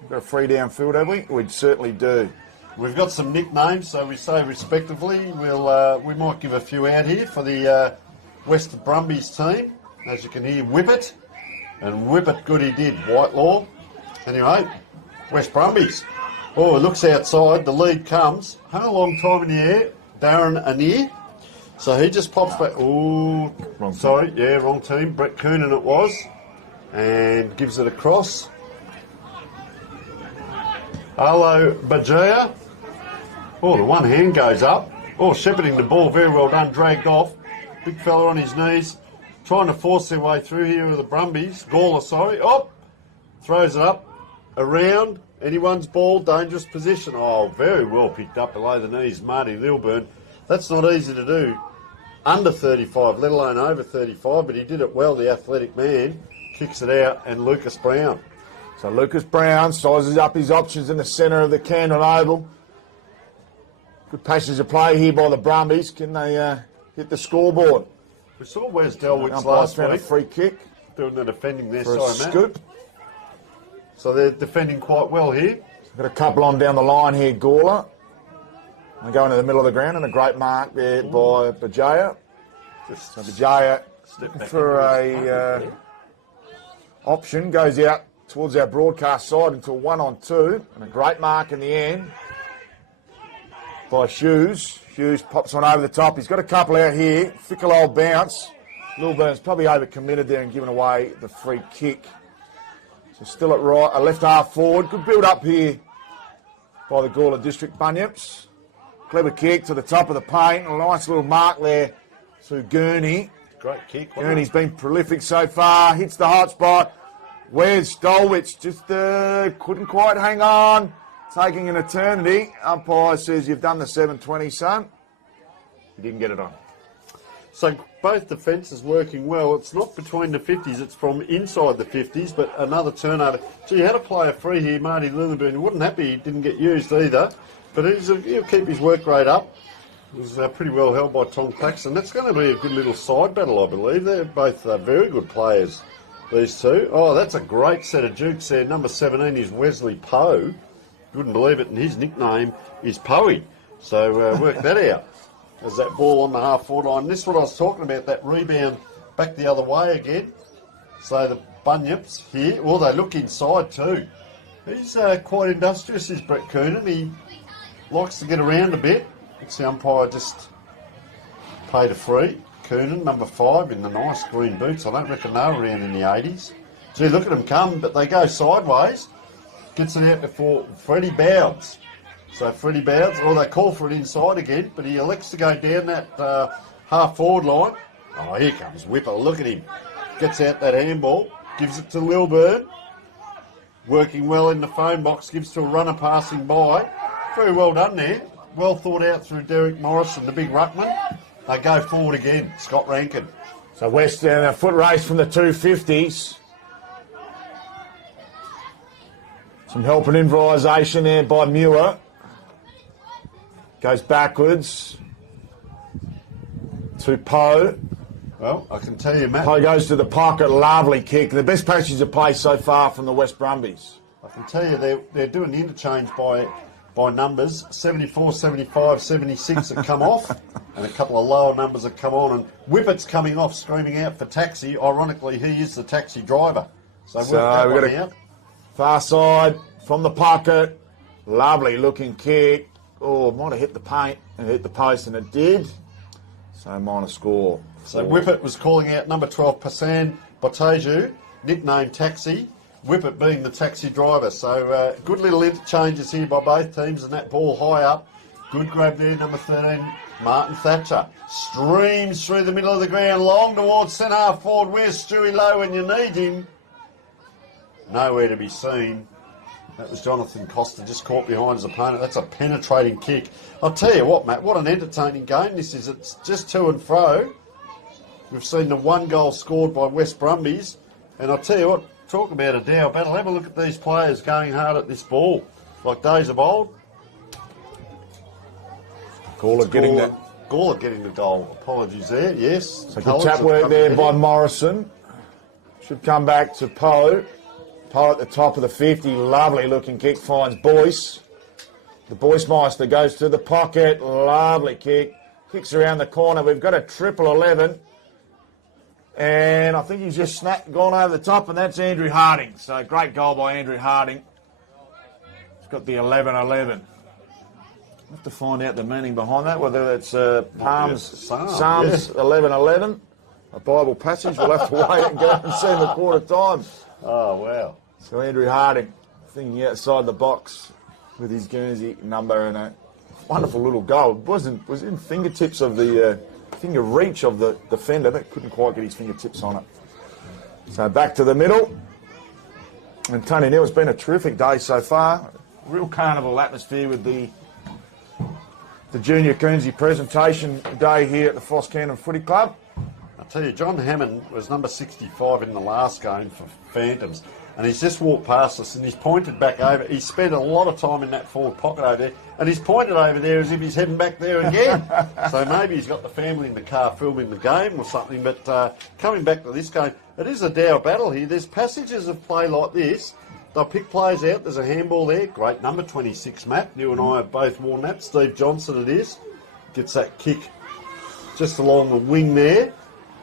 We've got a free downfield, have we? We'd certainly do. We've got some nicknames, so we say respectively. We might give a few out here for the West Brumbies team. As you can hear, Whippet. And Whippet, good he did. Whitelaw. Anyway, West Brumbies. Oh, it looks outside. The lead comes. Had a long time in the air. Darren Anir. So he just pops back. Oh, wrong team. Brett Coonan it was. And gives it across. Arlo Bajaya. Oh, the one hand goes up. Oh, shepherding the ball. Very well done. Dragged off. Big fella on his knees. Trying to force their way through here with the Brumbies. Gawler, sorry. Oh, throws it up. Around. Anyone's ball. Dangerous position. Oh, very well picked up below the knees. Marty Lilburn. That's not easy to do. Under 35, let alone over 35, but he did it well, the athletic man. Kicks it out, and Lucas Brown. So Lucas Brown sizes up his options in the centre of the Camden Oval. Good passage of play here by the Brumbies. Can they hit the scoreboard? We saw Wes Delwicks Umpire's last found week. a free kick. Doing the defending there, For a sorry, Matt. scoop. So they're defending quite well here. Got a couple on down the line here, Gawler. They go into the middle of the ground, and a great mark there by Bajaya. So Bajaya for a option goes out towards our broadcast side into a 1-on-2, and a great mark in the end by Hughes. Hughes pops one over the top. He's got a couple out here. Fickle old bounce. Lilburn's probably overcommitted there and given away the free kick. So still at right, a left half forward. Good build up here by the Gawler District Bunyips. Clever kick to the top of the paint. A nice little mark there to Gurney. Great kick. Gurney's been prolific so far. Hits the hot spot. Where's Stolwich? Just couldn't quite hang on. Taking an eternity. Umpire says you've done the 720, son. He didn't get it on. So both defences working well. It's not between the 50s, it's from inside the 50s, but another turnover. So you had a player free here, Marty Lilburn. He wasn't happy he didn't get used either, but he'll keep his work rate up. It was pretty well held by Tom Claxton. That's going to be a good little side battle, I believe. They're both very good players. these two. Oh, that's a great set of dukes there. Number 17 is Wesley Poe. Wouldn't believe it, and his nickname is Poey. So work that out. There's that ball on the half-forward line. This is what I was talking about, that rebound back the other way again. So the Bunyips here, well, they look inside too. He's quite industrious, is Brett Coonan. He likes to get around a bit. It's the umpire just paid a free. Coonan, number 5, in the nice green boots. I don't reckon they were around in the 80s. Gee, look at them come, but they go sideways. Gets it out before Freddie Bowds. So Freddie Bowds, or they call for it inside again, but he elects to go down that half-forward line. Oh, here comes Whipper. Look at him. Gets out that handball, gives it to Lilburn. Working well in the phone box, gives to a runner passing by. Very well done there. Well thought out through Derek Morrison, the big ruckman. They go forward again, Scott Rankin. So West down a foot race from the 250s. Some help and improvisation there by Muir. Goes backwards to Poe. Well, I can tell you, Matt. Poe goes to the pocket, lovely kick. The best passage of play so far from the West Brumbies. I can tell you they're doing the interchange by numbers. 74, 75, 76 have come off, and a couple of lower numbers have come on. And Whippet's coming off, screaming out for taxi. Ironically, he is the taxi driver. So work that one out. Far side from the pocket. Lovely looking kick. Oh, might have hit the paint and hit the post, and it did. So minor score. So Whippet was calling out number 12, Pasan Boteju, nicknamed Taxi. Whippet being the taxi driver. So good little interchanges here by both teams, and that ball high up. Good grab there, number 13, Martin Thatcher. Streams through the middle of the ground, long towards centre half forward. Where's Stewie Lowe when you need him? Nowhere to be seen. That was Jonathan Costa, just caught behind his opponent. That's a penetrating kick. I'll tell you what, Matt, what an entertaining game this is. It's just to and fro. We've seen the one goal scored by West Brumbies. And I'll tell you what, talk about a Dow battle. Have a look at these players going hard at this ball. Like days of old. Gawler getting that. Gawler getting the goal. Apologies there, yes. So good tap work there by Morrison. Should come back to Poe. Poe at the top of the 50. Lovely looking kick. Finds Boyce. The Boyce Meister goes to the pocket. Lovely kick. Kicks around the corner. We've got a 11-11. And I think he's just gone over the top, and that's Andrew Harding. So great goal by Andrew Harding. He's got the 11-11. Have to find out the meaning behind that, whether it's Psalms Psalms 11:11, a Bible passage. We'll have to wait and go and see in the quarter time. Oh, wow. So Andrew Harding thinking outside the box with his Guernsey number, and a wonderful little goal. Was in fingertips of the finger reach of the defender, but couldn't quite get his fingertips on it. So back to the middle. And Tony Neal, it's been a terrific day so far. Real carnival atmosphere with the Junior Guernsey presentation day here at the Foss Cannon Footy Club. I'll tell you, John Hammond was number 65 in the last game for Phantoms, and he's just walked past us and he's pointed back over. He spent a lot of time in that forward pocket over there, and he's pointed over there as if he's heading back there again. So maybe he's got the family in the car filming the game or something, but coming back to this game, it is a Dow battle here. There's passages of play like this. They'll pick players out. There's a handball there. Great number, 26, Matt. You and I have both worn that. Steve Johnson it is. Gets that kick just along the wing there.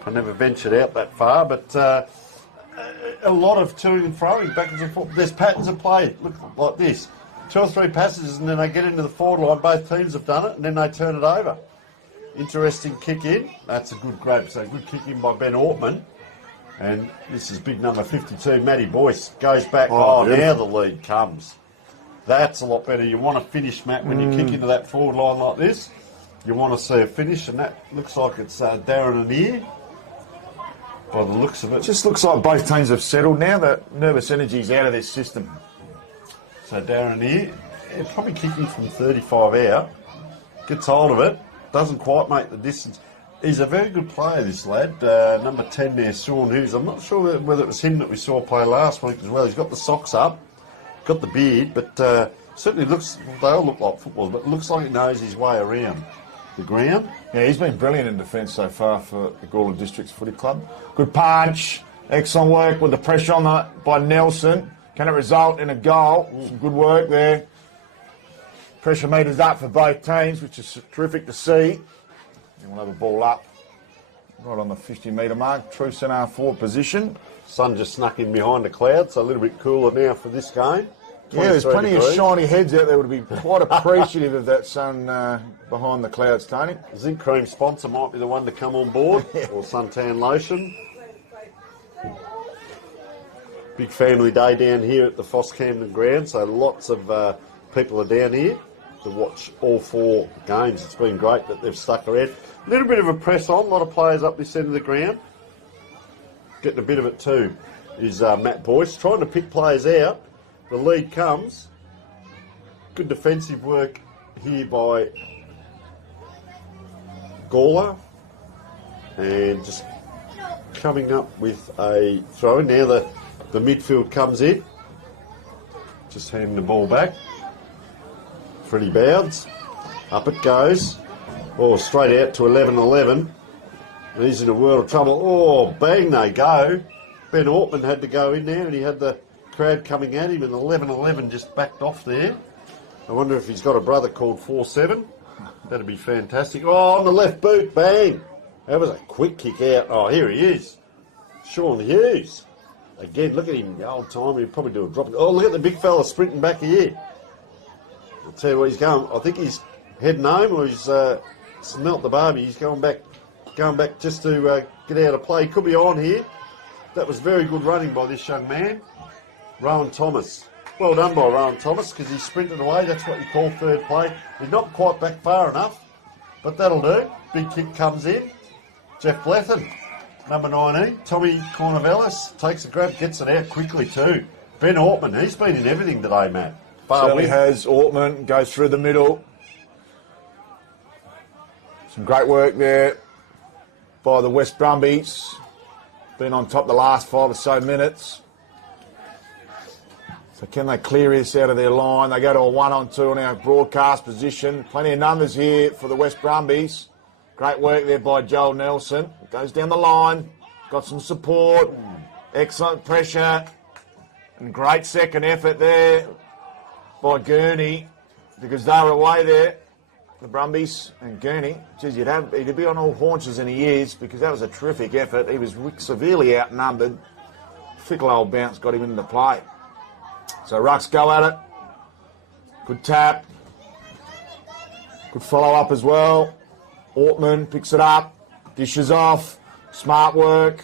I never ventured out that far, but a lot of toing and froing, backwards and forwards. There's patterns of play. Look like this. 2 or 3 passages, and then they get into the forward line. Both teams have done it, and then they turn it over. Interesting kick in. That's a good grab. So good kick in by Ben Ortman. And this is big number 52, Matty Boyce. Goes back. Oh, now the lead comes. That's a lot better. You want to finish, Matt, when you kick into that forward line like this. You want to see a finish, and that looks like it's Darren Anir. By the looks of it. Just looks like both teams have settled now. The nervous energy's out of this system. So Darren here, probably kicking from 35 out. Gets hold of it. Doesn't quite make the distance. He's a very good player, this lad. Number 10 there, Sean Hughes. I'm not sure whether it was him that we saw play last week as well. He's got the socks up, got the beard, but certainly looks, they all look like footballers, but it looks like he knows his way around the ground. Yeah, he's been brilliant in defence so far for the Gawler Districts Footy Club. Good punch. Excellent work with the pressure on by Nelson. Can it result in a goal? Some good work there. Pressure meters up for both teams, which is terrific to see. And we'll have a ball up right on the 50-metre mark. True centre forward position. Sun just snuck in behind the clouds, so a little bit cooler now for this game. Yeah, there's plenty 23 of shiny heads out there would be quite appreciative of that sun behind the clouds, Tony. Zinc Cream sponsor might be the one to come on board, or suntan lotion. Big family day down here at the Foss Camden ground, so lots of people are down here to watch all 4 games. It's been great that they've stuck around. A little bit of a press on, a lot of players up this end of the ground. Getting a bit of it too is Matt Boyce, trying to pick players out. The lead comes. Good defensive work here by Gawler. And just coming up with a throw. Now the midfield comes in. Just handing the ball back. Freddie Bowds. Up it goes. Oh, straight out to 11-11. He's in a world of trouble. Oh, bang, they go. Ben Ortman had to go in there and he had the crowd coming at him, and 11-11 just backed off there. I wonder if he's got a brother called 4-7. That'd be fantastic. Oh, on the left boot, bang. That was a quick kick out. Oh, here he is. Sean Hughes. Again, look at him, the old time. He'd probably do a drop. Oh, look at the big fella sprinting back here. I'll tell you where he's going. I think he's heading home, or he's smelt the barbie. He's going back just to get out of play. He could be on here. That was very good running by this young man. Rowan Thomas. Well done by Rowan Thomas, because he sprinted away. That's what you call third play. He's not quite back far enough, but that'll do. Big kick comes in. Jeff Blethen, number 19. Tommy Cornevelis takes a grab, gets it out quickly too. Ben Ortman, he's been in everything today, Matt. Certainly has. Ortman goes through the middle. Some great work there by the West Brumbies. Been on top the last 5 or so minutes. So can they clear this out of their line? They go to a 1-on-2 on our broadcast position. Plenty of numbers here for the West Brumbies. Great work there by Joel Nelson. Goes down the line. Got some support. Excellent pressure. And great second effort there by Gurney, because they were away there, the Brumbies and Gurney. Geez, he'd be on all haunches, and he is, because that was a terrific effort. He was severely outnumbered. Fickle old bounce got him into play. So Rucks go at it. Good tap. Good follow up as well. Ortman picks it up. Dishes off. Smart work.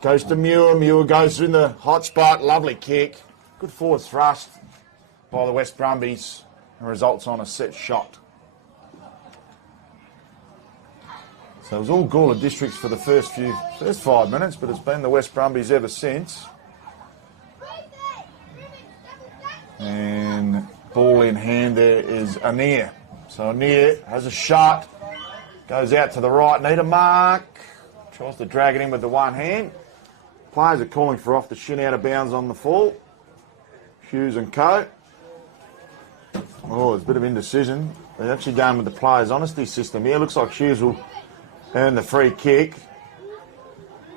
Goes to Muir. Muir goes in the hot spot. Lovely kick. Good forward thrust by the West Brumbies, and results on a set shot. So it was all Gawler Districts for the first 5 minutes, but it's been the West Brumbies ever since. And ball in hand there is Anir. So Anir has a shot, goes out to the right, need a mark, tries to drag it in with the one hand. Players are calling for off the shin, out of bounds on the fall. Hughes and co. Oh, there's a bit of indecision. They're actually going with the players' honesty system here. Looks like Hughes will earn the free kick.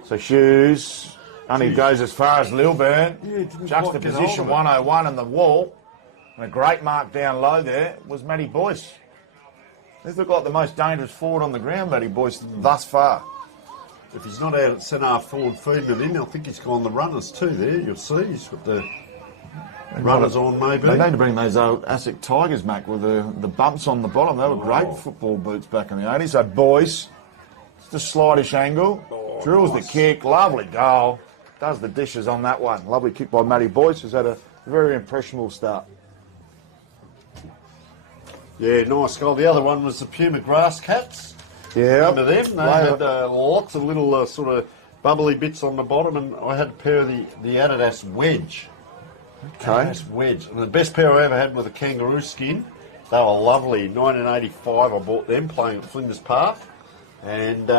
So Hughes only goes as far as Lilburn. Juxtaposition 101 on the wall. And a great mark down low there was Matty Boyce. These look like the most dangerous forward on the ground, Matty Boyce, thus far. If he's not out at centre forward feeding it in, I think he's gone the runners too there. You'll see he's got the runners on maybe. They need to bring those old ASIC Tigers back with the bumps on the bottom. They were great football boots back in the 80s. So Boyce, just a slightish angle. Drills the kick. Lovely goal. Does the dishes on that one. Lovely kick by Matty Boyce, who's had a very impressionable start. Yeah, nice goal. The other one was the Puma Grass Cats. Yeah. Remember them? They had lots of little sort of bubbly bits on the bottom, and I had a pair of the Adidas Wedge. Okay. Adidas Wedge. And the best pair I ever had were the kangaroo skin. They were lovely. 1985 I bought them, playing at Flinders Park. And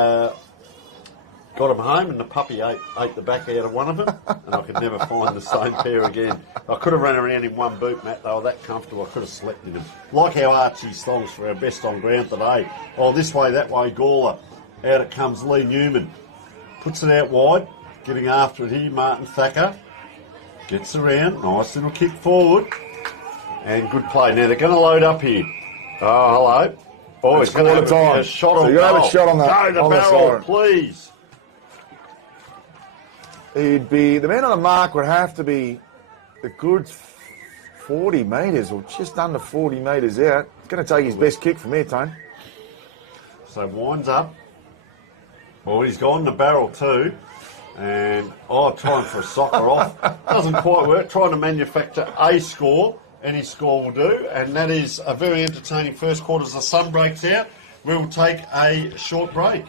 got them home, and the puppy ate the back out of one of them, and I could never find the same pair again. I could have run around in one boot, Matt. They were that comfortable. I could have slept in them. Like how Archie's thongs for our best on ground today. Oh, this way, that way, Gawler. Out it comes Lee Newman. Puts it out wide. getting after it here. Martin Thacker gets around. Nice little kick forward. And good play. Now they're going to load up here. Oh, hello. Oh, it's going to have a shot on So you goal. have a shot on the, Go to on the barrel, siren. please. He'd be, the man on the mark would have to be a good 40 metres or just under 40 metres out. It's going to take his best kick from here, Tone. So winds up. Well, he's gone to barrel too. And, trying for a soccer off. Doesn't quite work. Trying to manufacture a score. Any score will do. And that is a very entertaining first quarter as the sun breaks out. We will take a short break.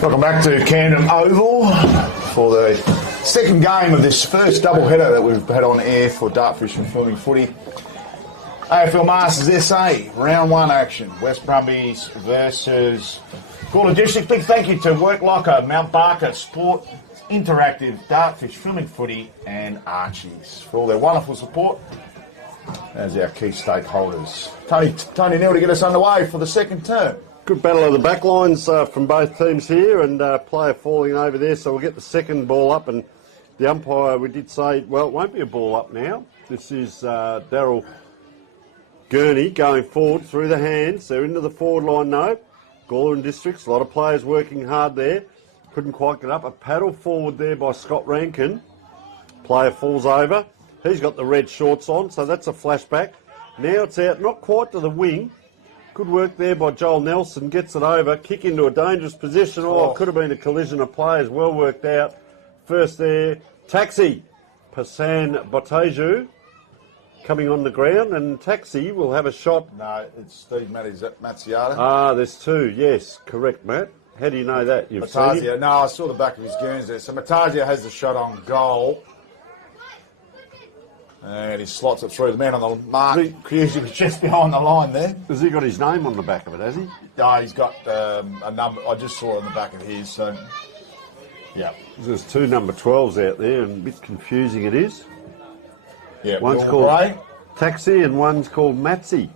Welcome back to Camden Oval for the second game of this first doubleheader that we've had on air for Dartfish and Filming Footy. AFL Masters SA, round one action. West Brumbies versus Gawler District. Big thank you to Work Locker, Mount Barker, Sport Interactive, Dartfish, Filming Footy and Archie's for all their wonderful support as our key stakeholders. Tony Neal to get us underway for the second term. Good battle of the backlines from both teams here, and player falling over there, so we'll get the second ball up, and the umpire, we did say, well, it won't be a ball up now. This is Daryl Gurney going forward through the hands. They're into the forward line now. Gawler and Districts, a lot of players working hard there. Couldn't quite get up. A paddle forward there by Scott Rankin. Player falls over. He's got the red shorts on, so that's a flashback. Now it's out, not quite to the wing. Good work there by Joel Nelson. Gets it over. Kick into a dangerous position. Oh, it could have been a collision of players. Well worked out. First there, Taxi. Pasan Boteju coming on the ground, and Taxi will have a shot. No, it's Steve Mazziata. Ah, there's two. Yes, correct, Matt. How do you know that? You've seen Matazia. it? No, I saw the back of his goons there. So Matazia has the shot on goal. And he slots it through. The man on the mark, Cruzy was just behind the line there. Has he got his name on the back of it, has he? No, he's got a number. I just saw it on the back of his, so... Yeah. There's two number 12s out there, and a bit confusing it is. Yeah, one's all called grey. Taxi and one's called Matzi.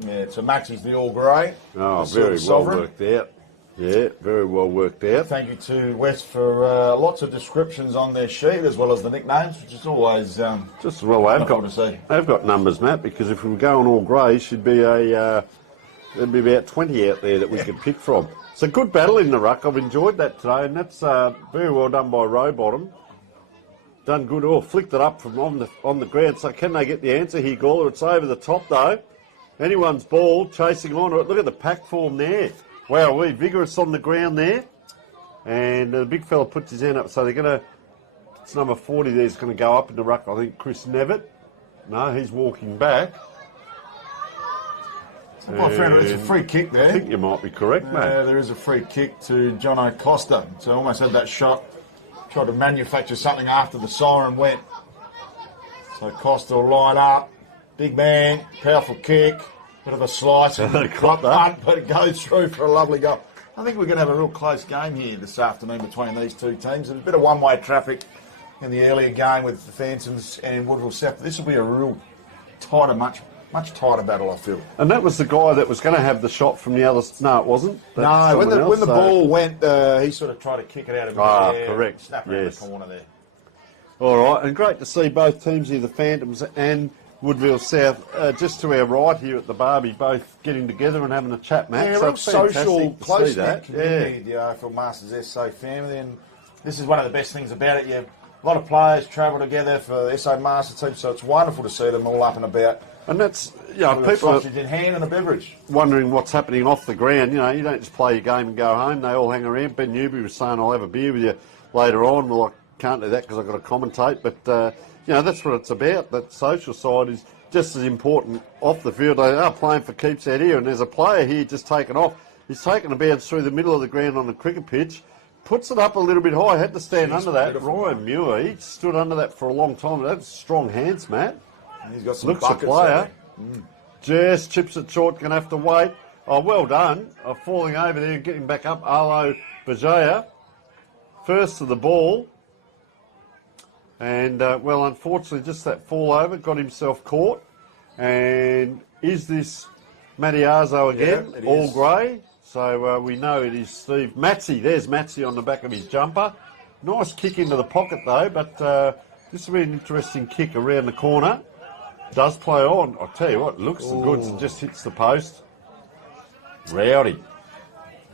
Yeah, so Maxi's the all grey. Oh, very well worked out. Yeah, very well worked out. Thank you to West for lots of descriptions on their sheet, as well as the nicknames, which is always just well. They've got numbers, Matt, because if we were going all grey, there'd be about 20 out there that we could pick from. It's a good battle in the ruck. I've enjoyed that today, and that's very well done by Rowbottom. Done good. Oh, flicked it up from on the ground. So can they get the answer here, Gawler? It's over the top though. Anyone's ball chasing on. Look at the pack form there. Wow, we're vigorous on the ground there. And the big fella puts his hand up. So they're going to, it's number 40 there's going to go up in the ruck. I think Chris Nevitt. No, he's walking back. My friend, it's a free kick there. I think you might be correct, mate. Yeah, there is a free kick to John O'Costa. So almost had that shot. Tried to manufacture something after the siren went. So Costa will line up. Big man, powerful kick. Bit of a slice and punt, but it goes through for a lovely goal. I think we're going to have a real close game here this afternoon between these two teams. And a bit of one-way traffic in the earlier game with the Phantoms and Woodville South. This will be a real tighter, much tighter battle, I feel. And that was the guy that was going to have the shot from the other... No, it wasn't. No, when the ball went, he sort of tried to kick it out of the air. Correct. Snap around the corner there. All right, and great to see both teams here, the Phantoms and Woodville South, just to our right here at the Barbie, both getting together and having a chat, Matt. Yeah, so real social, close-knit community, the AFL Masters SA family, and this is one of the best things about it. A lot of players travel together for the SA Masters team, so it's wonderful to see them all up and about. And that's, people are in hand and a beverage. Wondering what's happening off the ground. You don't just play your game and go home. They all hang around. Ben Newby was saying, I'll have a beer with you later on. Well, I can't do that because I've got to commentate. But, that's what it's about. That social side is just as important off the field. They are playing for keeps out here. And there's a player here just taken off. He's taken a bounce through the middle of the ground on the cricket pitch. Puts it up a little bit high. Had to stand under that. Beautiful. Ryan Muir, he stood under that for a long time. That's strong hands, Matt. He's got some looks a player. Just chips it short, going to have to wait. Oh, well done. Falling over there and getting back up. Arlo Bajaya. First to the ball. And, unfortunately, just that fall over. Got himself caught. And is this Mattiazzo again? Yeah, all grey. So we know it is Steve Matzi. There's Matzi on the back of his jumper. Nice kick into the pocket, though. But this will be an interesting kick around the corner. Does play on. I'll tell you what, looks the goods and just hits the post. Rowdy.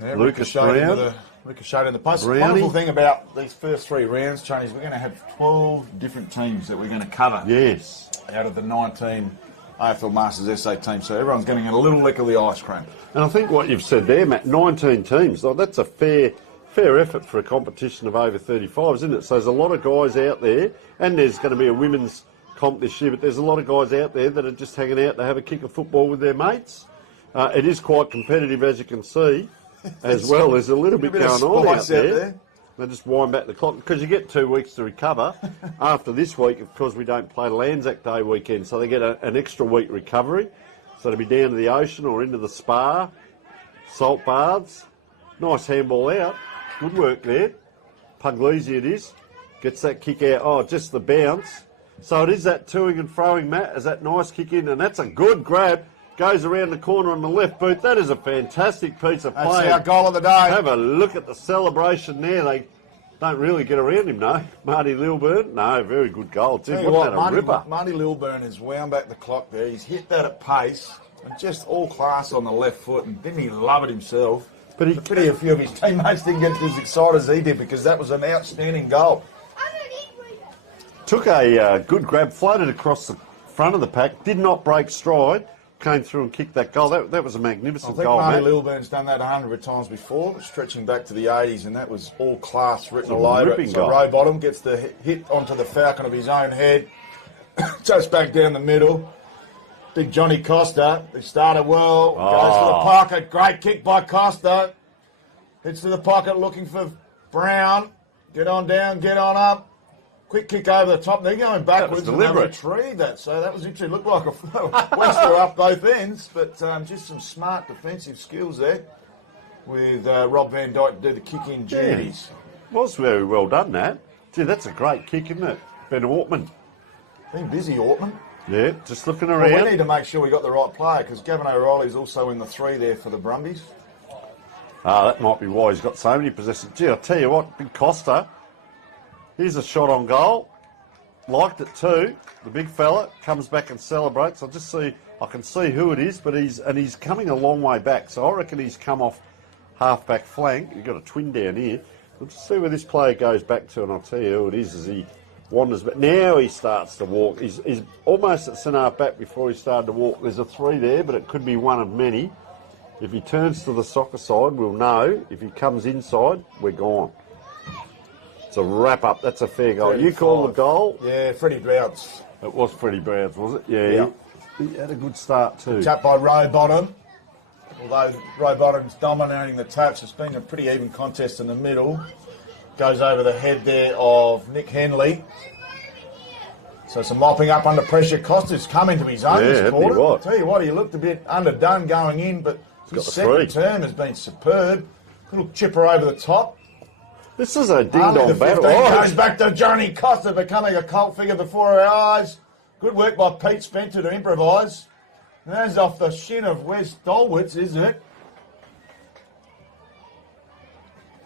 Yeah, Lucas Brown. Ricochet in the post. Brownie. The wonderful thing about these first three rounds, Tony, is we're going to have 12 different teams that we're going to cover. Yes. Out of the 19 AFL Masters SA teams. So everyone's getting a little lick of the ice cream. And I think what you've said there, Matt, 19 teams. Oh, that's a fair effort for a competition of over 35, isn't it? So there's a lot of guys out there, and there's going to be a women's comp this year, but there's a lot of guys out there that are just hanging out to have a kick of football with their mates. It is quite competitive, as you can see, as well. There's a little bit going on out there. They just wind back the clock because you get 2 weeks to recover. After this week, of course, we don't play Lanzac Day weekend, so they get an extra week recovery. So to be down to the ocean or into the spa, salt baths. Nice handball out. Good work there. Puglisi it is. Gets that kick out. Oh, just the bounce. So it is that toing and throwing, Matt. Is that nice kick in? And that's a good grab. Goes around the corner on the left boot. That is a fantastic piece of play. That's our goal of the day. Have a look at the celebration there. They don't really get around him, no. Marty Lilburn. No, very good goal, too. Tell you Wasn't what, that a ripper? Marty Lilburn has wound back the clock there. He's hit that at pace and just all class on the left foot. And didn't he love it himself? But he, It's a pity a few of his teammates didn't get as excited as he did because that was an outstanding goal. took a good grab, floated across the front of the pack, did not break stride, came through and kicked that goal. That was a magnificent I think goal, Marty Matt. Lilburn's done that 100 times before, stretching back to the 80s, and that was all class written It's a all over ripping it. So goal. Rowbottom gets the hit onto the falcon of his own head, just back down the middle. Big Johnny Costa, he started well, goes to the pocket, great kick by Costa. Hits to the pocket looking for Brown. Get on down, get on up. Quick kick over the top. They're going backwards and they deliberate. retrieved that. So that was interesting. Looked like a Wester up both ends, but just some smart defensive skills there with Rob Van Dyke to do the kick-in duties. Was very well done, that. Gee, that's a great kick, isn't it? Ben Ortman. Been busy, Ortman. Yeah, just looking Well, around. we need to make sure we got the right player because Gavin O'Reilly's also in the 3 there for the Brumbies. That might be why he's got so many possessions. Gee, I'll tell you what, big Costa. Here's a shot on goal. Liked it too. The big fella comes back and celebrates. I can see who it is, but he's coming a long way back. So I reckon he's come off half-back flank. You've got a twin down here. We'll just see where this player goes back to, and I'll tell you who it is as he wanders. But now he starts to walk. He's almost at centre back before he started to walk. There's a 3 there, but it could be one of many. If he turns to the soccer side, we'll know. If he comes inside, we're gone. It's a wrap-up. That's a fair goal. 35. You call the goal? Yeah, Freddie Bounce. It was Freddie Brown's, was it? Yeah. Yeah. He had a good start too. Tap by Rowbottom. Although Rowbottom's dominating the taps, it's been a pretty even contest in the middle. Goes over the head there of Nick Henley. So some mopping up under pressure. Costa's come into his own this Yeah, quarter. what? I'll tell you what, he looked a bit underdone going in, but his got the second 3. term has been superb. Little chipper over the top. This is a Only ding-dong the battle. 15 Oh, goes back to Johnny Costa, becoming a cult figure before our eyes. Good work by Pete Spencer to improvise. And that's off the shin of Wes Dolwitz, is it?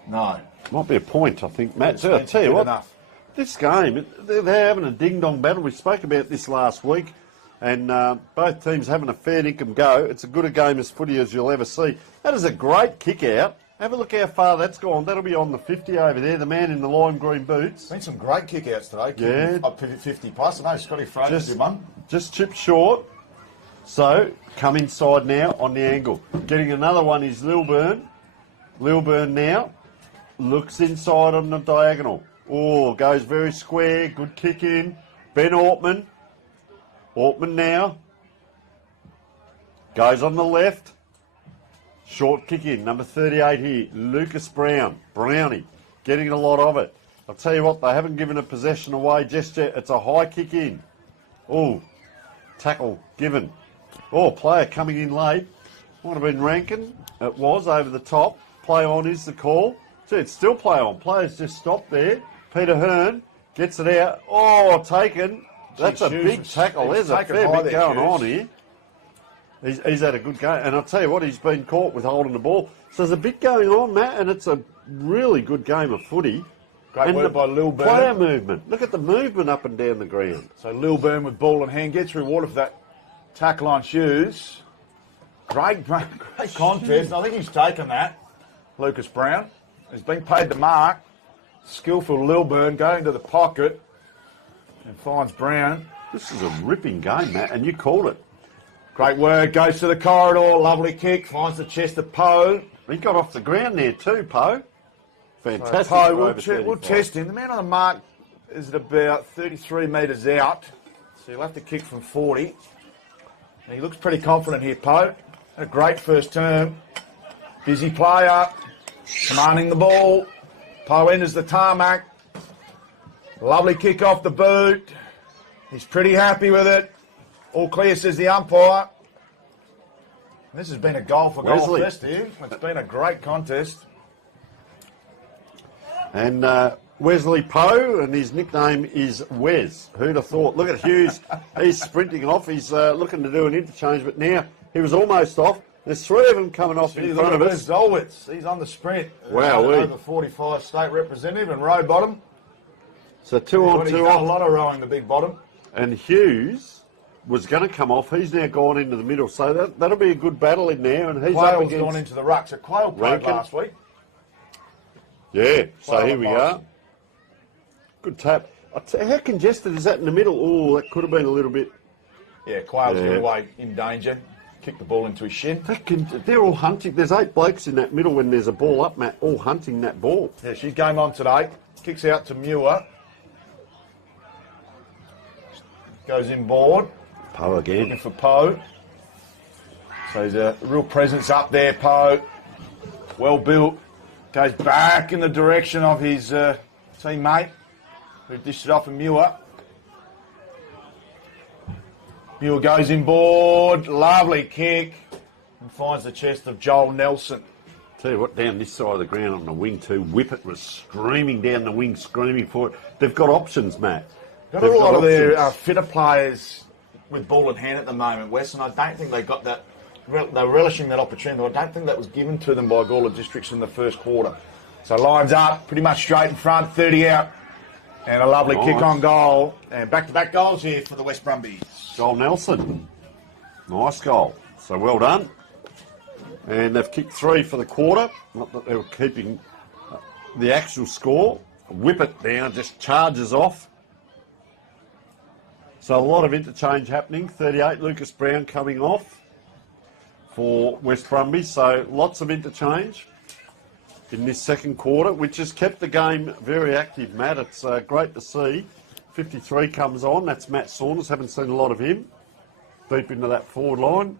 No. might be a point, I think, Matt. It's I'll tell you good what, enough. this game, they're having a ding-dong battle. We spoke about this last week, and both teams having a fair dinkum go. It's as good a game as footy as you'll ever see. That is a great kick-out. Have a look how far that's gone. That'll be on the 50 over there, the man in the lime green boots. Been some great kick-outs today. Yeah. Up 50 plus. I know Scotty Fraser's did one. Just chipped short. So, come inside now on the angle. Getting another one is Lilburn. Lilburn now looks inside on the diagonal. Oh, goes very square. Good kick in. Ben Ortman. Ortman now. Goes on the left. Short kick in. Number 38 here. Lucas Brown. Brownie. Getting a lot of it. I'll tell you what, they haven't given a possession away just yet. It's a high kick in. Oh, tackle given. Oh, player coming in late. Might have been Rankin. It was over the top. Play on is the call. See, it's still play on. Players just stopped there. Peter Hearn gets it out. Oh, taken. That's a big tackle. There's a fair bit going on here. He's had a good game. And I'll tell you what, he's been caught with holding the ball. So there's a bit going on, Matt, and it's a really good game of footy. Great and work by Lilburn. Player movement. Look at the movement up and down the ground. So Lilburn with ball in hand gets rewarded for that tackle on shoes. Great contest. I think he's taken that. Lucas Brown. He's been paid the mark. Skillful Lilburn going to the pocket and finds Brown. This is a ripping game, Matt, and you called it. Great work. Goes to the corridor. Lovely kick. Finds the chest of Poe. He got off the ground there too, Poe. Fantastic. Poe, for we'll over 35. test him. The man on the mark is at about 33 metres out. So he'll have to kick from 40. And he looks pretty confident here, Poe. A great first term. Busy player. Commanding the ball. Poe enters the tarmac. Lovely kick off the boot. He's pretty happy with it. All clear, says the umpire. This has been a goal for goal Wesley. fest here. It's been a great contest. And Wesley Poe, and his nickname is Wes. Who'd have thought? Look at Hughes. He's sprinting off. He's looking to do an interchange, but now he was almost off. There's three of them coming off in front of us. Zolwitz. He's on the sprint. Wow, Over 45 state representative and row bottom. So 2 on 2 He's done a lot of rowing the big bottom. And Hughes was going to come off. He's now gone into the middle, so that'll be a good battle in there. And he's up Quayle's against gone into the ruck. So Quayle played Rankin. last week. Yeah, so Quayle here we and are. Morrison. Good tap. How congested is that in the middle? Oh, that could have been a little bit. Yeah, Quayle's Yeah. got away in danger. Kicked the ball into his shin. They're all hunting. There's 8 blokes in that middle when there's a ball up, Matt, all hunting that ball. Yeah, she's game on today. Kicks out to Muir. Goes in board. Poe again. Looking for Poe. So he's a real presence up there, Poe. Well built. Goes back in the direction of his teammate who dished it off in Muir. Muir goes in board. Lovely kick. And finds the chest of Joel Nelson. Tell you what, down this side of the ground on the wing too, Whippet was screaming down the wing, screaming for it. They've got options, Matt. Got They've a lot of their options. fitter players with ball in hand at the moment, Wes, and I don't think they got that. They're relishing that opportunity. I don't think that was given to them by Gawler Districts in the first quarter. So lines up, pretty much straight in front, 30 out, and a lovely Nice. kick on goal. And back-to-back goals here for the West Brumbies. Joel Nelson. Nice goal. So well done. And they've kicked 3 for the quarter. Not that they were keeping the actual score. Whippet now just charges off. So a lot of interchange happening. 38, Lucas Brown coming off for West Brumbies. So lots of interchange in this second quarter, which has kept the game very active, Matt. It's great to see. 53 comes on. That's Matt Saunders. Haven't seen a lot of him. Deep into that forward line.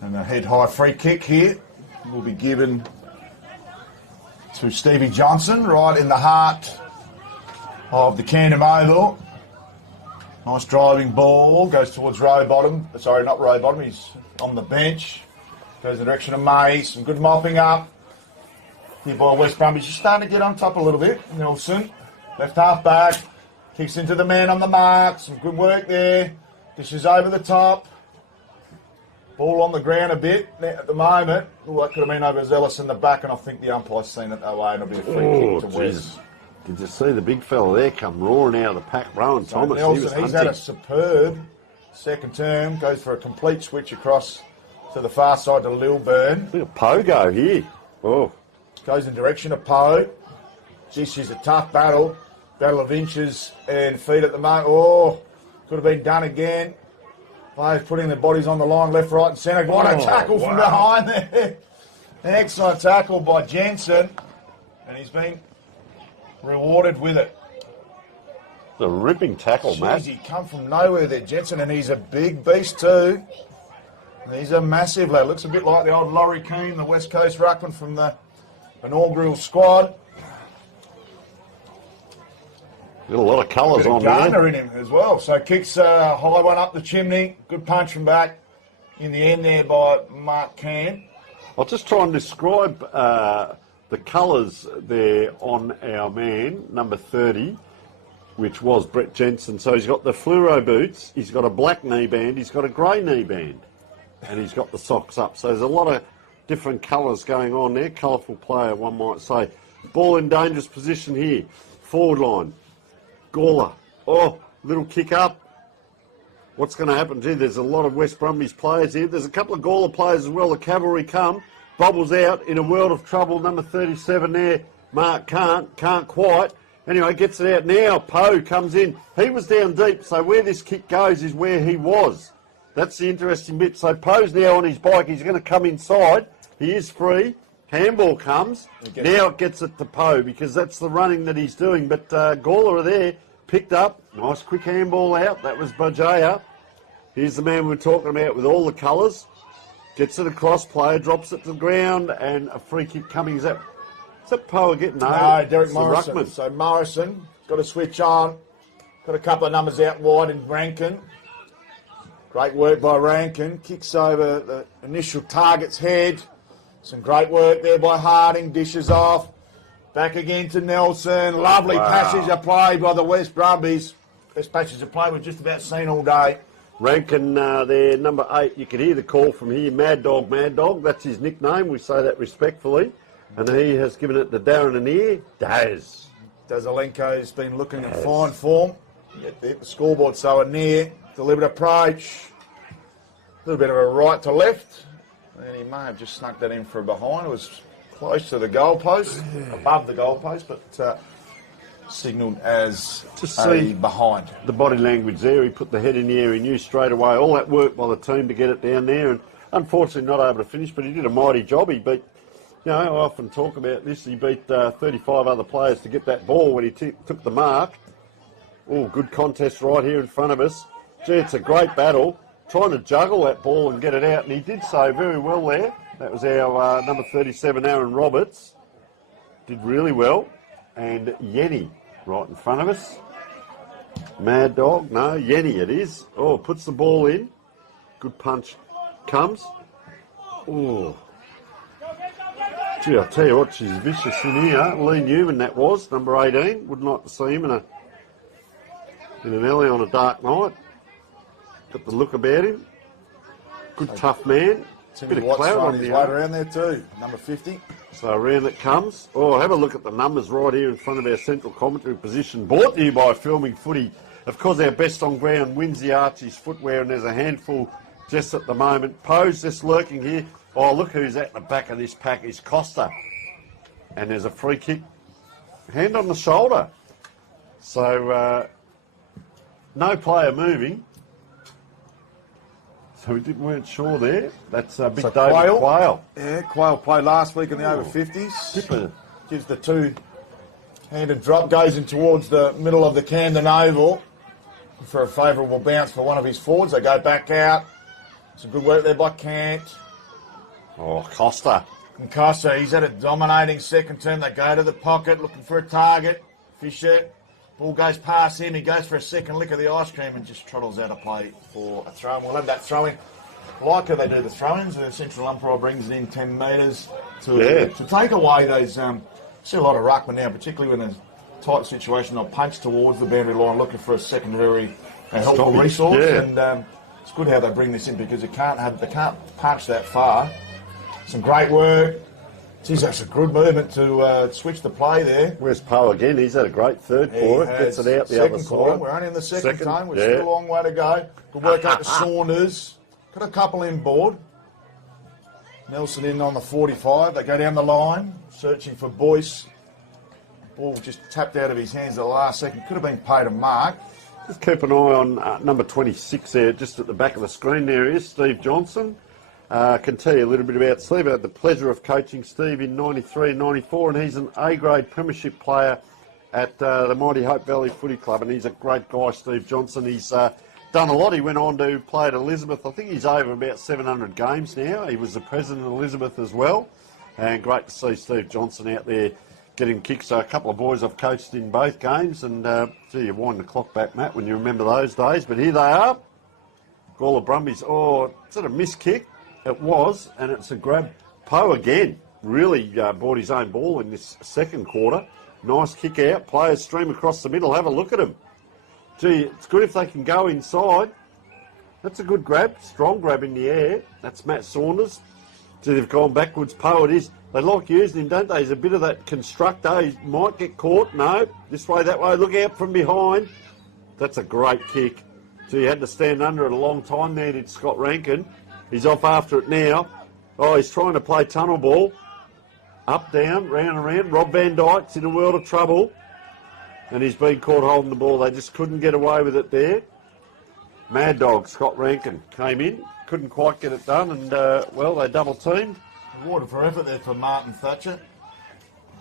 And a head-high free kick here will be given to Stevie Johnson, right in the heart of the Camden Oval. Nice driving ball, goes towards row bottom. Sorry, not row bottom, he's on the bench. Goes in the direction of May, some good mopping up. Here by West Brumbies, just starting to get on top a little bit. Nelson, left half back, kicks into the man on the mark, some good work there. Dishes over the top. Ball on the ground a bit at the moment. Ooh, that could have been overzealous in the back, and I think the umpire's seen it that way, and it'll be a free kick to West. Did you see the big fella there come roaring out of the pack? Rowan So Thomas, Nelson, he was he's hunting. had a superb second term, goes for a complete switch across to the far side to Lilburn. Look at Pogo here. Oh, Goes in direction of Poe. This is a tough battle. Battle of inches and feet at the moment. Oh, could have been done again. Players putting their bodies on the line, left, right and centre. What a tackle from behind there. Excellent tackle by Jensen. And he's been rewarded with it. the ripping tackle, Matt. Jeez, he come from nowhere there, Jensen, and he's a big beast too. He's a massive lad. Looks a bit like the old Laurie Keane, the West Coast ruckman from the inaugural squad. Got a lot of colours on Gardner there. in him as well. So kicks a high one up the chimney. Good punch from back in the end there by Mark Cam. I'll just try and describe the colours there on our man, number 30, which was Brett Jensen. So he's got the fluoro boots, he's got a black knee band, he's got a grey knee band, and he's got the socks up. So there's a lot of different colours going on there. Colourful player, one might say. Ball in dangerous position here. Forward line. Gawler. Oh, little kick up. What's going to happen? Gee, there's a lot of West Brumbies players here. There's a couple of Gawler players as well. The cavalry come. Bobbles out in a world of trouble. Number 37 there. Mark can't quite. Anyway, gets it out now. Poe comes in. He was down deep, so where this kick goes is where he was. That's the interesting bit. So Poe's now on his bike. He's going to come inside. He is free. Handball comes. Now it gets it to Poe because that's the running that he's doing. But Gawler are there. Picked up. Nice quick handball out. That was Bajaya. Here's the man we were talking about with all the colours. Gets it across. Player drops it to the ground. And a free kick coming. Is that Poe again? No, Derek it's the Morrison. ruckman. So Morrison got to switch on. Got a couple of numbers out wide in Rankin. Great work by Rankin. Kicks over the initial target's head. Some great work there by Harding. Dishes off. Back again to Nelson. Lovely passage of play by the West Brumbies. Best passage of play we've just about seen all day. Rankin there, number 8. You can hear the call from here. Mad Dog, Mad Dog. That's his nickname. We say that respectfully. And he has given it to Darren Anir. Daz. Dazalenko's been looking in fine form. Yet the scoreboard so near. Deliberate approach. A little bit of a right to left. And he may have just snuck that in for a behind. It was close to the goalpost, above the goalpost, but signalled as a behind. The body language there. He put the head in the air. He knew straight away. All that work by the team to get it down there. And unfortunately not able to finish, but he did a mighty job. He beat, you know, I often talk about this. He beat 35 other players to get that ball when he took the mark. Oh, good contest right here in front of us. Gee, it's a great battle. Trying to juggle that ball and get it out, and he did so very well there. That was our number 37, Aaron Roberts. Did really well. And Yenny right in front of us. Mad Dog, no, Yenny it is. Oh, puts the ball in. Good punch comes. Oh. Gee, I'll tell you what, she's vicious in here. Lee Newman, that was, number 18. Wouldn't like to see him in an alley on a dark night. Got the look about him. Good tough man. Timmy Watt's throwing his weight around there too, number 50. So around it comes. Oh, have a look at the numbers right here in front of our central commentary position. Brought to you by Filming Footy. Of course, our best on ground wins the Archie's footwear, and there's a handful just at the moment. Pose just lurking here. Oh, look who's at the back of this pack is Costa. And there's a free kick. Hand on the shoulder. So, no player moving. So we weren't sure there. That's Big David Quayle. Yeah, Quayle played last week in the over 50s. Gives the two-handed drop, goes in towards the middle of the Camden Oval for a favourable bounce for one of his forwards. They go back out. Some good work there by Cant. Oh, Costa. And Costa, he's had a dominating second term. They go to the pocket looking for a target. Fisher. Ball goes past him, he goes for a second lick of the ice cream and just trottles out of play for a throw-in. We'll have that throw-in. Like how they do the throw-ins, the central umpire brings it in 10 metres to take away those... see a lot of ruckman now, particularly when a tight situation, they'll punch towards the boundary line looking for a secondary helpful resource. Yeah. And it's good how they bring this in because they can't punch that far. Some great work. Geez, that's a good movement to switch the play there. Where's Poe again? He's had a great third quarter. Gets it out the other quarter. side. We're only in the second time. We're still a long way to go. Good work out to Saunders. Got a couple in board. Nelson in on the 45. They go down the line, searching for Boyce. Ball just tapped out of his hands at the last second. Could have been paid a mark. Just keep an eye on number 26 there, just at the back of the screen. There he is, Steve Johnson. Can tell you a little bit about Steve. I had the pleasure of coaching Steve in 93 and 94, and he's an A-grade premiership player at the Mighty Hope Valley Footy Club, and he's a great guy, Steve Johnson. He's done a lot. He went on to play at Elizabeth. I think he's over about 700 games now. He was the president of Elizabeth as well, and great to see Steve Johnson out there getting kicks. So a couple of boys I've coached in both games, and gee, you wind the clock back, Matt, when you remember those days. But here they are. Gawler Brumbies. Oh, is it a missed kick? It was, and it's a grab. Poe again really bought his own ball in this second quarter. Nice kick out. Players stream across the middle. Have a look at them. Gee, it's good if they can go inside. That's a good grab. Strong grab in the air. That's Matt Saunders. Gee, they've gone backwards. Poe it is. They like using him, don't they? He's a bit of that constructor. He might get caught. No. This way, that way. Look out from behind. That's a great kick. Gee, he had to stand under it a long time there, did Scott Rankin. He's off after it now. Oh, he's trying to play tunnel ball. Up, down, round and round. Rob Van Dyke's in a world of trouble. And he's been caught holding the ball. They just couldn't get away with it there. Mad Dog, Scott Rankin, came in. Couldn't quite get it done. And, well, they double-teamed. Rewarded for effort there for Martin Thatcher.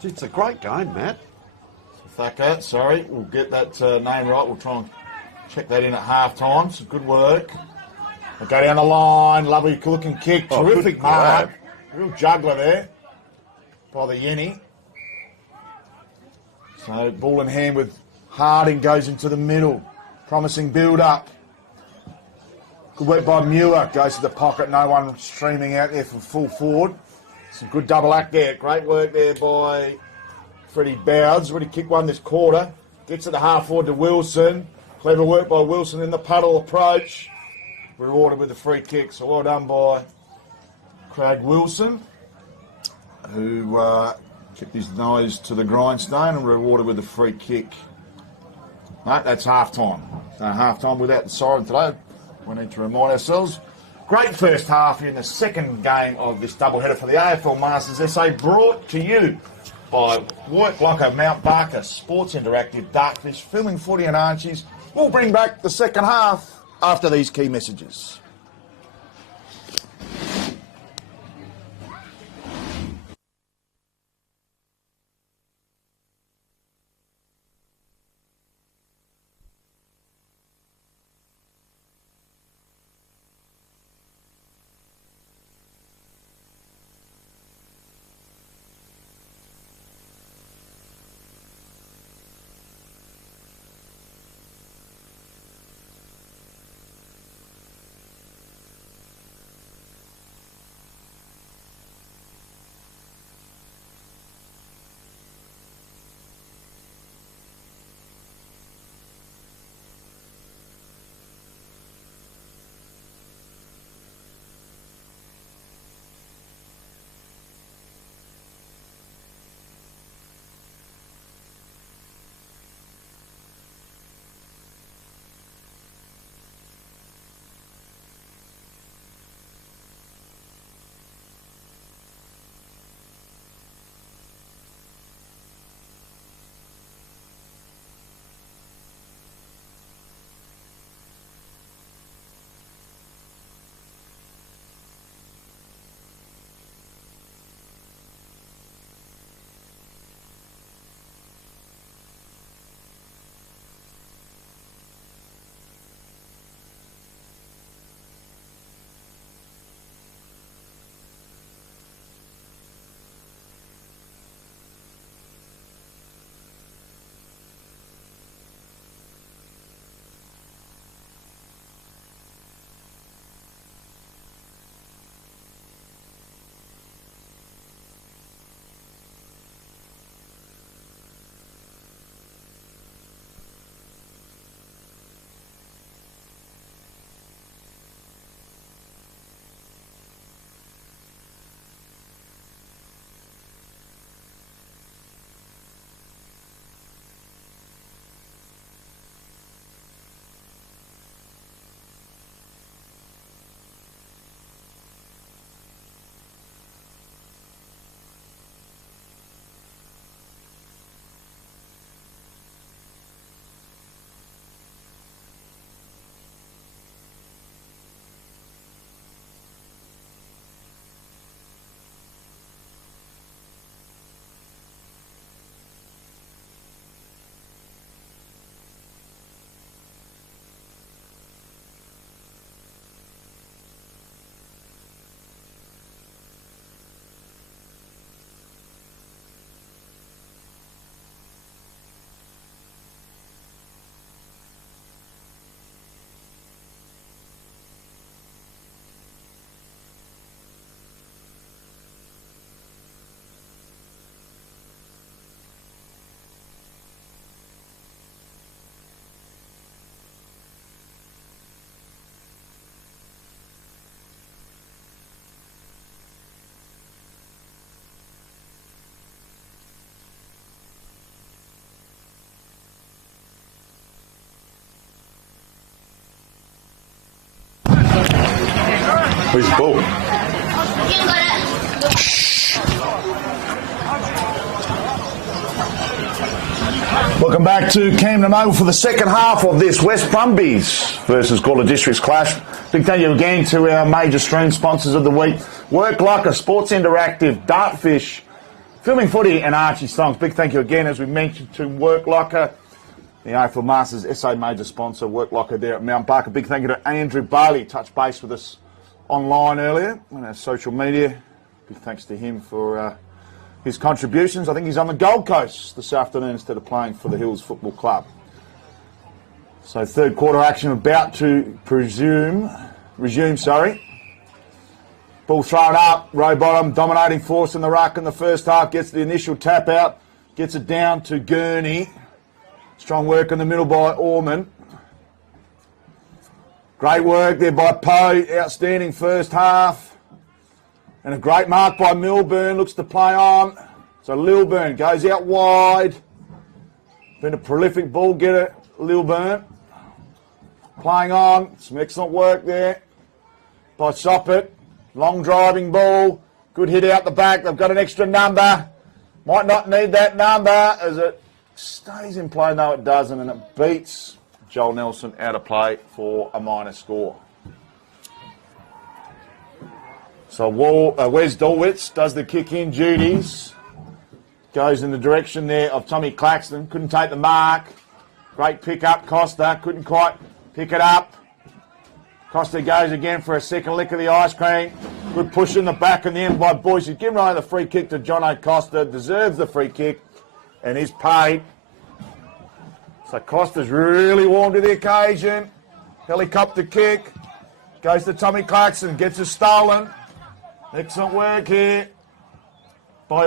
Gee, it's a great game, Matt. Thacker, sorry. We'll get that name right. We'll try and check that in at half-time. Some good work. They go down the line, lovely looking kick, terrific mark. Real juggler there by the Yenny. So ball in hand with Harding, goes into the middle. Promising build-up. Good work by Muir, goes to the pocket, no one streaming out there for full forward. Some good double act there. Great work there by Freddie Bowds. Already kicked one this quarter. Gets it to half forward to Wilson. Clever work by Wilson in the puddle approach. Rewarded with a free kick. So well done by Craig Wilson, who kept his nose to the grindstone and rewarded with a free kick. No, that's half-time. So half-time without the siren today. We need to remind ourselves. Great first half in the second game of this doubleheader for the AFL Masters SA, brought to you by Work Locker, Mount Barker, Sports Interactive, Dartfish, Filming Footy and Archies. We'll bring back the second half after these key messages. Where's the ball? Welcome back to Camden Oval for the second half of this West Brumbies versus Gawler Districts clash. Big thank you again to our major stream sponsors of the week. Work Locker, Sports Interactive, Dartfish, Filming Footy and Archie Songs. Big thank you again, as we mentioned, to Work Locker, the AFL Masters SA major sponsor, Work Locker there at Mount Barker. Big thank you to Andrew Bailey, touched base with us online earlier on our social media. Big thanks to him for his contributions. I think he's on the Gold Coast this afternoon instead of playing for the Hills Football Club. So third quarter action about to resume. Ball Ball thrown up, row bottom, dominating force in the ruck in the first half, gets the initial tap out, gets it down to Gurney. Strong work in the middle by Orman. Great work there by Poe, outstanding first half. And a great mark by Milburn, looks to play on. So Lilburn goes out wide. Been a prolific ball getter, Lilburn. Playing on, some excellent work there by Soppert. Long driving ball, good hit out the back. They've got an extra number. Might not need that number as it stays in play. No, it doesn't, and it beats Joel Nelson out of play for a minor score. So Wes Dulwitz does the kick-in duties. Goes in the direction there of Tommy Claxton. Couldn't take the mark. Great pick-up, Costa. Couldn't quite pick it up. Costa goes again for a second lick of the ice cream. Good push in the back in the end by Boyce. He's given away the free kick to John O'Costa. Deserves the free kick and is paid. So Costa's really warmed to the occasion. Helicopter kick. Goes to Tommy Claxton. Gets it stolen. Excellent work here by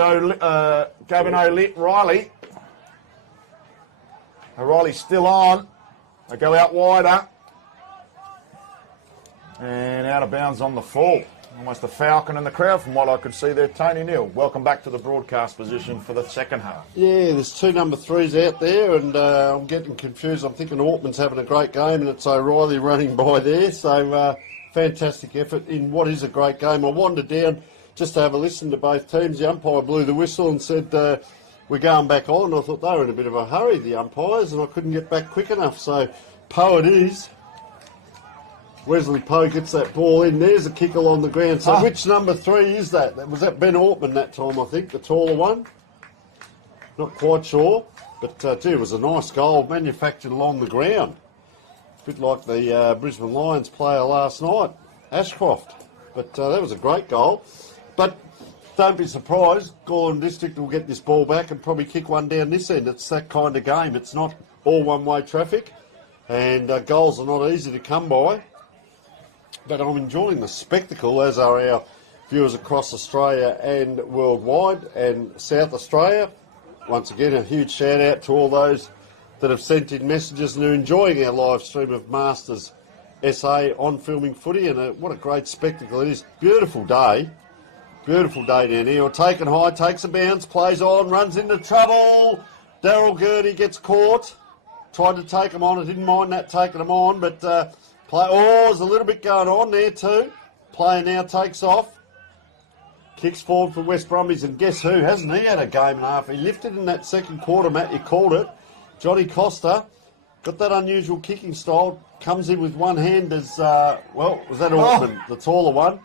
Gavin O'Reilly. O'Reilly's still on. They go out wider. And out of bounds on the fall. Almost a falcon in the crowd from what I could see there. Tony Neal, welcome back to the broadcast position for the second half. Yeah, there's two number 3s out there, and I'm getting confused. I'm thinking Ortman's having a great game, and it's O'Reilly running by there. So fantastic effort in what is a great game. I wandered down just to have a listen to both teams. The umpire blew the whistle and said, we're going back on. I thought they were in a bit of a hurry, the umpires, and I couldn't get back quick enough. So Poe it is. Wesley Poe gets that ball in. There's a kick along the ground. So which number 3 is that? Was that Ben Ortman that time, I think, the taller one? Not quite sure. But, gee, it was a nice goal manufactured along the ground. A bit like the Brisbane Lions player last night, Ashcroft. But that was a great goal. But don't be surprised, Gorham District will get this ball back and probably kick one down this end. It's that kind of game. It's not all one-way traffic. And goals are not easy to come by. But I'm enjoying the spectacle, as are our viewers across Australia and worldwide and South Australia. Once again, a huge shout out to all those that have sent in messages and are enjoying our live stream of Masters SA on filming footy. And what a great spectacle it is. Beautiful day. Beautiful day down here. Taken high, takes a bounce, plays on, runs into trouble. Daryl Gurney gets caught. Tried to take him on. I didn't mind that taking him on, but... there's a little bit going on there too. Player now takes off. Kicks forward for West Brumbies, and guess who? Hasn't he had a game and a half? He lifted in that second quarter, Matt, you called it. Johnny Costa got that unusual kicking style. Comes in with one hand as, was that Ortman, the taller one?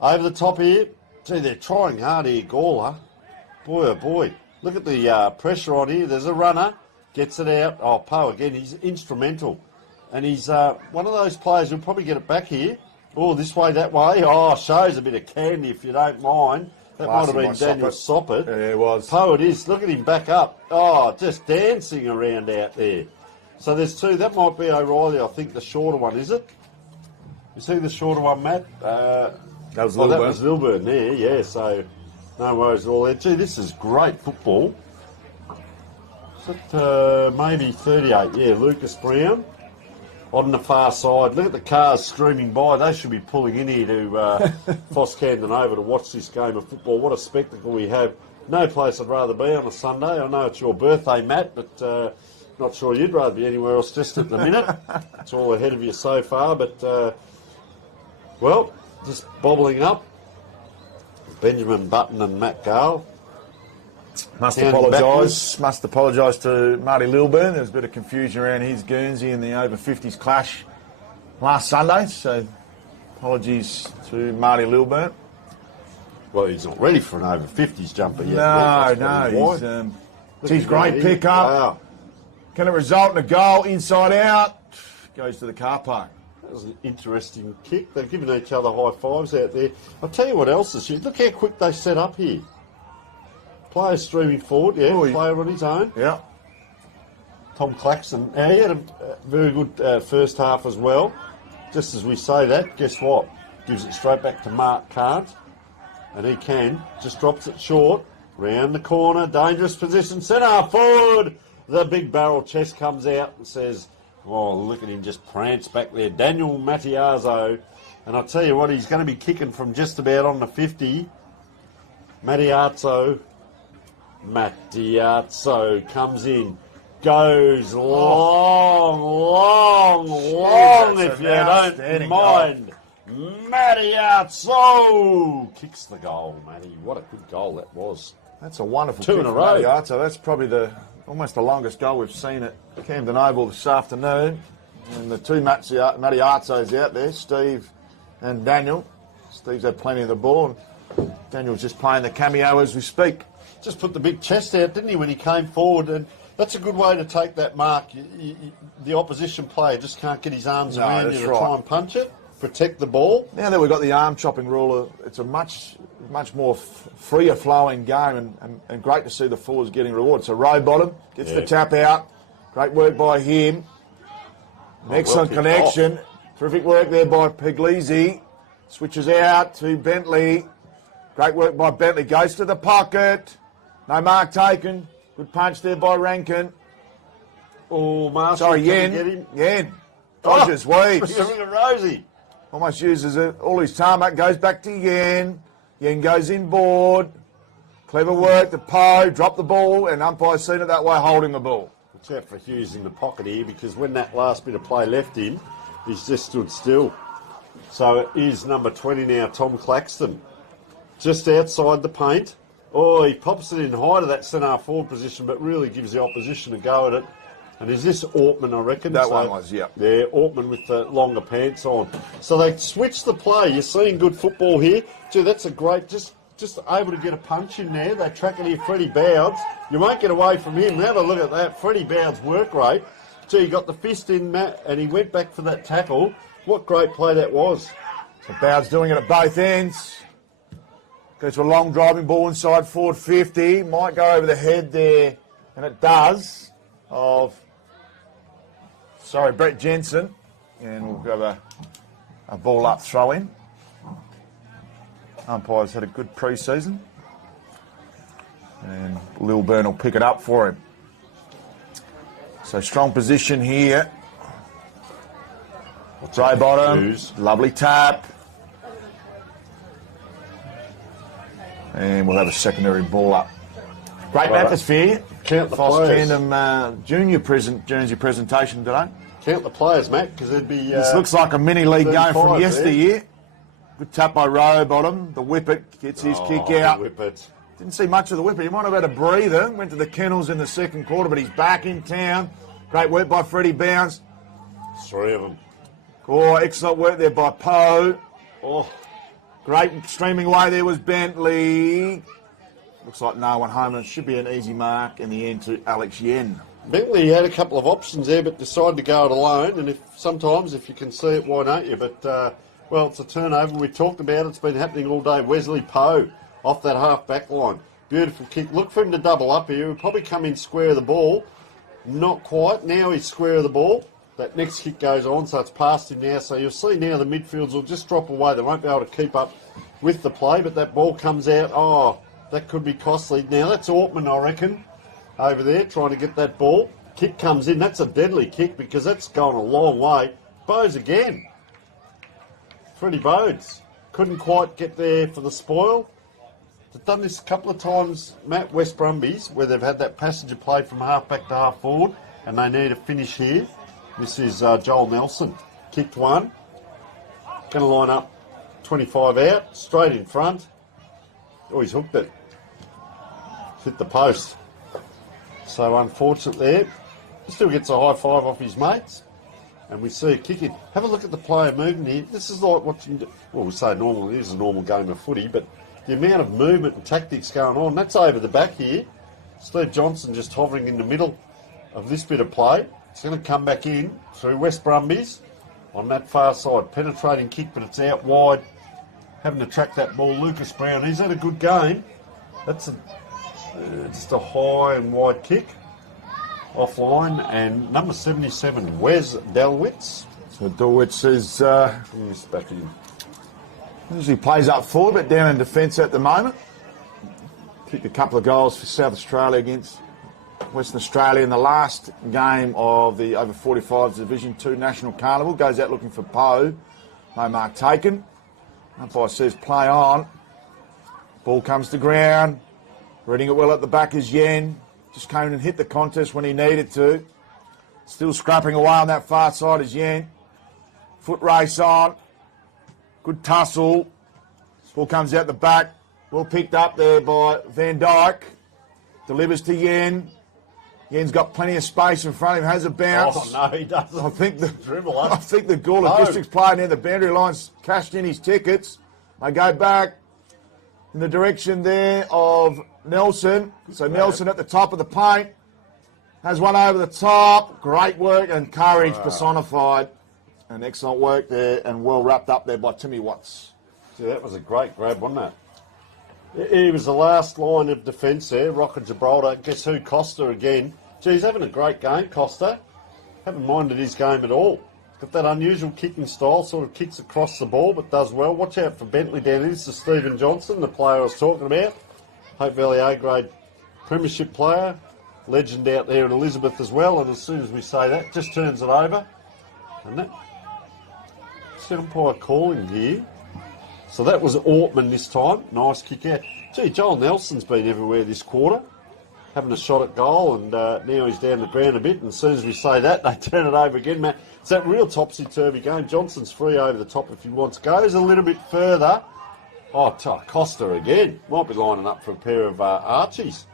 Over the top here. Gee, they're trying hard here, Gawler. Boy, oh boy. Look at the pressure on here. There's a runner. Gets it out. Oh, Poe again, he's instrumental. And he's one of those players who'll probably get it back here. Oh, this way, that way. Oh, shows a bit of candy if you don't mind. That might have been Daniel Soppert. Yeah, it was. Poe it is. Look at him back up. Oh, just dancing around out there. So there's two. That might be O'Reilly, I think, the shorter one, is it? You see the shorter one, Matt? That was Lilburn. That was Lilburn there, yeah. So no worries at all there. Gee, this is great football. Is it maybe 38? Yeah, Lucas Brown. On the far side, look at the cars streaming by. They should be pulling in here to Foss Camden over to watch this game of football. What a spectacle we have. No place I'd rather be on a Sunday. I know it's your birthday, Matt, but not sure you'd rather be anywhere else just at the minute. It's all ahead of you so far, but, just bobbling up. Benjamin Button and Matt Gale. Must apologise to Marty Lilburn. There was a bit of confusion around his Guernsey in the over-50s clash last Sunday, so apologies to Marty Lilburn. Well, he's not ready for an over-50s jumper yet. No, he's great pick-up. Wow. Can it result in a goal inside out? Goes to the car park. That was an interesting kick. They've given each other high fives out there. I'll tell you what else is here. Look how quick they set up here. Player streaming forward, player on his own. Yeah. Tom Claxton. He had a very good first half as well. Just as we say that, guess what? gives it straight back to Mark Can't, and he can, just drops it short, round the corner, dangerous position, centre forward, the big barrel chest comes out and says, oh, look at him just prance back there, Daniel Matiazzo, and I'll tell you what, he's going to be kicking from just about on the 50. Matiazzo comes in, goes long, if you don't mind. Matiazzo kicks the goal, Matty. What a good goal that was. That's a wonderful Two kick in a from row. Matiazzo. That's probably almost the longest goal we've seen at Camden Oval this afternoon. And the two Matiazzos out there, Steve and Daniel. Steve's had plenty of the ball. And Daniel's just playing the cameo as we speak. Just put the big chest out, didn't he, when he came forward? And that's a good way to take that mark. The opposition player just can't get his arms around you to try and punch it, protect the ball. Now that we've got the arm chopping rule, it's a much more freer flowing game, and great to see the forwards getting rewarded. So Rowbottom gets the tap out. Great work by him. Excellent connection. Terrific work there by Puglisi. Switches out to Bentley. Great work by Bentley. Goes to the pocket. No mark taken. Good punch there by Rankin. Oh, Marshall. Sorry, Yen. Dodges, weaves. Rosie. Almost uses all his tarmac. Goes back to Yen. Yen goes inboard. Clever work. The Poe. Drop the ball. And umpire's seen it that way, holding the ball. Watch out for Hughes in the pocket here, because when that last bit of play left him, he's just stood still. So it is number 20 now, Tom Claxton. Just outside the paint. Oh, he pops it in high to that centre forward position, but really gives the opposition a go at it. And is this Ortman, I reckon? That one was, yeah. Yeah, Ortman with the longer pants on. So they switch the play. You're seeing good football here. Gee, that's a great, just able to get a punch in there. They track it here, Freddie Bowds. You won't get away from him. Have a look at that. Freddie Bowds' work rate. Gee, he got the fist in, Matt, and he went back for that tackle. What great play that was. So Bowds doing it at both ends. Goes to a long driving ball inside forward 50. Might go over the head there, and it does, of Brett Jensen. And we'll have a ball up throw in. Umpire's had a good pre-season. And Lilburn will pick it up for him. So strong position here. Rowbottom, lovely tap. And we'll have a secondary ball up. Great atmosphere. Count the Foss players. Tandem Junior jersey presentation today. Count the players, Matt, because there'd be... This looks like a mini-league game from 35 yesteryear. Good tap by Rowbottom. The Whippet gets his kick out. Whippet. Didn't see much of the Whippet. He might have had a breather. Went to the kennels in the second quarter, but he's back in town. Great work by Freddie Bounds. Three of them. Oh, excellent work there by Poe. Oh, great streaming away there was Bentley. Looks like no one home, and it should be an easy mark in the end to Alex Yen. Bentley had a couple of options there, but decided to go it alone. And sometimes if you can see it, why don't you? But, well, it's a turnover. We talked about it. It's been happening all day. Wesley Poe off that half-back line. Beautiful kick. Look for him to double up here. He'll probably come in square of the ball. Not quite. Now he's square of the ball. That next kick goes on, so it's past him now. So you'll see now the midfields will just drop away. They won't be able to keep up with the play, but that ball comes out. Oh, that could be costly. Now that's Ortman, I reckon, over there trying to get that ball. Kick comes in. That's a deadly kick because that's going a long way. Bowes again. Freddie Bowes couldn't quite get there for the spoil. They've done this a couple of times, Matt, West Brumbies, where they've had that passenger play from half back to half forward, and they need a finish here. This is Joel Nelson. Kicked one. Going to line up 25 out, straight in front. Oh, he's hooked it. Hit the post. So unfortunate there. Still gets a high five off his mates. And we see a kick in. Have a look at the player movement here. This is like watching, well, we say normal, it is a normal game of footy, but the amount of movement and tactics going on, that's over the back here. Steve Johnson just hovering in the middle of this bit of play. It's going to come back in through West Brumbies on that far side. Penetrating kick, but it's out wide. Having to track that ball. Lucas Brown, he's had a good game. That's just a high and wide kick. Offline. And number 77, Wes Delwitz. So Delwitz is... Bring this back in. Usually plays up forward, but down in defence at the moment. Kicked a couple of goals for South Australia against Western Australia in the last game of the over 45s Division 2 National Carnival. Goes out looking for Poe. No mark taken. Umpire says play on. Ball comes to ground. Reading it well at the back is Yen. Just came and hit the contest when he needed to. Still scrapping away on that far side is Yen. Foot race on. Good tussle. Ball comes out the back. Well picked up there by Van Dyke. Delivers to Yen. Yen's got plenty of space in front of him. Has a bounce. Oh, no, he doesn't. I think the Dribbler. I think the Gawler Districts player near the boundary line's cashed in his tickets. They go back in the direction there of Nelson. So Nelson at the top of the paint. Has one over the top. Great work and courage personified. And excellent work there and well wrapped up there by Timmy Watts. Yeah, that was a great grab, wasn't it? He was the last line of defence there, Rock and Gibraltar. Guess who? Costa again. Geez, having a great game, Costa. Haven't minded his game at all. Got that unusual kicking style, sort of kicks across the ball, but does well. Watch out for Bentley down here. This is Stephen Johnson, the player I was talking about. Hope Valley A-grade premiership player. Legend out there in Elizabeth as well. And as soon as we say that, just turns it over. And that umpire calling here. So that was Ortman this time. Nice kick out. Gee, Joel Nelson's been everywhere this quarter, having a shot at goal, and now he's down the ground a bit. And as soon as we say that, they turn it over again, Matt. It's that real topsy-turvy game. Johnson's free over the top if he wants. Goes a little bit further. Oh, Costa again. Might be lining up for a pair of Archies.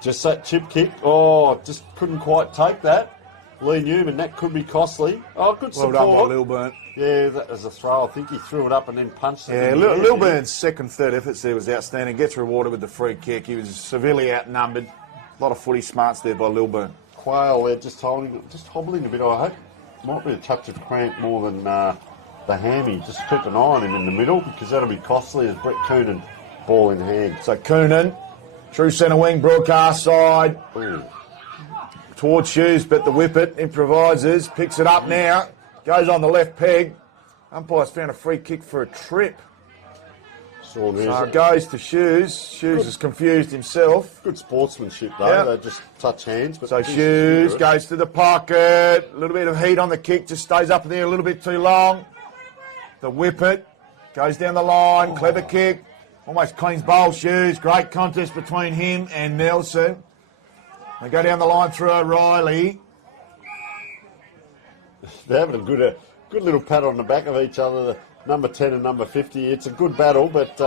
Just that chip kick. Oh, just couldn't quite take that. Lee Newman, that could be costly. Oh, good support. Well done by Lilburn. Yeah, that was a throw. I think he threw it up and then punched it. Yeah, Lilburn's second, third efforts there was outstanding. Gets rewarded with the free kick. He was severely outnumbered. A lot of footy smarts there by Lilburn. Quayle there just hobbling a bit, I hope. Might be a touch of cramp more than the hammy. Just keep an eye on him in the middle because that'll be costly as Brett Coonan, ball in hand. So Coonan, true centre wing, broadcast side. Ooh. Towards Shoes, but the Whippet improvises, picks it up now, goes on the left peg. Umpire's found a free kick for a trip. So it goes to Shoes. Shoes is confused himself. Good sportsmanship though. Yeah. They just touch hands. But so Shoes goes to the pocket. A little bit of heat on the kick, just stays up there a little bit too long. The Whippet goes down the line, clever kick, almost cleans bowl Shoes. Great contest between him and Nelson. They go down the line through O'Reilly. They're having a good little pat on the back of each other, number 10 and number 50. It's a good battle, but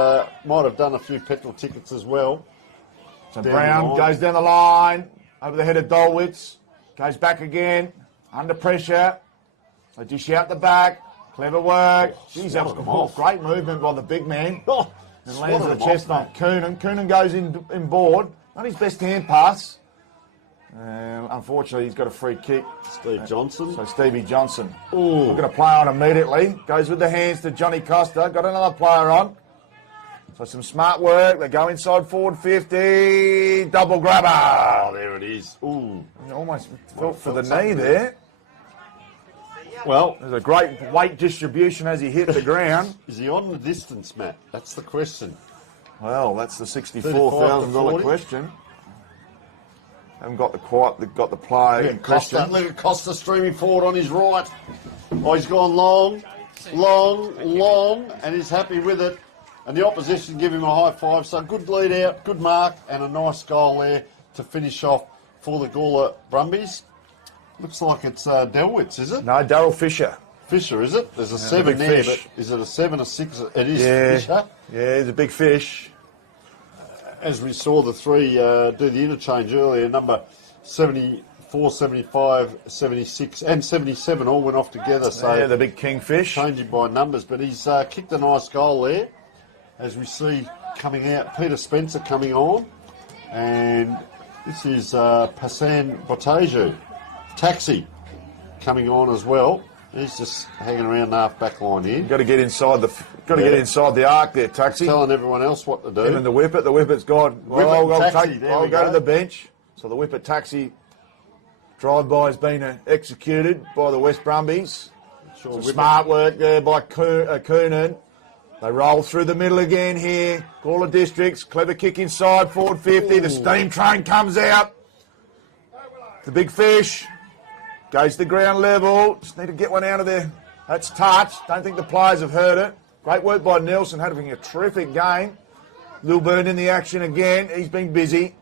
might have done a few petrol tickets as well. So Brown goes down the line, over the head of Dolwitz, goes back again, under pressure. They dish out the back, clever work. Jeez, that was great movement by the big man. And lands the chest on Coonan. Coonan goes in board, not his best hand pass. Unfortunately, he's got a free kick. Steve Johnson. So Stevie Johnson. We're going to play on immediately. Goes with the hands to Johnny Costa. Got another player on. So some smart work. They go inside forward 50. Double grabber. Oh, there it is. Ooh. Almost felt for the knee there. Well, there's a great weight distribution as he hit the ground. Is he on the distance, Matt? That's the question. Well, that's the $64,000 question. Haven't got the play in question. Look at Costa streaming forward on his right. Oh, he's gone long, and he's happy with it. And the opposition give him a high five. So good lead out, good mark, and a nice goal there to finish off for the Gawler Brumbies. Looks like it's Delwitz, is it? No, Darryl Fisher. Fisher, is it? There's a 7 there, fish. But is it a 7 or 6? It is Fisher. Yeah, he's a big fish. As we saw the three do the interchange earlier, number 74, 75, 76 and 77 all went off together. So yeah, the big kingfish. Changing by numbers, but he's kicked a nice goal there. As we see coming out, Peter Spencer coming on. And this is Passan Boteju. Taxi coming on as well. He's just hanging around the half-back line here. Got to get inside the arc there, Taxi. Telling everyone else what to do. Him and the Whippet. The Whippet's gone. I'll go to the bench. So the Whippet Taxi drive-by has been executed by the West Brumbies. Smart work there by Coonan. They roll through the middle again here. Gawler Districts, clever kick inside, forward 50. The steam train comes out. The big fish goes to the ground level. Just need to get one out of there. That's touch. Don't think the players have heard it. Great work by Nelson, having a terrific game. Lil Bird in the action again. He's been busy.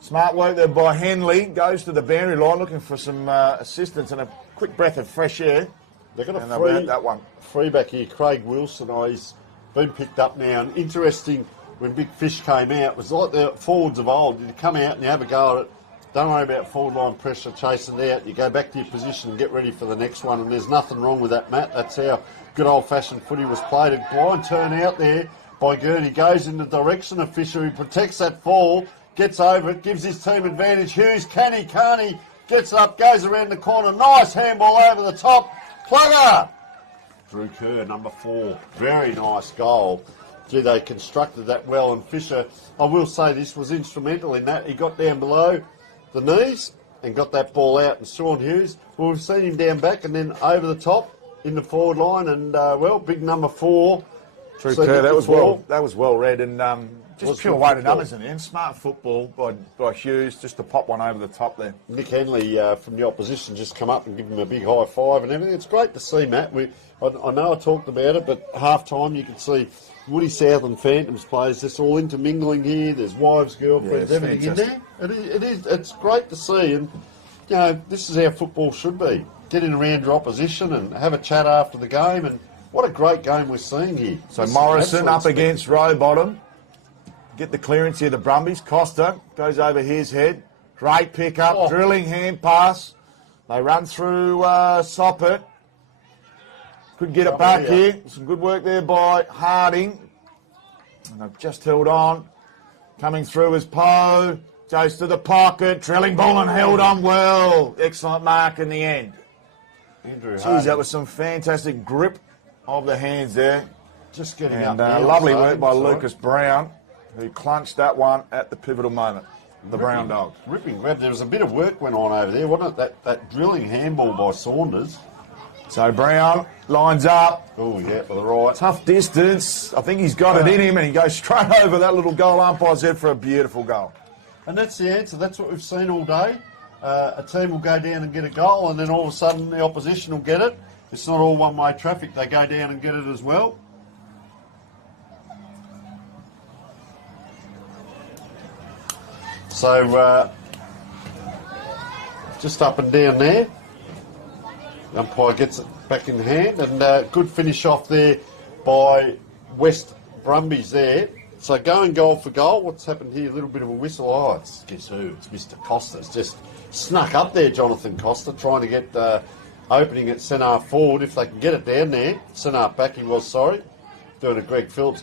Smart work there by Henley. Goes to the boundary line looking for some assistance and a quick breath of fresh air. They've got And a they've earned that one. free back here, Craig Wilson. He's been picked up now. And interesting, when Big Fish came out, it was like the forwards of old. You come out and you have a go at it. Don't worry about forward line pressure, chasing it out. You go back to your position and get ready for the next one. And there's nothing wrong with that, Matt. That's how good old-fashioned footy was played. A blind turn out there by Gurney. Goes in the direction of Fisher. He protects that fall, gets over it, gives his team advantage. Hughes, can he, can't he? Gets up, goes around the corner. Nice handball over the top. Plugger! Drew Kerr, number 4. Very nice goal. Gee, they constructed that well. And Fisher, I will say this, was instrumental in that. He got down below the knees and got that ball out. And Sean Hughes, well, we've seen him down back and then over the top in the forward line. And, well, big number 4. True, Kerr, that was well read. And just pure weight of numbers in the end. Smart football by Hughes, just to pop one over the top there. Nick Henley from the opposition just come up and give him a big high five and everything. It's great to see, Matt. I know I talked about it, but half-time you can see Woody Southland Phantoms players just all intermingling here. There's wives, girlfriends, everything fantastic. in there. It's great to see. And, you know, this is how football should be. Get in around your opposition and have a chat after the game. And what a great game we're seeing here. So Morrison up against Rowbottom. Get the clearance here, the Brumbies. Costa goes over his head. Great pick-up, drilling hand pass. They run through Soppert. Could get it back here. Some good work there by Harding. And they've just held on. Coming through is Poe. Goes to the pocket. Drilling ball and held on well. Excellent mark in the end. Andrew Geez, that was some fantastic grip of the hands there. Just getting And up now, lovely so, work by sorry. Lucas Brown, who clunched that one at the pivotal moment. The Brown Dog. Ripping grab. There was a bit of work went on over there, wasn't it? That drilling handball by Saunders. So Brown lines up. Oh, yeah, for the right. Tough distance. I think he's got it in him, and he goes straight over that little goal umpire's head for a beautiful goal. And that's the answer. That's what we've seen all day. A team will go down and get a goal, and then all of a sudden the opposition will get it. It's not all one-way traffic. They go down and get it as well. So, just up and down there. The umpire gets it back in hand, and good finish off there by West Brumbies there. So going goal for goal. What's happened here? A little bit of a whistle. Oh, it's guess who? It's Mr. Costa. It's just snuck up there, Jonathan Costa, trying to get opening at centre forward. If they can get it down there, centre back he was, sorry. Doing a Greg Phillips.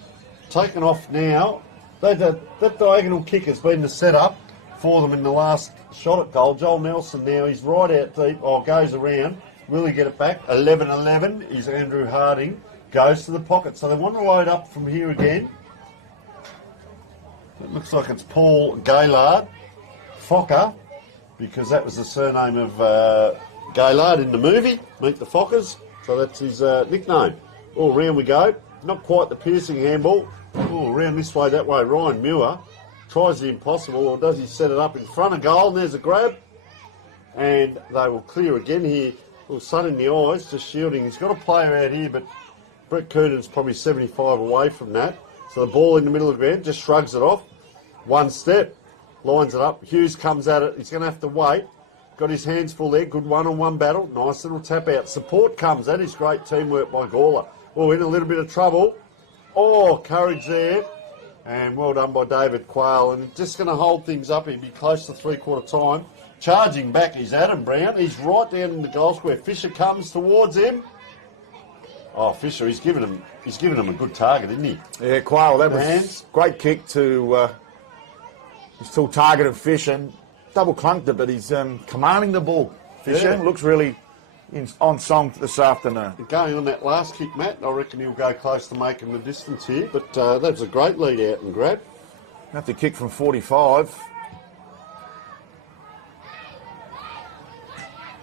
Taken off now. That diagonal kick has been the setup for them in the last shot at goal. Joel Nelson now, he's right out deep. Goes around. Will he get it back? 11-11 is Andrew Harding. Goes to the pocket. So they want to load up from here again. It looks like it's Paul Gaylard. Fokker, because that was the surname of Gaylard in the movie, Meet the Fockers. So that's his nickname. Oh, round we go. Not quite the piercing handball. Oh, around this way, that way. Ryan Muir tries the impossible, or does he set it up in front of goal? And there's a grab. And they will clear again here. Little sun in the eyes, just shielding. He's got a player out here, but Brett Coonan's probably 75 away from that. So the ball in the middle of the ground, just shrugs it off. One step, lines it up. Hughes comes at it. He's going to have to wait. Got his hands full there. Good one-on-one battle. Nice little tap out. Support comes. That is great teamwork by Gawler. Oh, in a little bit of trouble. Oh, courage there. And well done by David Quayle. And just going to hold things up. He'd be close to three-quarter time. Charging back is Adam Brown. He's right down in the goal square. Fisher comes towards him. Oh, Fisher, he's given him a good target, isn't he? Yeah, Quayle, that was great kick to his still targeted Fisher. Double clunked it, but he's commanding the ball. Fisher looks really on song this afternoon. Going on that last kick, Matt, I reckon he'll go close to making the distance here, but that was a great lead out and grab. Have to kick from 45.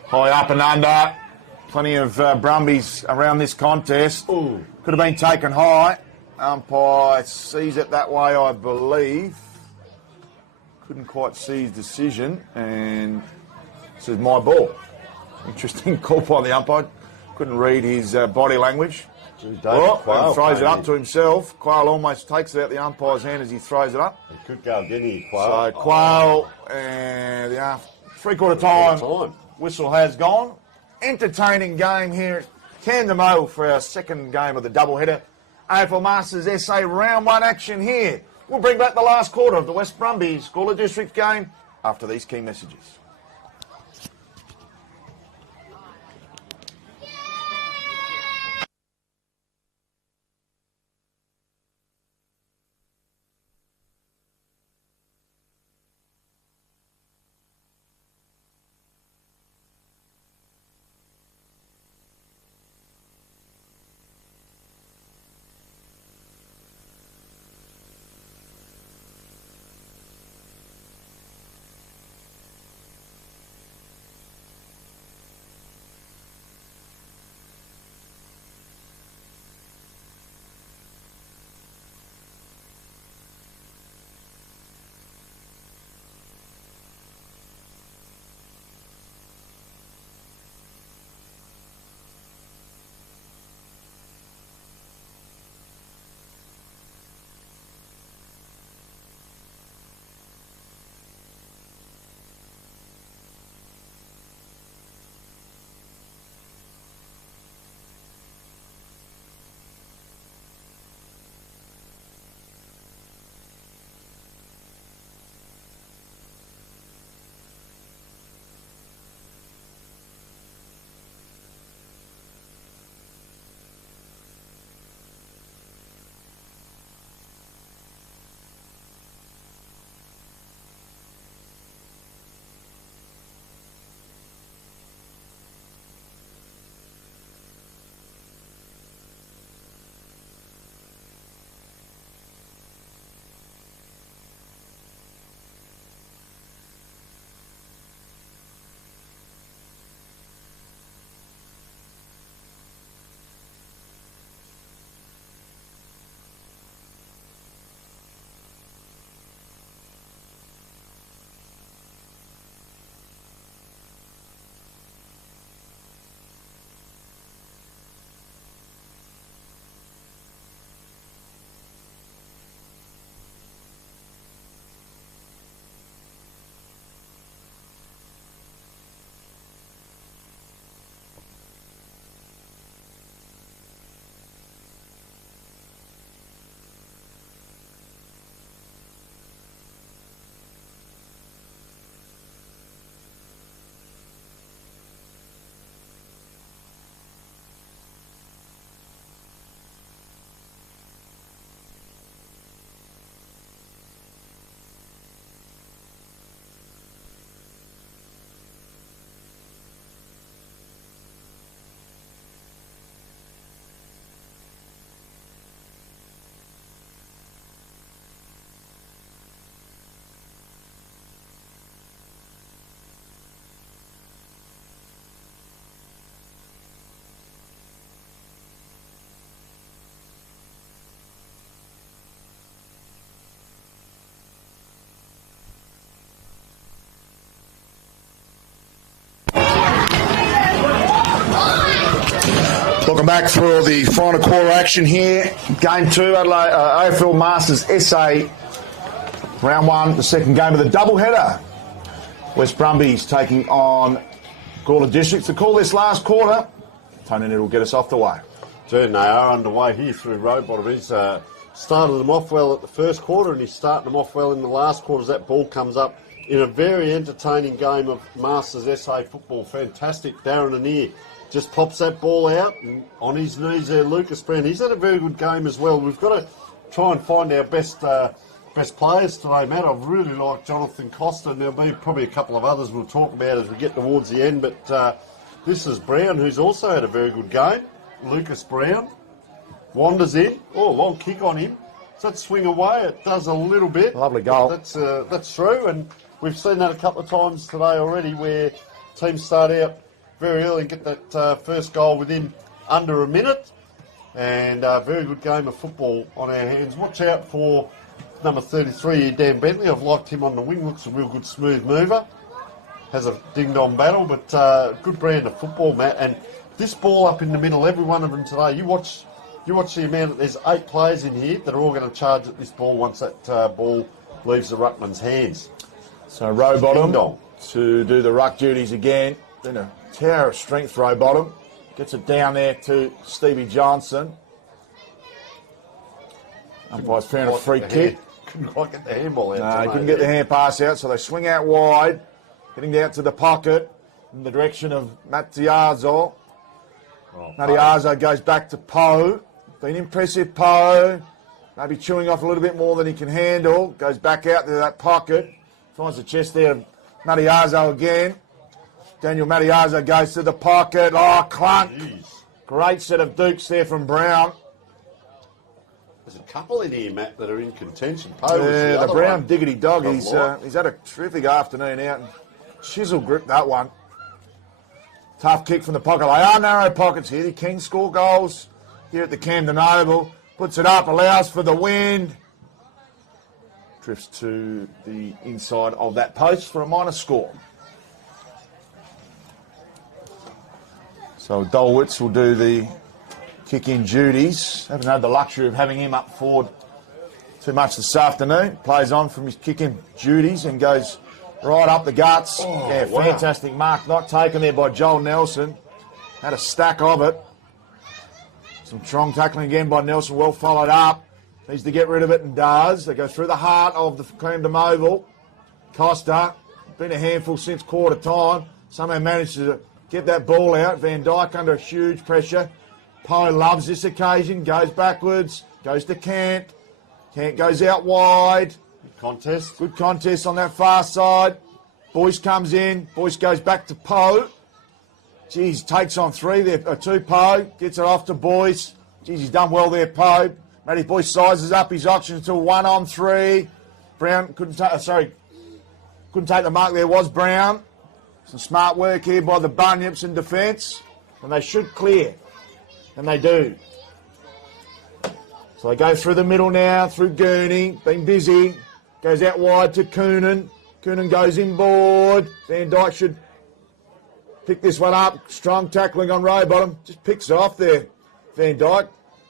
High up and under. Plenty of Brumbies around this contest. Ooh. Could have been taken high. Umpire sees it that way, I believe. Couldn't quite see his decision and says my ball. Interesting call by the umpire. Couldn't read his body language. And throws it up to himself. Quayle almost takes it out the umpire's hand as he throws it up. He could go again here, Quayle. So Quayle and the three-quarter time whistle has gone. Entertaining game here at Camden Oval for our second game of the doubleheader. AFL Masters SA round one action here. We'll bring back the last quarter of the West Brumbies Gawler District game after these key messages. Welcome back for the final quarter action here. Game 2, Adelaide, AFL Masters SA. Round 1, the second game of the doubleheader. West Brumbies taking on Gawler Districts. To call this last quarter, Tony Nidd will get us off the way. Turn, they are underway here through Rowbottom. He's started them off well at the first quarter and he's starting them off well in the last quarter as that ball comes up in a very entertaining game of Masters SA football. Fantastic. Darren Anir just pops that ball out and on his knees there, Lucas Brown. He's had a very good game as well. We've got to try and find our best players today, Matt. I've really liked Jonathan Costa, and there'll be probably a couple of others we'll talk about as we get towards the end. But this is Brown, who's also had a very good game. Lucas Brown wanders in. Oh, long kick on him. Does that swing away? It does a little bit. Lovely goal. That's true, and we've seen that a couple of times today already where teams start out very early and get that first goal within under a minute. And a very good game of football on our hands. Watch out for number 33 here, Dan Bentley. I've liked him on the wing. Looks a real good smooth mover. Has a ding-dong battle, but good brand of football, Matt. And this ball up in the middle, every one of them today, you watch the amount. There's 8 players in here that are all going to charge at this ball once that ball leaves the ruckman's hands. So Rowbottom Ding-dong. to do the ruck duties again. Been a tower of strength, Rowbottom. Gets it down there to Stevie Johnson. Umpire's found a free kick. Couldn't quite get the handball out. No, he couldn't get the hand pass out, so they swing out wide, getting out to the pocket in the direction of Mattiazzo. Mattiazzo goes back to Poe. Been impressive, Poe. Maybe chewing off a little bit more than he can handle. Goes back out to that pocket. Finds the chest there of Mattiazzo again. Daniel Mattiazzo goes to the pocket. Oh, clunk. Jeez. Great set of dukes there from Brown. There's a couple in here, Matt, that are in contention. Poe was Yeah, the other Brown one. diggity dog. Got He's light. he's had a terrific afternoon out and chisel grip that one. Tough kick from the pocket. They are narrow pockets here. The Kings score goals here at the Camden Oval. Puts it up, allows for the wind. Drifts to the inside of that post for a minor score. So Dolwitz will do the kick-in duties. Haven't had the luxury of having him up forward too much this afternoon. Plays on from his kick-in duties and goes right up the guts. Yeah, wow. fantastic mark. Not taken there by Joel Nelson. Had a stack of it. Some strong tackling again by Nelson, well followed up. Needs to get rid of it and does. They go through the heart of the Camden Oval. Costa, been a handful since quarter time. Somehow managed to get that ball out. Van Dijk under huge pressure. Poe loves this occasion, goes backwards, goes to Cant. Cant goes out wide. Contest. Good contest on that far side. Boyce comes in. Boyce goes back to Poe. Geez, takes on 3 there. 2 Poe. Gets it off to Boyce. Geez, he's done well there, Poe. Matty Boyce sizes up his options to 1-on-3. Brown couldn't take the mark there, was Brown. Some smart work here by the Bunyips in defence. And they should clear. And they do. So they go through the middle now, through Gurney. Been busy. Goes out wide to Coonan. Coonan goes inboard. Van Dijk should pick this one up. Strong tackling on Rowbottom. Just picks it off there. Van Dijk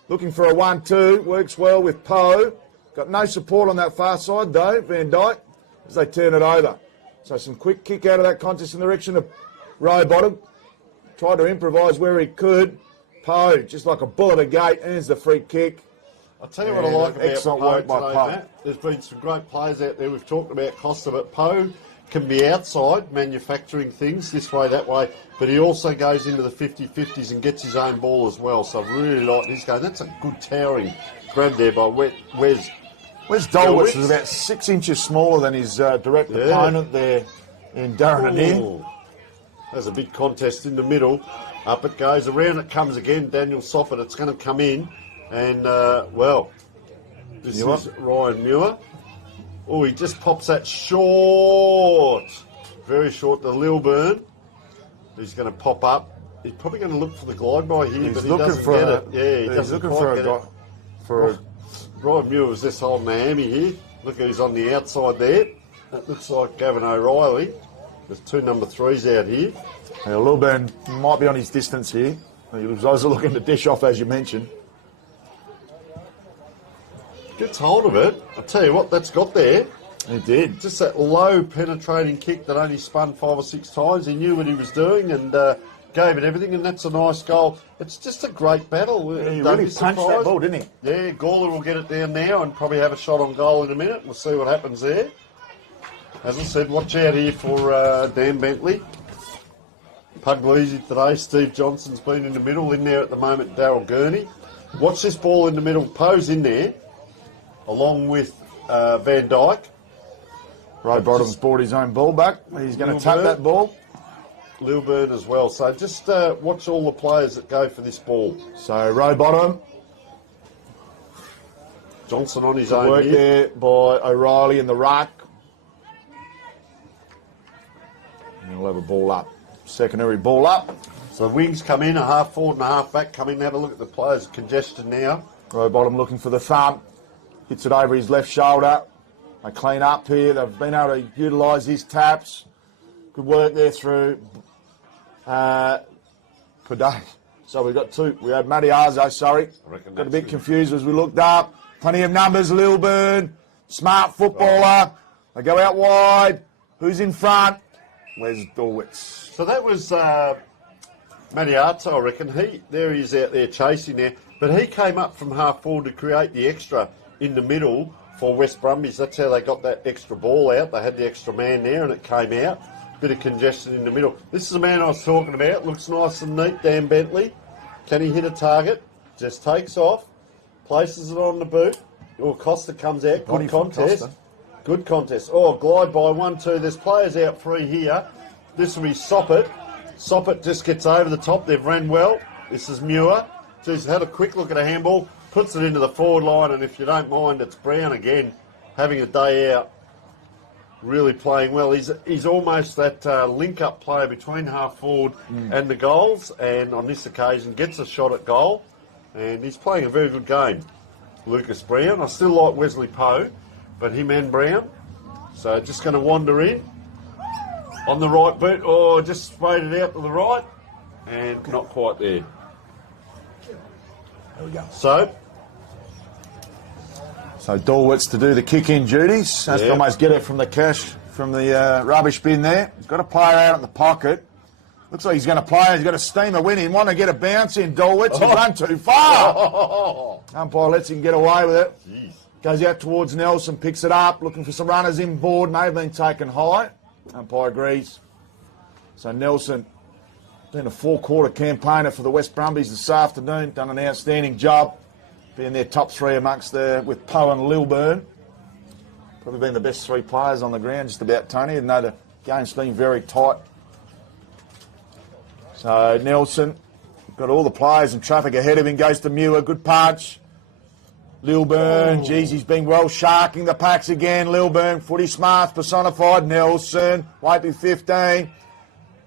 looking for a 1-2. Works well with Poe. Got no support on that far side though, Van Dijk, as they turn it over. So some quick kick out of that contest in the direction of Rowbottom. Tried to improvise where he could. Poe, just like a bullet at gate, earns the free kick. I'll tell you what I like about excellent Poe work by today, Poe. Matt. There's been some great players out there. We've talked about Costa, but Poe can be outside manufacturing things this way, that way, but he also goes into the 50-50s and gets his own ball as well. So I really like this game. That's a good towering grab there by Wes. Where's Dolwitz? Is about 6 inches smaller than his direct opponent there in Darren Adair. Ooh. There's a big contest in the middle. Up it goes. Around it comes again. Daniel Soffit. It's going to come in. And, this is Ryan Muir. Oh, he just pops that short. Very short to Lilburn. He's going to pop up. He's probably going to look for the glide by here, He's but he looking doesn't for get a, it. Yeah, he he's doesn't looking quite for get a it. guy. For a, Ryan Muir was just holding the hammy here. Look who's on the outside there. That looks like Gavin O'Reilly. There's 2 number 3s out here. yeah, Lilburn might be on his distance here. He was also looking to dish off, as you mentioned. Gets hold of it. I'll tell you what, that's got there. He did. Just that low penetrating kick that only spun 5 or 6 times. He knew what he was doing and gave it everything, and that's a nice goal. It's just a great battle. Yeah, he Don't really be punched that surprised. ball, didn't he? Yeah, Gawler will get it down now and probably have a shot on goal in a minute. We'll see what happens there. As I said, watch out here for Dan Bentley. Puglisi today. Steve Johnson's been in the middle. In there at the moment, Darryl Gurney. Watch this ball in the middle. Poe's in there, along with Van Dijk. Rowbottom's brought his own ball back. He's going to tap Lilburn. that ball. Lilburn as well. So just watch all the players that go for this ball. So Rowbottom, Johnson on his good own work here. there by O'Reilly in the ruck. And he'll have a ball up. Secondary ball up. So the wings come in, a half forward and a half back come in. Have a look at the players' congestion now. Rowbottom looking for the thumb. Hits it over his left shoulder. They clean up here. They've been able to utilise his taps. Good work there through Pudai. So we've got two. We had Matty Arzo, sorry. Got a bit confused as we looked up. Plenty of numbers, Lilburn. Smart footballer. They go out wide. Who's in front? Where's Dorwitz? So that was Matty Arzo, I reckon. There he is out there chasing there. But he came up from half forward to create the extra in the middle for West Brumbies. That's how they got that extra ball out. They had the extra man there and it came out. Bit of congestion in the middle. This is the man I was talking about. Looks nice and neat, Dan Bentley. Can he hit a target? Just takes off, places it on the boot. Oh, Costa comes out. Good contest. Good contest. Oh, glide by 1-2. There's players out free here. This will be Soppet. Soppet just gets over the top. They've ran well. This is Muir. He's had a quick look at a handball, puts it into the forward line, and if you don't mind, it's Brown again, having a day out. Really playing well. He's almost that link-up player between half-forward and the goals, and on this occasion gets a shot at goal, and he's playing a very good game. Lucas Brown. I still like Wesley Poe, but him and Brown. So just going to wander in on the right boot, or just sprayed it out to the right, and not quite there. There we go. So Dorwitz to do the kick-in duties. Has to almost get it from the rubbish bin there. He's got a player out in the pocket. Looks like he's going to play. He's got a steamer win. He want to get a bounce in, Dorwitz. He run too far. Umpire lets him get away with it. Jeez. Goes out towards Nelson, picks it up, looking for some runners inboard. May have been taken high. Umpire agrees. So Nelson, been a four-quarter campaigner for the West Brumbies this afternoon. Done an outstanding job. Being their top three amongst there with Poe and Lilburn. Probably been the best three players on the ground, just about, Tony. And know the game's been very tight. So Nelson, got all the players and traffic ahead of him, goes to Muir, good punch. Lilburn, geez, he's been well sharking the packs again. Lilburn, footy smarts personified. Nelson, won't be 15.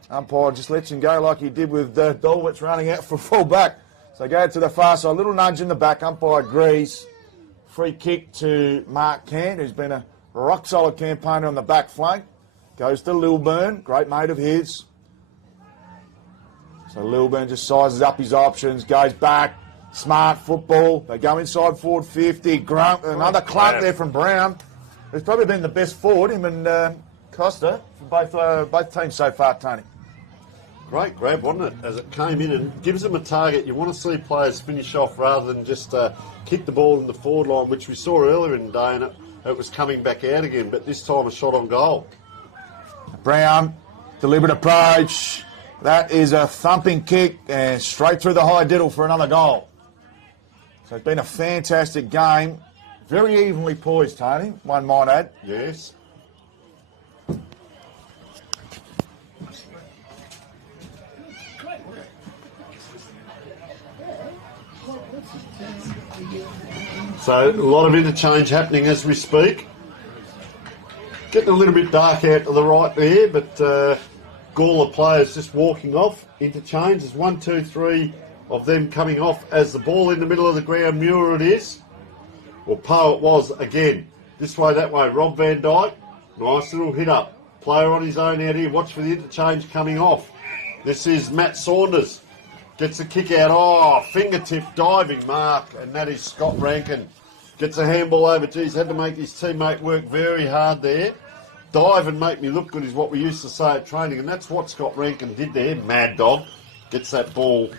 Umpire just lets him go like he did with Dorwitz running out for full back. So go to the far side, little nudge in the back, umpire agrees. Free kick to Mark Cant, who's been a rock-solid campaigner on the back flank. Goes to Lilburn, great mate of his. So Lilburn just sizes up his options, goes back, smart football. They go inside forward 50. Grunt, another clunk there from Brown. Who's probably been the best forward, him and Costa, for both teams so far, Tony. Great grab, wasn't it, as it came in and gives them a target. You want to see players finish off rather than just kick the ball in the forward line, which we saw earlier in the day, and it was coming back out again, but this time a shot on goal. Brown, deliberate approach. That is a thumping kick and straight through the high diddle for another goal. So it's been a fantastic game. Very evenly poised, Tony, one might add. Yes. So a lot of interchange happening as we speak. Getting a little bit dark out to the right there, but Gawler players just walking off. Interchange. There's 1, 2, 3 of them coming off as the ball in the middle of the ground. Muir it is. Well, Poe it was again. This way, that way. Rob Van Dyke. Nice little hit up. Player on his own out here. Watch for the interchange coming off. This is Matt Saunders. Gets the kick out. Oh, fingertip diving mark. And that is Scott Rankin. Gets a handball over. Geez, had to make his teammate work very hard there. Dive and make me look good is what we used to say at training. And that's what Scott Rankin did there. Mad dog. Gets that ball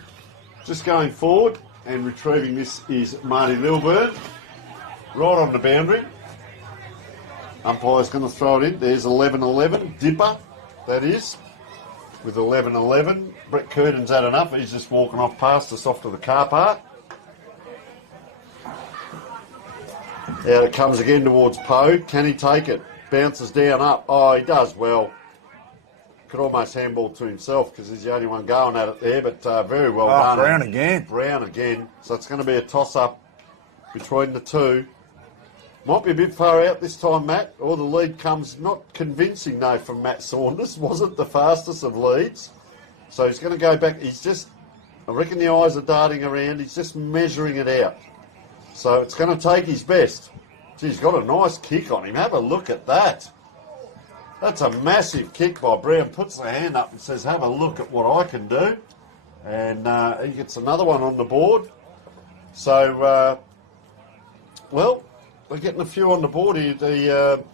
just going forward. And retrieving this is Marty Lilburn. Right on the boundary. Umpire's going to throw it in. There's 11-11. Dipper, that is. With 11-11. Brett Curtin's had enough. He's just walking off past us off to the car park. Out it comes again towards Poe. Can he take it? Bounces down up. Oh, he does well. Could almost handball to himself because he's the only one going at it there, but very well done. Brown again. Brown again. So it's going to be a toss-up between the two. Might be a bit far out this time, Matt. Or the lead comes not convincing, though, from Matt Saunders. Wasn't the fastest of leads. So he's going to go back. I reckon the eyes are darting around. He's just measuring it out. So it's going to take his best. Gee, he's got a nice kick on him. Have a look at that. That's a massive kick by Brown. Puts the hand up and says, have a look at what I can do. And he gets another one on the board. So, well, we're getting a few on the board here. The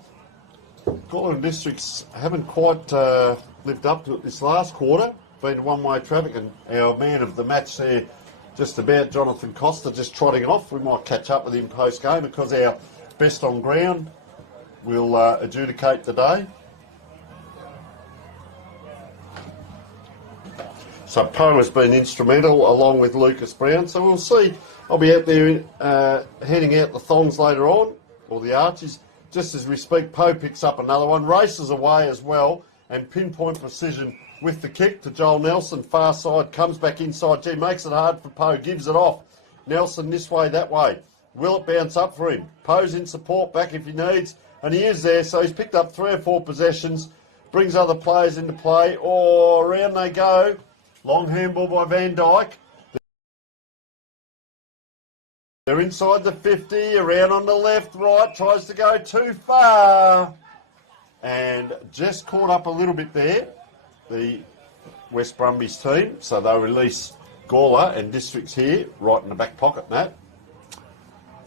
Gawler Districts haven't quite lived up to it this last quarter. Been one-way traffic, and our man of the match there, just about, Jonathan Costa, just trotting off. We might catch up with him post-game because our best on ground will adjudicate the day. So Poe has been instrumental along with Lucas Brown. So we'll see. I'll be out there heading out the thongs later on, or the arches. Just as we speak, Poe picks up another one, races away as well, and pinpoint precision with the kick to Joel Nelson. Far side, comes back inside. Gee, makes it hard for Poe, gives it off. Nelson this way, that way. Will it bounce up for him? Poe's in support, back if he needs, and he is there. So he's picked up 3 or 4 possessions, brings other players into play. Oh, around they go. Long handball by Van Dyke. They're inside the 50, around on the left, right, tries to go too far. And just caught up a little bit there, the West Brumbies team. So they'll release Gawler and Districts here, right in the back pocket, Matt.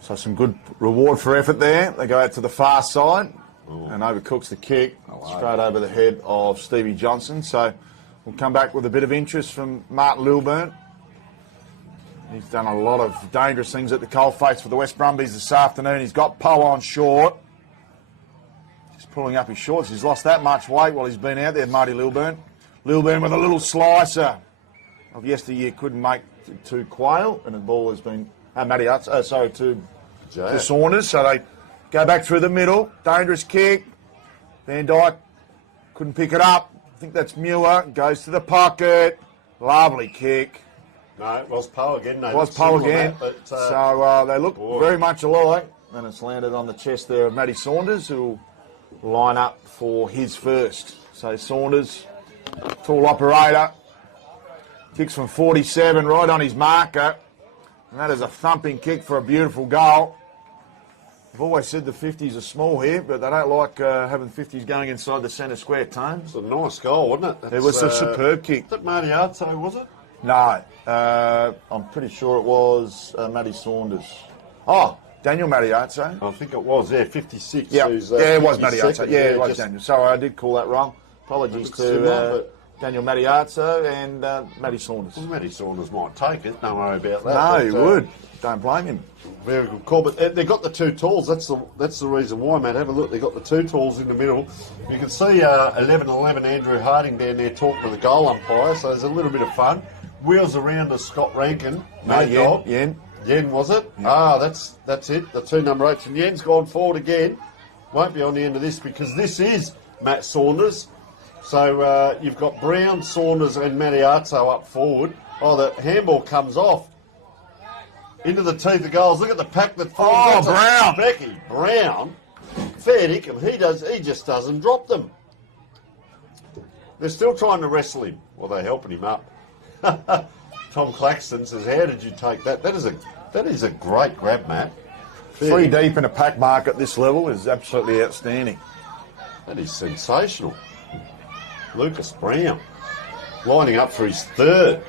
So some good reward for effort there. They go out to the far side and overcooks the kick straight over the head of Stevie Johnson. So we'll come back with a bit of interest from Martin Lilburn. He's done a lot of dangerous things at the coalface for the West Brumbies this afternoon. He's got Poe on short. Just pulling up his shorts. He's lost that much weight while he's been out there, Marty Lilburn. Lilburn with a little slicer of yesteryear, couldn't make to Quayle, and the ball has been to Saunders. So they go back through the middle. Dangerous kick. Van Dyke couldn't pick it up. I think that's Muir. Goes to the pocket. Lovely kick. No, it was Poe again. It was Poe again. So they look very much alike. And it's landed on the chest there of Matty Saunders, who will line up for his first. So Saunders, tall operator, kicks from 47 right on his marker. And that is a thumping kick for a beautiful goal. I've always said the 50s are small here, but they don't like having 50s going inside the centre square, Tone. It's a nice goal, wasn't it? It was a superb kick. Was that Marty Arto, was it? No, I'm pretty sure it was Matty Saunders. Oh, Daniel Mariazzo. I think it was, 56. Yeah, it was Mariazzo. Yeah, it was just Daniel. Sorry, I did call that wrong. Apologies to Daniel Mariazzo and Matty Saunders. Well, Matty Saunders might take it, don't worry about that. No, he would. Don't blame him. Very good call, but they got the 2 tools. That's the reason why, Matt. Have a look. They got the 2 tools in the middle. You can see 11-11 Andrew Harding down there talking to the goal umpire, so there's a little bit of fun. Wheels around to Scott Rankin. Yen, was it? Yeah. That's it. The 2 number 8s, and Yen's gone forward again. Won't be on the end of this because this is Matt Saunders. So you've got Brown, Saunders, and Mariazzo up forward. Oh, the handball comes off. Into the teeth of goals. Look at the pack that falls. Oh, Brown. Becky. Brown. Fair dinkum. He just doesn't drop them. They're still trying to wrestle him. Well, they're helping him up. Tom Claxton says, how did you take that? That is a great grab, Matt. Fair 3 deep in a pack mark at this level is absolutely outstanding. That is sensational. Lucas Brown lining up for his 3rd.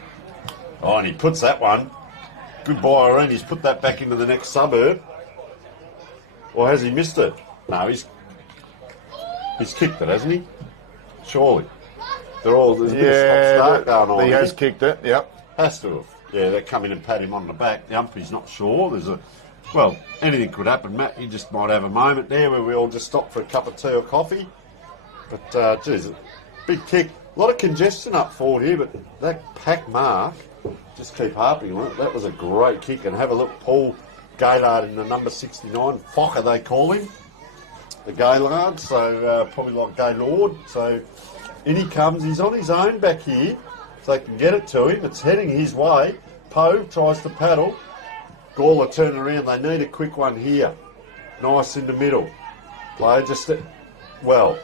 Oh, and he puts that one. Goodbye, Irene. He's put that back into the next suburb. Or has he missed it? No, he's kicked it, hasn't he? Surely. There's a bit of stop-start going on. He has kicked it, yep. Has to have. Yeah, they come in and pat him on the back. The umpire's not sure. Well, anything could happen, Matt. You just might have a moment there where we all just stop for a cup of tea or coffee. But, geez, big kick. A lot of congestion up forward here, but that pack mark, just keep harping on it. That was a great kick. And have a look, Paul Gaylard in the number 69. Fokker, they call him. The Gaylard, so probably like Gaylord. So in he comes. He's on his own back here. So they can get it to him. It's heading his way. Poe tries to paddle. Gawler turn around. They need a quick one here. Nice in the middle. Player well,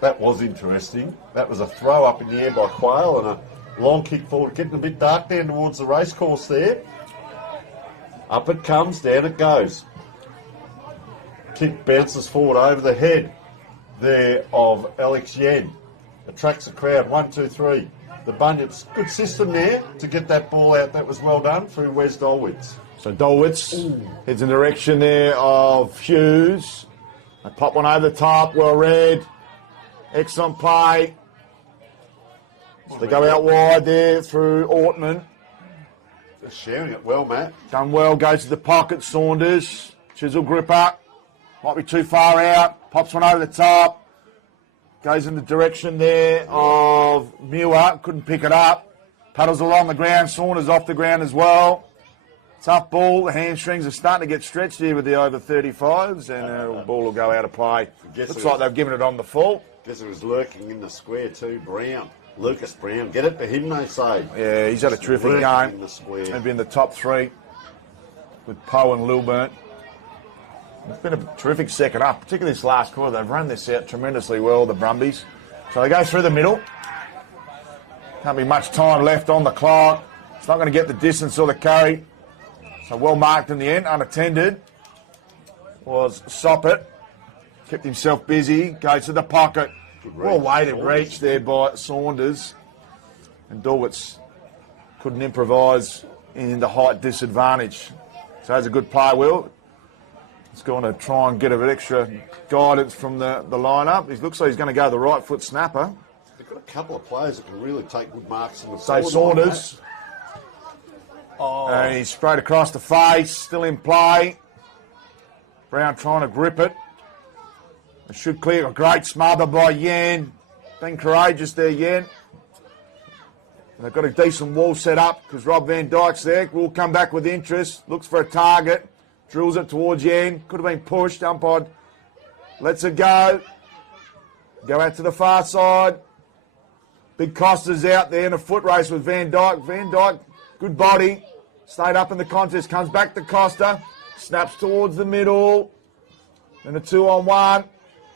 that was interesting. That was a throw up in the air by Quayle and Long kick forward, getting a bit dark down towards the racecourse there. Up it comes, down it goes. Kick bounces forward over the head there of Alex Yen. Attracts the crowd. 1, 2, 3. The Bunyips, good system there to get that ball out. That was well done through Wes Dolwitz. So Dolwitz heads in the direction there of Hughes. They pop one over the top, well read. Excellent play. So they go out wide there through Ortman. They're sharing it well, Matt. Done well, goes to the pocket, Saunders. Chisel gripper. Might be too far out. Pops one over the top. Goes in the direction there of Muir. Couldn't pick it up. Paddles along the ground. Saunders off the ground as well. Tough ball. The hamstrings are starting to get stretched here with the over 35s, and the ball will go out of play. Looks like they've given it on the full. Guess it was lurking in the square too. Brown. Lucas Brown. Get it to him, they say. Yeah, he's had a terrific game. In the square. Maybe in the top three with Poe and Lilburn. It's been a terrific second up, particularly this last quarter. They've run this out tremendously well, the Brumbies. So they go through the middle. Can't be much time left on the clock. It's not going to get the distance or the carry. So well marked in the end, unattended. Was Soppet. Kept himself busy. Goes to the pocket. Well weighted reach there by Saunders. And Dorwitz couldn't improvise in the height disadvantage. So that's a good play, Will. He's going to try and get a bit extra guidance from the lineup. He looks like he's going to go the right foot snapper. They've got a couple of players that can really take good marks in the So forward line, Saunders. And he's sprayed across the face, still in play. Brown trying to grip it. It should clear. A great smother by Yen. Been courageous there, Yen. And they've got a decent wall set up because Rob Van Dyke's there. Will come back with interest. Looks for a target. Drills it towards Yen. Could have been pushed. Umpire lets it go. Go out to the far side. Big Costa's out there in a foot race with Van Dyke. Van Dyke, good body. Stayed up in the contest. Comes back to Costa. Snaps towards the middle. And a 2-on-1.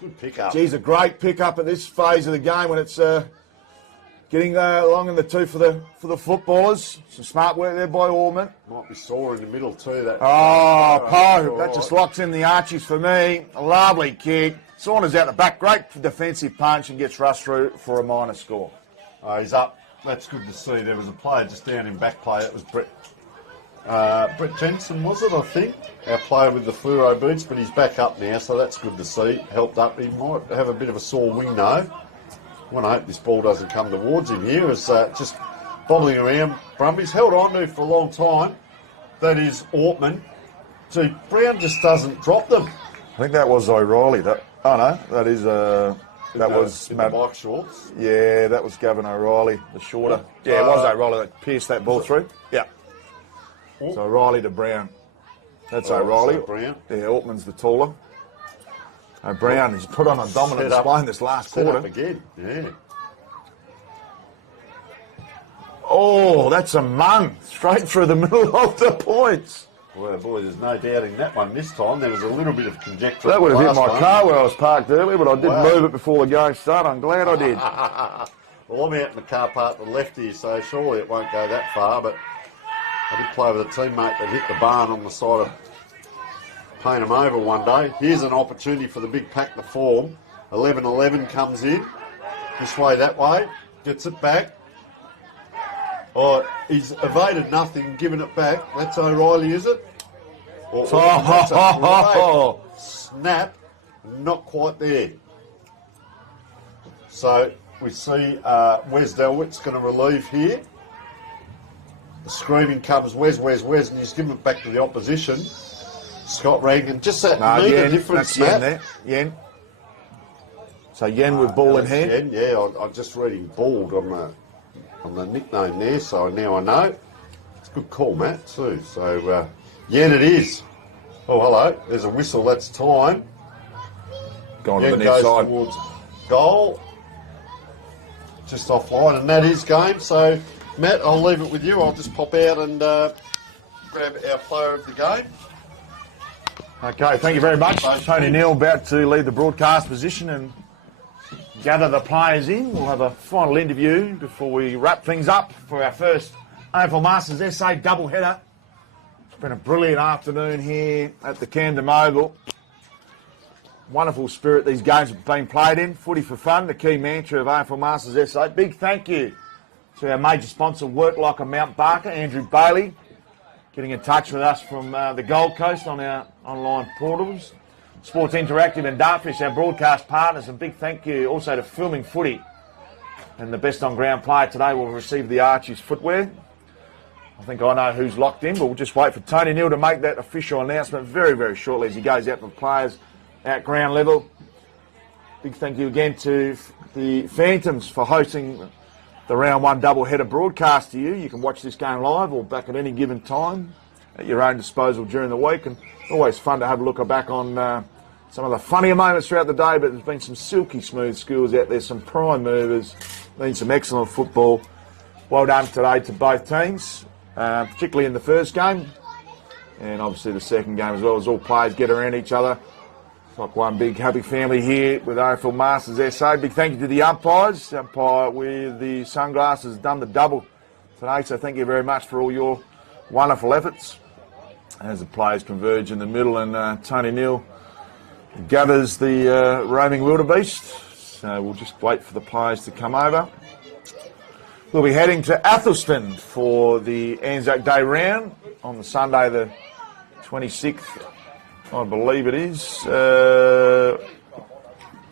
Good pick-up. Geez, a great pick-up at this phase of the game when it's getting along in the two for the footballers. Some smart work there by Orman. Might be sore in the middle too. That. Poe, that just locks in the Archies for me. A lovely kick. Saunders out the back. Great defensive punch and gets rushed through for a minor score. Oh, he's up. That's good to see. There was a player just down in back play. That was Brett Jensen, was it, I think? Our player with the fluoro boots, but he's back up now, so that's good to see. Helped up. He might have a bit of a sore wing, though. I want to hope this ball doesn't come towards him here. It's just bobbling around. Brumbies held on to for a long time. That is Ortman. See, Brown just doesn't drop them. I think that was O'Reilly. That is that was in the bike shorts. Yeah, that was Gavin O'Reilly, the shorter. Yeah, it was O'Reilly that pierced that ball through. Yeah. So O'Reilly to Brown. That's O'Reilly. So Brown. Yeah, Ortman's the taller. Brown has put on a dominant display in this last Set quarter. up again. Yeah. Oh, that's a mung. Straight through the middle of the points. Well, boy, there's no doubting that one this time. There was a little bit of conjecture. That would have hit my last car where I was parked earlier, but I did Wow. move it before the game started. I'm glad I did. Well, I'm out in the car park to the left here, so surely it won't go that far, but I did play with a teammate that hit the barn on the side of Payneham Oval one day. Here's an opportunity for the big pack to form. 11-11 comes in. This way, that way. Gets it back. Oh, he's evaded nothing, given it back. That's O'Reilly, is it? That's a great snap. Not quite there. So we see Wes Delwitt's going to relieve here. The screaming comes Wes, and he's given it back to the opposition. Scott Rankin, just that metre difference, that's Yen Matt. there. Yen. So Yen with ball in hand. Yen, yeah, I just read him bald on the nickname there, so now I know. It's a good call, Matt, too. So Yen it is. Oh, hello. There's a whistle. That's time. Gone to Yen the near goes side. towards goal. Just offline, and that is game. So, Matt, I'll leave it with you. I'll just pop out and grab our player of the game. Okay, thank you very much. Tony Neal about to leave the broadcast position and gather the players in. We'll have a final interview before we wrap things up for our first AFL Masters SA doubleheader. It's been a brilliant afternoon here at the Camden Oval. Wonderful spirit these games have been played in. Footy for fun, the key mantra of AFL Masters SA. Big thank you to our major sponsor, Work Locker Mount Barker, Andrew Bailey, getting in touch with us from the Gold Coast on our online portals. Sports Interactive and Dartfish, our broadcast partners, and big thank you also to Filming Footy. And the best on-ground player today will receive the Archie's footwear. I think I know who's locked in, but we'll just wait for Tony Neal to make that official announcement very, very shortly as he goes out for players at ground level. Big thank you again to the Phantoms for hosting the round one doubleheader broadcast to you. You can watch this game live or back at any given time at your own disposal during the week, and always fun to have a look back on some of the funnier moments throughout the day, but there's been some silky smooth skills out there, some prime movers, been some excellent football. Well done today to both teams, particularly in the first game and obviously the second game as well, as all players get around each other. It's like one big happy family here with AFL Masters SA. Big thank you to the umpires. The umpire with the sunglasses has done the double today, so thank you very much for all your wonderful efforts. As the players converge in the middle, and Tony Neal gathers the roaming wildebeest. So we'll just wait for the players to come over. We'll be heading to Athelston for the Anzac Day round on the Sunday the 26th, I believe it is,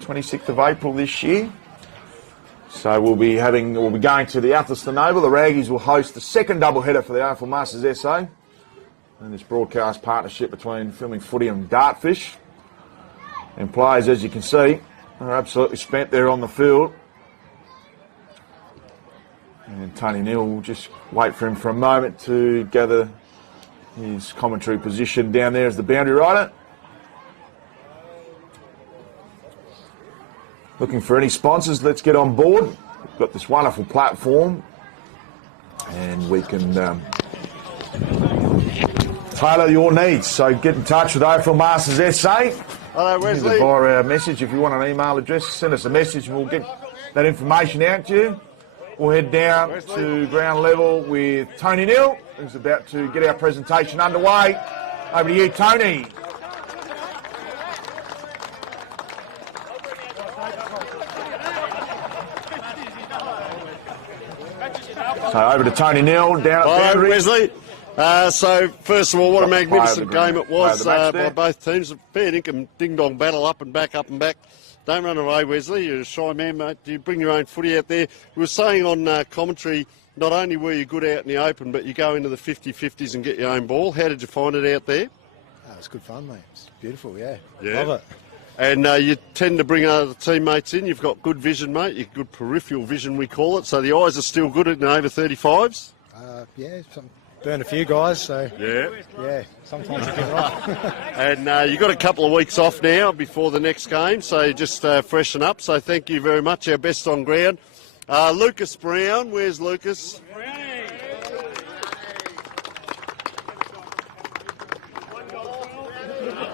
26th of April this year. So we'll be going to the Athelston Oval. The Raggies will host the second doubleheader for the AFL Masters SA. And this broadcast partnership between Filming Footy and Dartfish. And players, as you can see, are absolutely spent there on the field. And Tony Neal will just wait for him for a moment to gather his commentary position down there as the boundary rider. Looking for any sponsors, let's get on board. We've got this wonderful platform and we can tailor your needs. So get in touch with AFL Masters SA. Hello, Wesley. Via our message. If you want an email address, send us a message and we'll get that information out to you. We'll head down to ground level with Tony Neal, who's about to get our presentation underway. Over to you, Tony. So over to Tony Neal, down at boundary. Wesley. So, first of all, what a magnificent game it was by both teams. A fair dinkum ding-dong battle, up and back, up and back. Don't run away, Wesley. You're a shy man, mate. You bring your own footy out there. We were saying on commentary, not only were you good out in the open, but you go into the 50-50s and get your own ball. How did you find it out there? Oh, it's good fun, mate. It's beautiful, yeah. Yeah. Love it. And you tend to bring other teammates in. You've got good vision, mate. You've good peripheral vision, we call it. So the eyes are still good in over 35s? Yeah, burned a few guys, so... Yeah, sometimes you get right. And you've got a couple of weeks off now before the next game, so just freshen up. So thank you very much. Our best on ground. Lucas Brown, where's Lucas?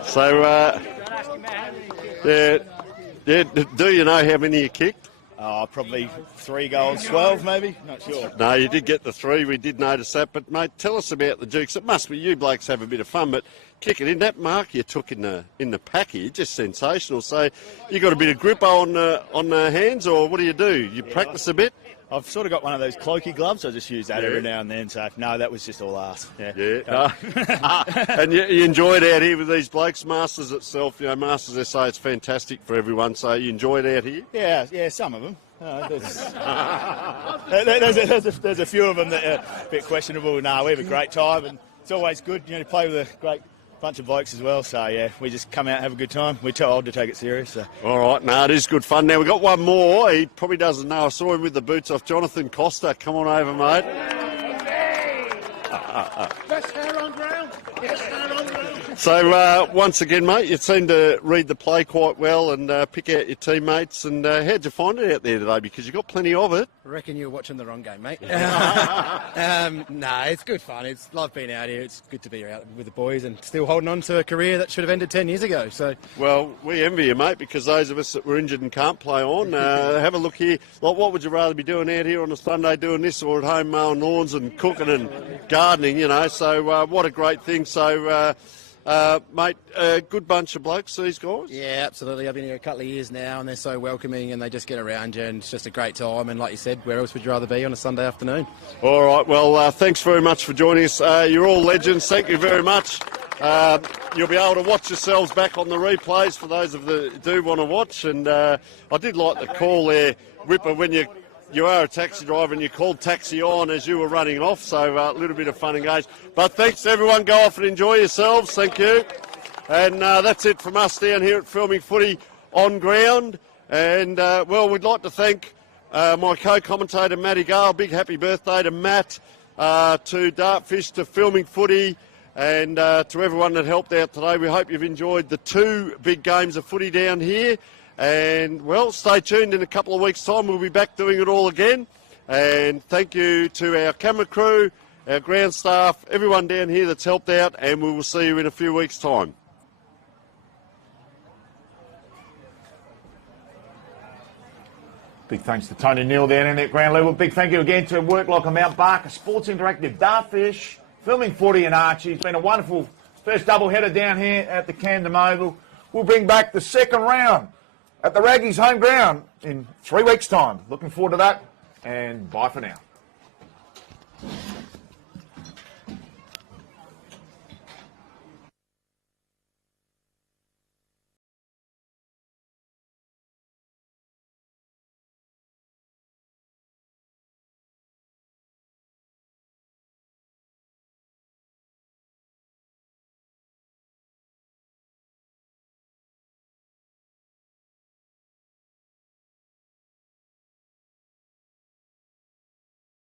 So, do you know how many you kicked? Probably 3 goals, 12 maybe, not sure. No, you did get the 3, we did notice that. But, mate, tell us about the Dukes. It must be you blokes have a bit of fun, but kick it in. That mark you took in the packy, just sensational. So you got a bit of grip on the hands, or what do? You practice a bit? I've sort of got one of those cloaky gloves. I just use that every now and then. So, no, that was just all arse. Yeah. And you enjoyed out here with these blokes. Masters itself, Masters SA, it's fantastic for everyone. So you enjoyed out here? Yeah, some of them. There's a few of them that are a bit questionable. No, we have a great time, and it's always good, to play with a great bunch of blokes as well. So, yeah, we just come out and have a good time. We're too old to take it serious. So. All right, no, it is good fun. Now, we've got one more. He probably doesn't know. I saw him with the boots off. Jonathan Costa, come on over, mate. Best hair on ground. Best hair on ground. So, once again, mate, you seem to read the play quite well and pick out your teammates. And how'd you find it out there today? Because you got plenty of it. I reckon you were watching the wrong game, mate. It's good fun. It's love being out here. It's good to be out with the boys and still holding on to a career that should have ended 10 years ago. So, well, we envy you, mate, because those of us that were injured and can't play on, have a look here. Like, what would you rather be doing out here on a Sunday doing this, or at home mowing lawns and cooking and gardening, you know? So what a great thing. So, mate, a good bunch of blokes, these guys. yeah, absolutely. I've been here a couple of years now and they're so welcoming and they just get around you and it's just a great time. And like you said, where else would you rather be on a Sunday afternoon? All right, well, thanks very much for joining us. You're all legends. Thank you very much. You'll be able to watch yourselves back on the replays for those of the do want to watch. And I did like the call there, Whipper, when you are a taxi driver and you called taxi on as you were running off, so a little bit of fun and games. But thanks to everyone. Go off and enjoy yourselves. Thank you. And that's it from us down here at Filming Footy on ground. And, well, we'd like to thank my co-commentator, Matty Gale. Big happy birthday to Matt, to Dartfish, to Filming Footy, and to everyone that helped out today. We hope you've enjoyed the 2 big games of footy down here. And, well, stay tuned. In a couple of weeks' time, we'll be back doing it all again. And thank you to our camera crew, our ground staff, everyone down here that's helped out, and we will see you in a few weeks' time. Big thanks to Tony Neal down in at ground level. Big thank you again to Work Locker Mount Barker, Sports Interactive, Dartfish, Filming Footy and Archie. It's been a wonderful first double-header down here at the Camden Oval. We'll bring back the second round at the Raggies home ground in 3 weeks' time. Looking forward to that, and bye for now.